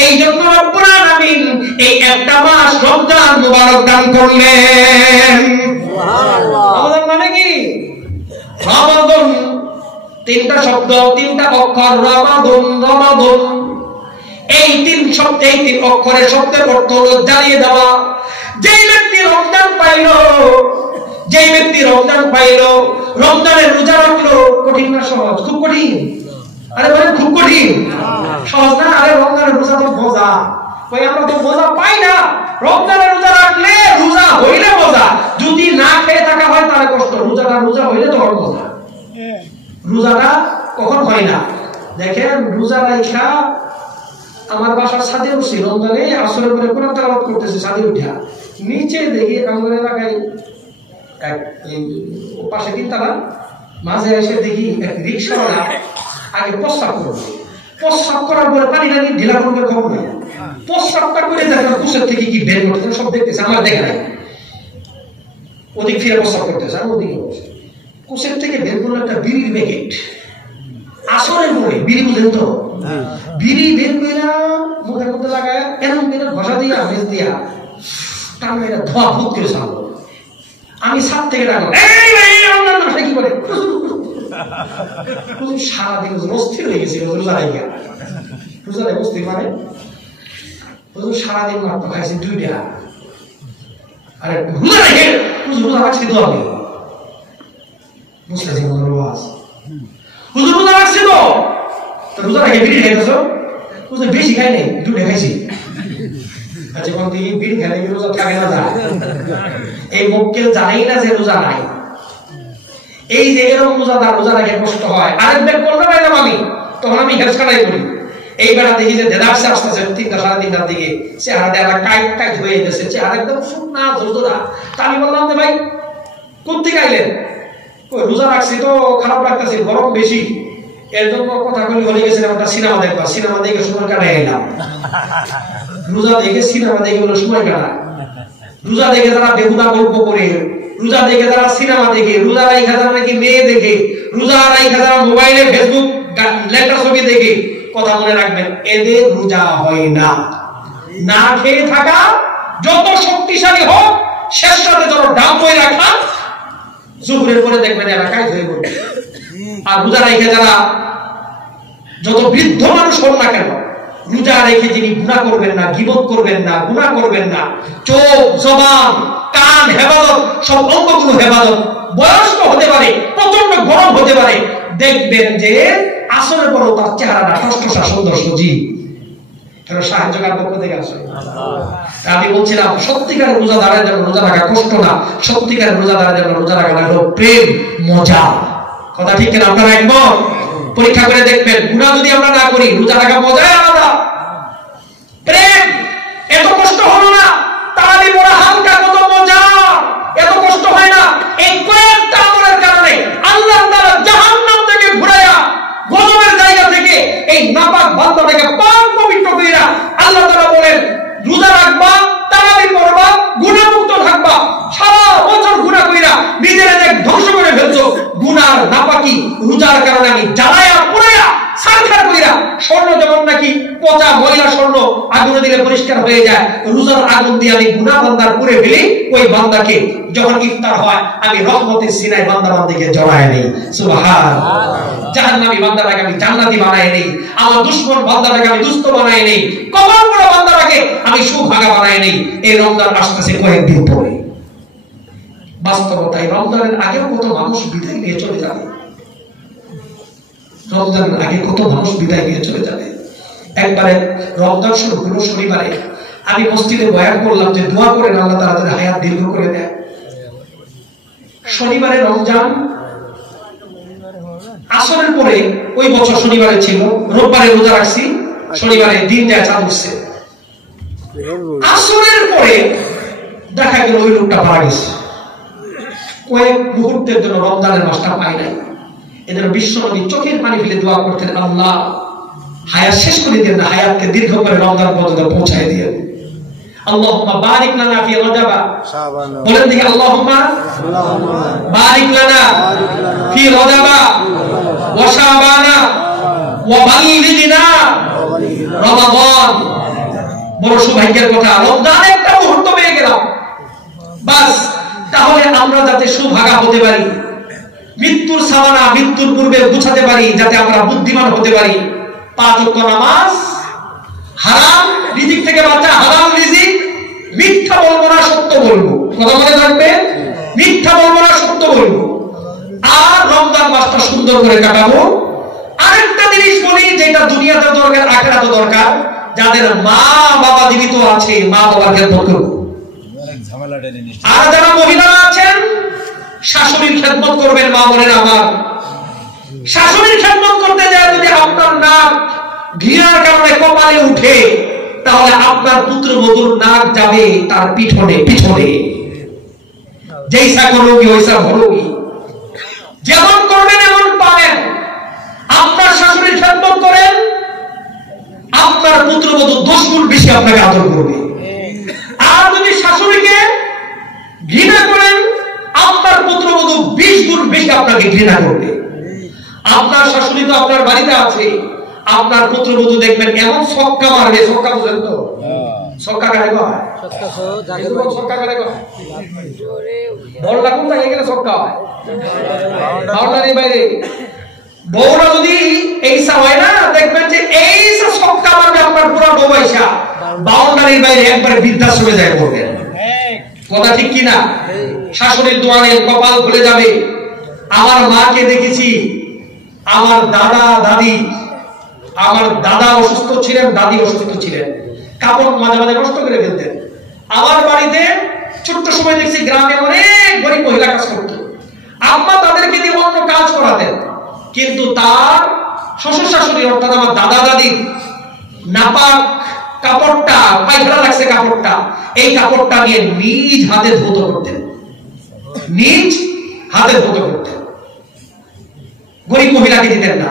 এই জন্য রব্বুল আলামিন এই একটা মাস রমজান মুবারক দান করলেন। সুবহানাল্লাহ। মানে কি? রমাদান, 3টা শব্দ, 3টা অক্ষর। রমাদান, রমাদান। এই 3 শব্দ, এই 3 অক্ষরের শব্দের অর্থ হলো জ্বালিয়ে দেওয়া। যেই ব্যক্তি রমজান পাইল, যেই ব্যক্তি রমজান পাইল, রমজানের রোজা রাখলো। কঠিন না সহজ? খুব কঠিন। আরে বলেন খুব কঠিন। সহজ না? আরে রমজানের রোজা তো মজা। কই আমরা তো মজা পাই না। রমজানের রোজা রাখলে, রোজা হইলে মজা, যদি না খেয়ে থাকা হয় তাহলে কষ্ট। রোজাটা রোজা হইলে তখন মজা। রোজাটা কখন হয় না? দেখেন, রোজা রাখা আমার বাসার ছাদে উঠছি রমজানে, আসরের পরে কোরআন তেলাওয়াত করতেছে, ছাদে উঠা নিচে দেখি আমাদের এলাকায় পাশে 3 তালা, মাঝে এসে দেখি এক রিক্সাওয়ালা আগে প্রস্রাব করবে। প্রস্রাব করার পরে পানি টানি ঢিলা করবে, খবর নেই। প্রস্রাবটা করে দেখেন কুসের থেকে কি বের করতেছে, সব দেখতেছে, আমার দেখে নাই। ওদিক ফিরে প্রস্রাব করতেছে, আমি ওদিকে বসে। কুসের থেকে বের করলো একটা বিড়ির প্যাকেট। আসরের পরে বিড়ি বুঝেন তো, বিড়ি বের করে মুখের মধ্যে লাগায় এরকম করে ঘষা দিয়া, মেজ দিয়া টান মেরে ধোয়া ভূত করে ছাড়লো। আমি ছাদ থেকে ডাকলাম, কি করে? সারাদিন অস্থির হয়ে গেছিল রোজা রেখে। রোজা রেখে অস্থির মানে সারাদিন মাত্র খাইছি 2টা। আরে রোজা রেখে রোজা রাখছি তো আমি বুঝতেছি রোজ হুজুর রোজা রাখছি তো, রোজা রেখে বিড়ি খাইতেছ? বেশি খাই নাই, 2টা খাইছি। আচ্ছা, কোন দিন বিড়ি খেলে রোজা থাকে না? যায় এই মক্কেল জানেই না যে রোজা নাই। এই যে এরকম রোজাদার, রোজা রেখে কষ্ট হয়। আরেক বের করতে পারলাম আমি, তখন আমি হেলসখানায় করি। এই বেলা দেখি যে দেদারসে আসতেছে 3টা সাড়ে 3টার দিকে, চেহারা দেওয়া কাইট টাইট হয়ে গেছে, চেহারা একদম শুকনা ঝোলঝোলা। তা আমি বললাম যে ভাই কোথেকে আইলেন? রোজা রাখছি তো খারাপ লাগতেছে, গরম বেশি, এর জন্য কথা বলে গেছিলাম একটা সিনেমা দেখবা। সিনেমা দেখে সময় কাটাই এলাম। রোজা দেখে সিনেমা দেখে হলো সময় কাটা। রোজা দেখে যারা বেহুদা গল্প করে, রোজা দেখে যারা সিনেমা দেখে, রোজা রাইখা যারা নাকি মেয়ে দেখে, রোজা রাইখা যারা মোবাইলে ফেসবুক লেখা ছবি দেখে, কথা মনে রাখবেন, এদের রোজা হয় না। না খেয়ে থাকা যত শক্তিশালী হোক, শেষ রাতে যত ডাম বই রাখা, জোহরের পরে দেখবেন এলাকায় হয়ে পড়বে। আর রোজা রেখে যারা যত বৃদ্ধ মানুষ হন না কেন, রোজা রেখে যিনি গুনাহ করবেন না, গীবত করবেন না, গুনাহ করবেন না, চোখ, জবান, কান হেফাজত, সব অঙ্গগুলো হেফাজত, বয়স্ক হতে পারে, প্রচন্ড গরম হতে পারে, দেখবেন যে আসরের পরও তার চেহারাটা টসটসা সুন্দর সজীব। কেন? সাহায্যকার পক্ষ থেকে আসে। আমি বলছিলাম সত্যিকারের রোজাদারের জন্য রোজা রাখা কষ্ট না, সত্যিকারের রোজাদারের জন্য রোজা রাখা হলো প্রেম, মজা। কথা ঠিক কিনা? আপনারা একমত? পরীক্ষা করে দেখবেন, গুনাহ যদি আমরা না করি, রোজা রাখা মজাই আলাদা। প্রেম এত কষ্ট হলো না, তারাবি পড়া হালকা, কত মজা, এত কষ্ট হয় না। এই কয়েকটা আমলের কারণে আল্লাহ নিজের ধ্বংস করে ফেলছো গুনার নাপাকি রোজার কারণে আমি জ্বালায়া পোড়ায়া সারখার কইরা স্বর্ণ যেমন নাকি পচা ময়লা স্বর্ণ আগুনে দিলে পরিষ্কার হয়ে যায়, রোজার আগুন দিয়ে আমি গুনাহ বান্দার পুড়ে ফেলি, ওই বান্দাকে যখন ইফতার হয় আমি রহমতের সিনায় বান্দা বান্দিকে জড়ায় নেই। সুবহানাল্লাহ। জাহান্নামী বান্দাটাকে আমি জান্নাতি বানায় নেই, আমার দুশমন বান্দাটাকে আমি দুষ্ট বানায় নেই, কবর পোড়া বান্দাটাকে আমি সুভাগা বানায় নেই। এই রমজান আসতেছে কয়েকদিন পরে। বাস্তবতায় রমজানের আগেও কত মানুষ বিদায় নিয়ে চলে যাবে, রমজানের আগে কত মানুষ বিদায় নিয়ে চলে যাবে। একবারে রমজান শুরু হলো শনিবারে, আমি মসজিদে বয়ান করলাম যে দোয়া করেন আল্লাহ তাআলা তাদের হায়াত দীর্ঘ করে দেয়। শনিবারে রমজান আসরের পরে, ওই বছর শনিবারে ছিল, রোববারে রোজা রাখছি, শনিবারে দিন যায় চাঁদ উঠছে, আসরের পরে দেখা গেল ওই লোকটা মারা গেছে। কয়েক মুহূর্তের জন্য রমজানের মাসটা পাই নাই। এদের বিশ্বনবী চোখের পানি ফেলে দোয়া করতেন, আল্লাহ হায়াত শেষ করে দেন না, হায়াতকে দীর্ঘ করে রমজান পর্যন্ত পৌঁছায় দিয়েন। আল্লাহুম্মা বারিক লানা ফি রজবা, বলেন দেখি আল্লাহুম্মা বারিক লানা ফি রজবা ওয়া শাবানা ওয়া বাল্লিগনা রমাদান। বড় সৌভাগ্যের কথা, রমজান একটা মুহূর্ত পেয়ে গেলাম, বাস। তাহলে আমরা যাতে সুভাগা হতে পারি, মৃত্যুর সামানা মৃত্যুর পূর্বে বুঝাতে পারি, যাতে আমরা বুদ্ধিমান হতে পারি। 5 ওয়াক্ত নামাজ, হারাম রিজিক থেকে বাঁচা, হালাল রিজিক, মিথ্যা বলবো না সত্য বলবো, কথা মনে রাখবে, মিথ্যা বলবো না সত্য বলবো, আর রমজান মাসটা সুন্দর করে কাটাবো। আরেকটা জিনিস বলি, যেটা দুনিয়াতে দরকার আখিরাতে দরকার, যাদের মা বাবা জীবিত আছে মা বাবার খেদমত করবো। আর যারা মহিলারা আছেন শাশুড়ির খেদমত করবেন। মা বোনেরা আমার, শাশুড়ির খেদমত করতে যায় যদি আপনার নাক ঘৃণার কারণে কপালে উঠে, তাহলে আপনার পুত্রবধূর নাক যাবে তার পিছনে পিছনে। যেইসা করোগি ওইসা ভরোগি, যেমন করবেন এমন পাবেন। আপনার শাশুড়ির খেদমত করেন, আপনার পুত্রবধূ 10 গুণ বেশি আপনাকে আদর করবে। আর যদি শাশুড়িকে ঘৃণা করেন, আপনার পুত্রবধূ 20 গুণ বেশি আপনাকে ঘৃণা করবে। আপনার শাশুড়ি তো আপনার বাড়িতে আছে, আপনার পুত্রবধূ দেখবেন এমন ছক্কা মারবে, ছক্কা বুঝেন তো, ছক্কা কারে কয়, ছক্কা কারে কয়, বলটা কোন জায়গায় গেলে ছক্কা হয়, বাউন্ডারির বাইরে। বউরা যদি এইসা হয় না, দেখবেন যে এইসা ছক্কা মারবে আপনার পুরো বউ আইসা বাউন্ডারির বাইরে একবারে বৃদ্ধাশ্রমে যায় পড়বেন। কথা ঠিক কিনা? শাশুড়ির দোয়ারে কপাল খুলে যাবে। আমার মাকে দেখেছি, আমার দাদা দাদি, আমার দাদা অসুস্থ ছিলেন, দাদি অসুস্থ ছিলেন, কাপড় মাঝে মাঝে নষ্ট করে ফেলতেন। আমার বাড়িতে ছোট্ট সময় দেখছি গ্রামে অনেক গরিব মহিলা কাজ করত, আম্মা তাদেরকে দিয়ে অন্য কাজ করাতেন, কিন্তু তার শ্বশুর শাশুড়ি অর্থাৎ আমার দাদা দাদি নাপাক কাপড়টা, পায়খানা লাগছে কাপড়টা, এই কাপড়টা নিয়ে নিজ হাতে ধৌত করতেন, নিজ হাতে ধৌত করতেন, গরিব মহিলাকে দিতেন না।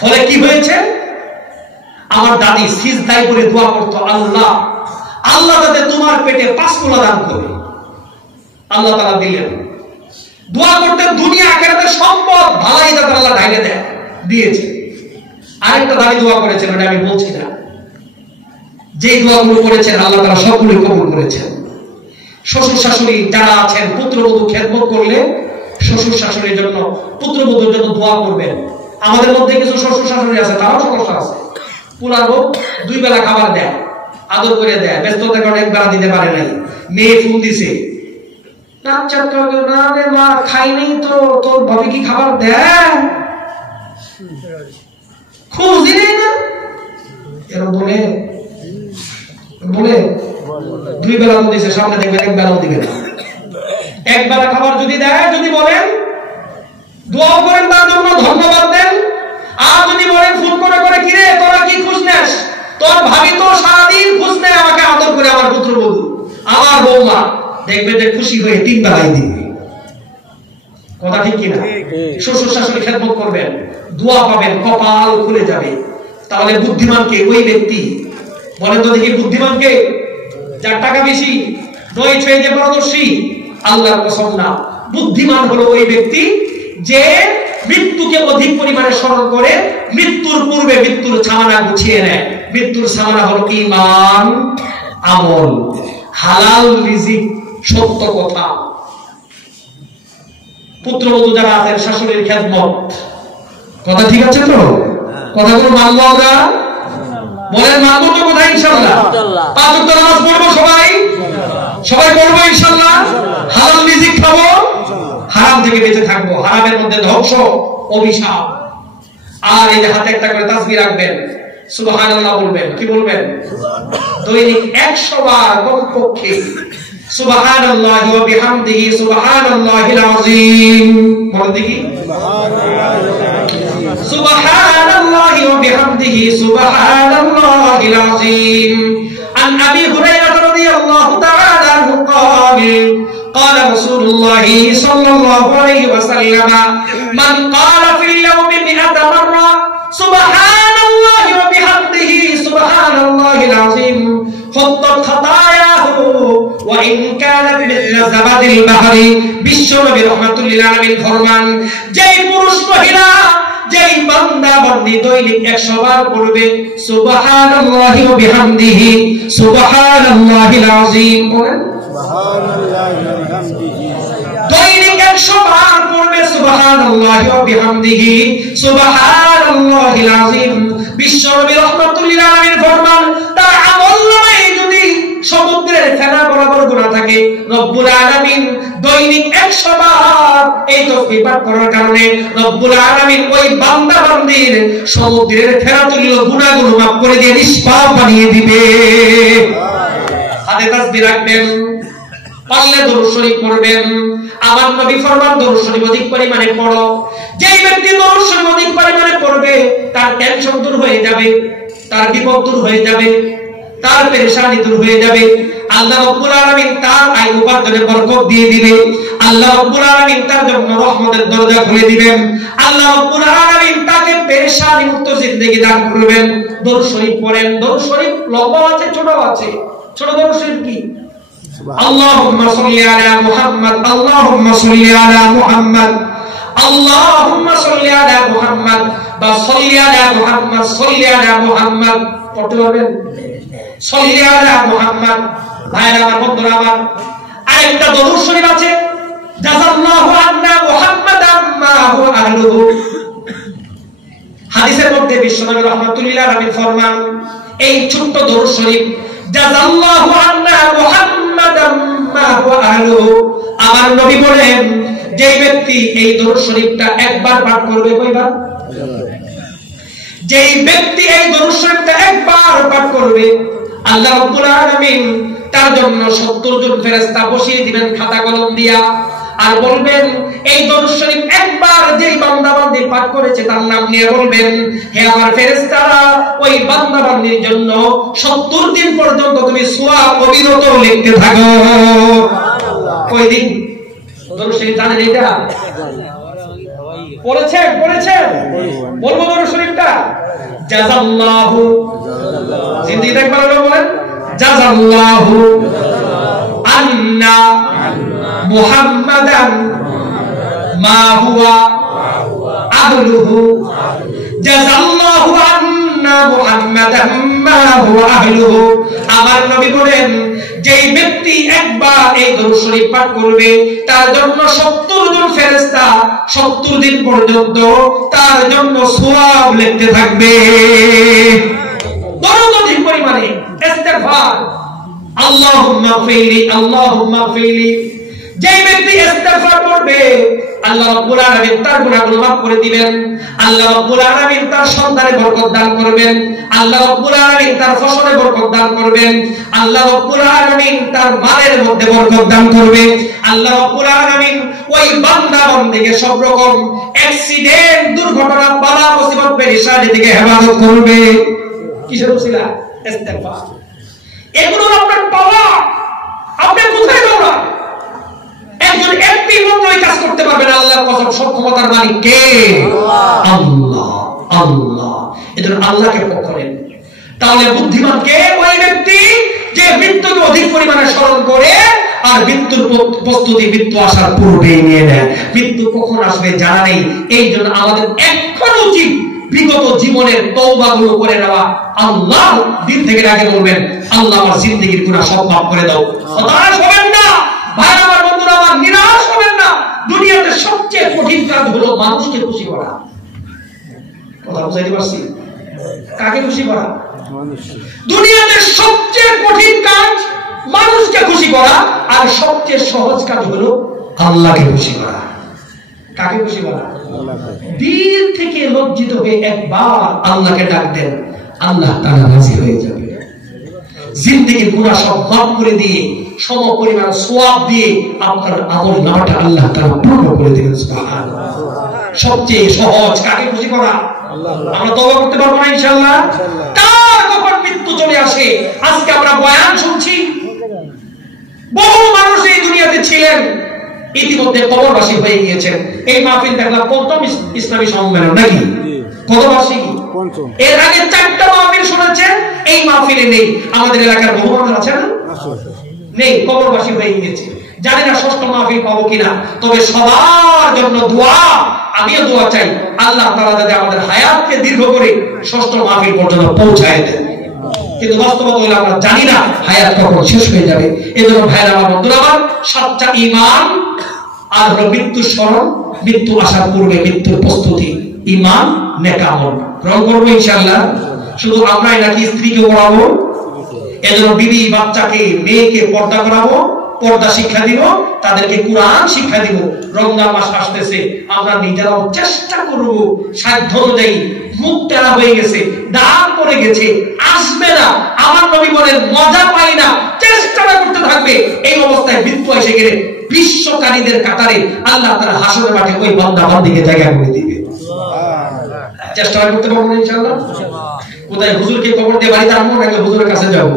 ফলে কি হয়েছে, আমার দাদি সিজদায় করে দোয়া করতো, আল্লাহ আল্লাহ যাতে তোমার পেটে 5 তোলা দান করে। আল্লাহ তাআলা দিলেন। দোয়া করতেন দুনিয়া আখিরাতের সম্পদ ভালাই যাতে আল্লাহ ঢাইলে দেয়, দিয়েছে। আরেকটা দাদি দোয়া করেছেন, ওটা আমি বলছি না, যেই দোয়াগুলো করেছেন আল্লাহ তাআলা সবগুলো কবুল করেছেন। শ্বশুর শাশুড়ি যারা আছেন, পুত্রবধূ খেদমত করলে শ্বশুর শাশুড়ির জন্য, পুত্রবধূর জন্য দোয়া করবেন। আমাদের মধ্যে কিছু শ্বশুর শাশুড়ি আছে, তারাও সমস্যা আছে, পুরা লোক 2 বেলা খাবার দেয়, আদর করে দেয়, ব্যস্ততার কারণে 1 বেলা দিতে পারে নাই। মেয়ে ফোন দিছে, না রে মা খাই নেই তো, তোর ভাবি কি খাবার দেয়, খুঁজি নেই না, এরকম বলে বলে 2 বেলা দিছে, সামনে দেখবেন 1 বেলাও দিবে না। 1 বেলা খাবার যদি দেয়, যদি বলেন দোয়া করেন তার জন্য, ধন্যবাদ দেন। আর যদি বলেন ফোন করে করে, কিরে তোরা কি খোঁজ নেস, তোর ভাবি তো সারাদিন খোঁজ নেয় আমাকে আদর করে, আমার পুত্রবধূ আমার বৌমা, দেখবে যে খুশি হয়ে 3 বেলায় দিবে। কথা ঠিক কিনা? শ্বশুর শাশুড়ি খেদমত করবেন, দোয়া পাবেন, কপাল খুলে যাবে। তাহলে বুদ্ধিমানকে ওই ব্যক্তি, বলেন তো দেখি বুদ্ধিমানকে, যার টাকা বেশি, নয় ছয় যে পারদর্শী, আল্লাহর কসম না, বুদ্ধিমান হলো ওই ব্যক্তি যে মৃত্যুকে অধিক পরিমাণে স্মরণ করে মৃত্যুর পূর্বে মৃত্যুর ছামানা গুছিয়ে নেয়। মৃত্যুর ছামানা হলো ঈমান, আমল, হালাল রিজিক, সত্য কথা, পুত্রবধূ যারা আছেন শাশুড়ির খেদমত। কথা ঠিক আছে তো? কথাগুলো মানবো আমরা? বলেন মানবো তো কোথায়? ইনশাআল্লাহ। 5 ওয়াক্ত নামাজ পড়বো সবাই, সবাই পড়বো ইনশাআল্লাহ। হালাল রিজিক খাবো, হারাম থেকে বেঁচে থাকবো, হারামের মধ্যে ধ্বংস, অভিশাপ। আর এই যে হাতে একটা করে তাসবিহ রাখবেন, সুবহানাল্লাহ বলবেন। কি বলবেন? দৈনিক 100 বার কমপক্ষে সুবহানাল্লাহি ওয়া বিহামদিহি সুবহানাল্লাহিল আযীম। বলেন দেখি, সুবহানাল্লাহি ওয়া বিহামদিহি সুবহানাল্লাহিল আযীম। আন আবি হুরায়রা রাদিয়াল্লাহু তাআলা আনহু قال قال رسول الله صلى الله عليه وسلم من قال في اليوم 100 مرة سبحان الله وبحمده سبحان الله العظيم حطت خطاياه وإن كانت مثل زبد البحر। বিশ্বনবী রাহমাতুল্লিল আলামিন ফরমান, যেই পুরুষ মহিলা যেই বান্দা বান্দি দৈনিক 100 বার পড়বে সুবহানাল্লাহি ওয়া বিহামদিহি সুবহানাল্লাহিল আযীম, বলেন সুবহানাল্লাহি ওয়া বিহামদিহি, দৈনিক 100 বার পড়বে সুবহানাল্লাহি ওয়া বিহামদিহি সুবহানাল্লাহিল আযীম। বিশ্বনবী রাহমাতুল্লিল আলামিন ফরমান, তার আমলনামায় যদি সমুদ্রের ফেনা বরাবর গুনাহ থাকে, রব্বুল আলামিন দৈনিক 100 বার এই তাসবিহ পাঠ করার কারণে রব্বুল আলামিন ওই বান্দা বান্দির সমুদ্রের ফেনা তুল্য গুনাহগুলো মাফ করে দিয়ে নিষ্পাপ বানিয়ে দিবে। হাতে তাসবিহ রাখবেন, পারলে দরুদ শরীফ পড়বেন। আমার নবী ফরমান, দরুদ শরীফ অধিক পরিমাণে পড়ো। যেই ব্যক্তি দরুদ শরীফ অধিক পরিমাণে পড়বে তার টেনশন দূর হয়ে যাবে, তার বিপদ দূর হয়ে যাবে, তার পেরেশানি দূর হয়ে যাবে। আল্লাহ রাব্বুল আলামিন তার আয় উপার্জনে বরকত দিয়ে দিবে। আল্লাহ রাব্বুল আলামিন তার জন্য রহমতের দরজা খুলে দিবেন। আল্লাহ রাব্বুল আলামিন তাকে পেরেশানি মুক্ত জিন্দেগি দান করবেন। দরুদ শরীফ পড়েন। দরুদ শরীফ লম্বা আছে, ছোট আছে। ছোট দরুদ শরীফ কি? আল্লাহুম্মা সাল্লি আলা মুহাম্মাদ, আল্লাহুম্মা সাল্লি আলা মুহাম্মাদ, আল্লাহুম্মা সাল্লি আলা মুহাম্মাদ বা সাল্লি আলা মুহাম্মাদ, সাল্লি আলা মুহাম্মাদ পড়তে পারবেন? সাল্লি আলা মুহাম্মাদ। ভাইরা আমার, বন্ধুরা আমার, আরেকটা দরুদ শরীফ আছে, জাযাল্লাহু আন্না মুহাম্মাদাম মা হুয়া আহলুহু। হাদিসের মধ্যে বিশ্বনবী রাহমাতুল্লিল আলামিন ফরমান, এই ছোট্ট দরুদ শরীফ জাযাল্লাহু আন্না মুহাম্মাদাম মা হুয়া আহলুহু, আমার নবী বলেন, যে ব্যক্তি এই দরুদ শরীফটা একবার পাঠ করবে, কয়বার? যেই ব্যক্তি এই দরুদ শরীফটা একবার পাঠ করবে, আল্লাহ রাব্বুল আলামিন তার জন্য 70 জন ফেরেশতা বসিয়ে দিবেন খাতা কলম দিয়া, আর বলবেন, এই দরুদ শরীফ একবার যেই বান্দা বান্দি পাঠ করেছে তার নাম নিয়ে বলবেন, হে আমার ফেরেশতারা, ওই বান্দা বান্দির জন্য 70 দিন পর্যন্ত তুমি সওয়াব অবিরত লিখতে থাকো। কয়দিন? দরুদ শরীফ জানেন এটা? পড়েছেন? বলবো দরুদ শরীফটা? জাযাল্লাহু, জিন্দিগি একবার বলেন, জাযাল্লাহু আন্না মুহাম্মাদান মা হুয়া আহলুহু, জাযাল্লাহু আন্না মুহাম্মাদান মা হুয়া আহলুহু। আমার নবী বলেন, যেই ব্যক্তি একবার এই দরুদ শরীফ পাঠ করবে তার জন্য 70 জন ফেরেশতা 70 দিন পর্যন্ত তার জন্য সওয়াব লিখতে থাকবে। দরুদ অধিক পরিমাণে, ইস্তিগফার, আল্লাহুম্মা গফিরলি, আল্লাহুম্মা গফিরলি। যেই ব্যক্তি ইস্তিগফার করবে আল্লাহ রাব্বুল আলামিন তার গুনাহগুলো মাফ করে দিবেন। আল্লাহ রাব্বুল আলামিন তার সন্তানে বরকত দান করবেন। আল্লাহ রাব্বুল আলামিন তার ফসলে বরকত দান করবেন। আল্লাহ রাব্বুল আলামিন তার মালের মধ্যে বরকত দান করবে। আল্লাহ রাব্বুল আলামিন ওই বান্দা বান্দিকে সব রকম অ্যাক্সিডেন্ট, দুর্ঘটনা, বালা মুসিবত, পেরেশানি থেকে হেফাজত করবে। কিসের ওসিলা? ইস্তিগফার। এগুলো আপনার পাওয়া, আপনি কোথায় দৌড়ান? একজন একটি লোক ওই কাজ করতে পারবে না। আল্লাহর কসম, সব ক্ষমতার মালিক কে? আল্লাহ। আল্লাহ। এজন্য আল্লাহকে ভয় করেন। তাহলে বুদ্ধিমান কে? ওই ব্যক্তি যে মৃত্যুকে অধিক পরিমাণে স্মরণ করে আর মৃত্যুর প্রস্তুতি মৃত্যু আসার পূর্বেই নিয়ে নেয়। মৃত্যু কখন আসবে জানা নেই। এই জন্য আমাদের এখন উচিত বিগত জীবনের তওবাগুলো করে নেওয়া। আল্লাহ দিন থেকে আগে বলবেন, আল্লাহ আমার জিন্দেগির গুনাহ সব মাফ করে দাও। হতাশ হবেন না ভাই আমার, বন্ধুরা আমার, নিরাশ হবেন না। দুনিয়াতে সবচেয়ে কঠিন কাজ হলো মানুষকে খুশি করা। কথা বুঝাইতে পারছি? কাকে খুশি করা? দুনিয়াতে সবচেয়ে কঠিন কাজ মানুষকে খুশি করা, আর সবচেয়ে সহজ কাজ হলো আল্লাহকে খুশি করা। কাকে খুশি করা? দিল থেকে লজ্জিত হয়ে একবার আল্লাহকে ডাক দেন, আল্লাহ তাআলা রাজি হয়ে যাবে। জিন্দেগির গুনাহ সব মাফ করে দিয়ে সমপরিমাণ সওয়াব দিয়ে আপনার আমল নামাটা আল্লাহ তাআলা পূর্ণ করে দিবেন। সুবহানাল্লাহ। সবচেয়ে সহজ কাকে খুশি করা? আমরা তওবা করতে পারবো না ইনশাআল্লাহ? কার কখন মৃত্যু চলে আসে? আজকে আমরা বয়ান শুনছি, বহু মানুষ এই দুনিয়াতে ছিলেন, ইতিমধ্যে কবরবাসী হয়ে গিয়েছেন। এই মাহফিল দেখলাম পঞ্চম ইসলামী সম্মেলন নাকি? কত বার্ষিকী? এর আগে 4টা মাহফিল শুনেছেন, এই মাহফিলে নেই। আমাদের এলাকার বহু মানুষ আছে না? নেই, কবরবাসী হয়ে গিয়েছে। জানি না ষষ্ঠ মাহফিল পাবো কিনা, তবে সবার জন্য দোয়া, আমিও দোয়া চাই আল্লাহ তাআলা যাতে আমাদের হায়াতকে দীর্ঘ করে ষষ্ঠ মাহফিল পর্যন্ত পৌঁছায় দেন। কিন্তু বাস্তবতা হলো আমরা জানি না হায়াত কখন শেষ হয়ে যাবে। এজন্য ভাইরা আমার, বন্ধুরা আমার, সাচ্চা ঈমান আর হলো মৃত্যুর স্মরণ, মৃত্যু আসার পূর্বে মৃত্যুর প্রস্তুতি, ঈমান নেক আমল গ্রহণ করবো ইনশাআল্লাহ। শুধু আমরাই নাকি স্ত্রীকে পড়াবো, এজন্য বিবি বাচ্চাকে মেয়েকে পর্দা করাবো, পর্দা শিক্ষা দিব, তাদেরকে কোরআন শিক্ষা দিব। রমজান মাস আসতেছে, আমরা নিজেরাও চেষ্টা করব সাধ্য অনুযায়ী। মুখ টেরা হয়ে গেছে, দাঁড় পড়ে গেছে, আসবে না। আমার নবী বলেন মজা পাই না, চেষ্টাটা করতে থাকবে। এই অবস্থায় মৃত্যু এসে গেলে বিশ্বকারীদের কাতারে আল্লাহ তাআলা হাসরের মাঠে ওই বান্দা বান্দীকে জায়গা করে দিবে। চেষ্টা করতে পারবো ইনশাআল্লাহ। কোথায় হুজুরকে খবর দিয়ে বাড়িতে আনবো নাকি হুজুরের কাছে যাব?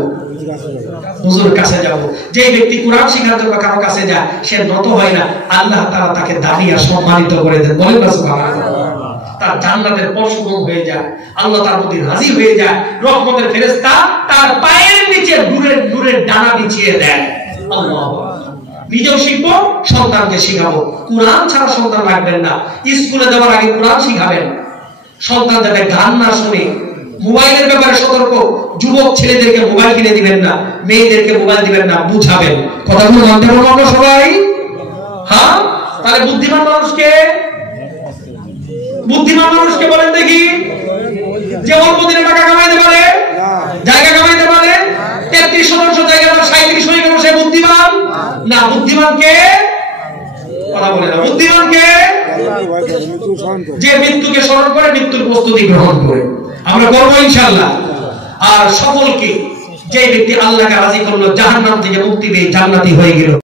হুজুরের কাছে যাব। যে ব্যক্তি কোরআন শিখার জন্য কারো কাছে যায়, সে নত হয় না, আল্লাহ তাআলা তাকে দামি আর সম্মানিত করে দেন। বলেন না সুবহানাল্লাহ। তার জান্নাতের পশুগম হয়ে যায়, আল্লাহ তার প্রতি রাজি হয়ে যায়। রহমতের ফেরেশতা তার পায়ের নিচে নূরের ডানা বিছিয়ে দেয়। আল্লাহু আকবার। নিজেও শিখবো, সন্তানকে শিখাবো। কোরআন ছাড়া সন্তান রাখবেন না। স্কুলে যাওয়ার আগে কোরআন শিখাবেন। সন্তান যাতে গান না শুনে। মোবাইলের ব্যাপারে সতর্ক, যুবক ছেলেদেরকে মোবাইল কিনে দিবেন না, মেয়েদেরকে মোবাইল দিবেন না, বুঝাবেন। কথাগুলো মানতে পারবো আমরা সবাই? হ্যাঁ, তাহলে বুদ্ধিমান মানুষকে বলেন দেখি, যে অল্প দিনে টাকা কামাইতে পারে, জায়গা কামাইতে পারে, 33% জায়গা 37 হয়ে গেল, সে বুদ্ধিমান না? বুদ্ধিমানকে কথা বলে না, বুদ্ধিমানকে যে মৃত্যুকে স্মরণ করে, মৃত্যুর প্রস্তুতি গ্রহণ করে। আমরা করবো ইনশাআল্লাহ। আর সকলকে, যে ব্যক্তি আল্লাহকে রাজি করলো, জাহান্নাম থেকে মুক্তি পেয়ে জান্নাতি হয়ে গেল।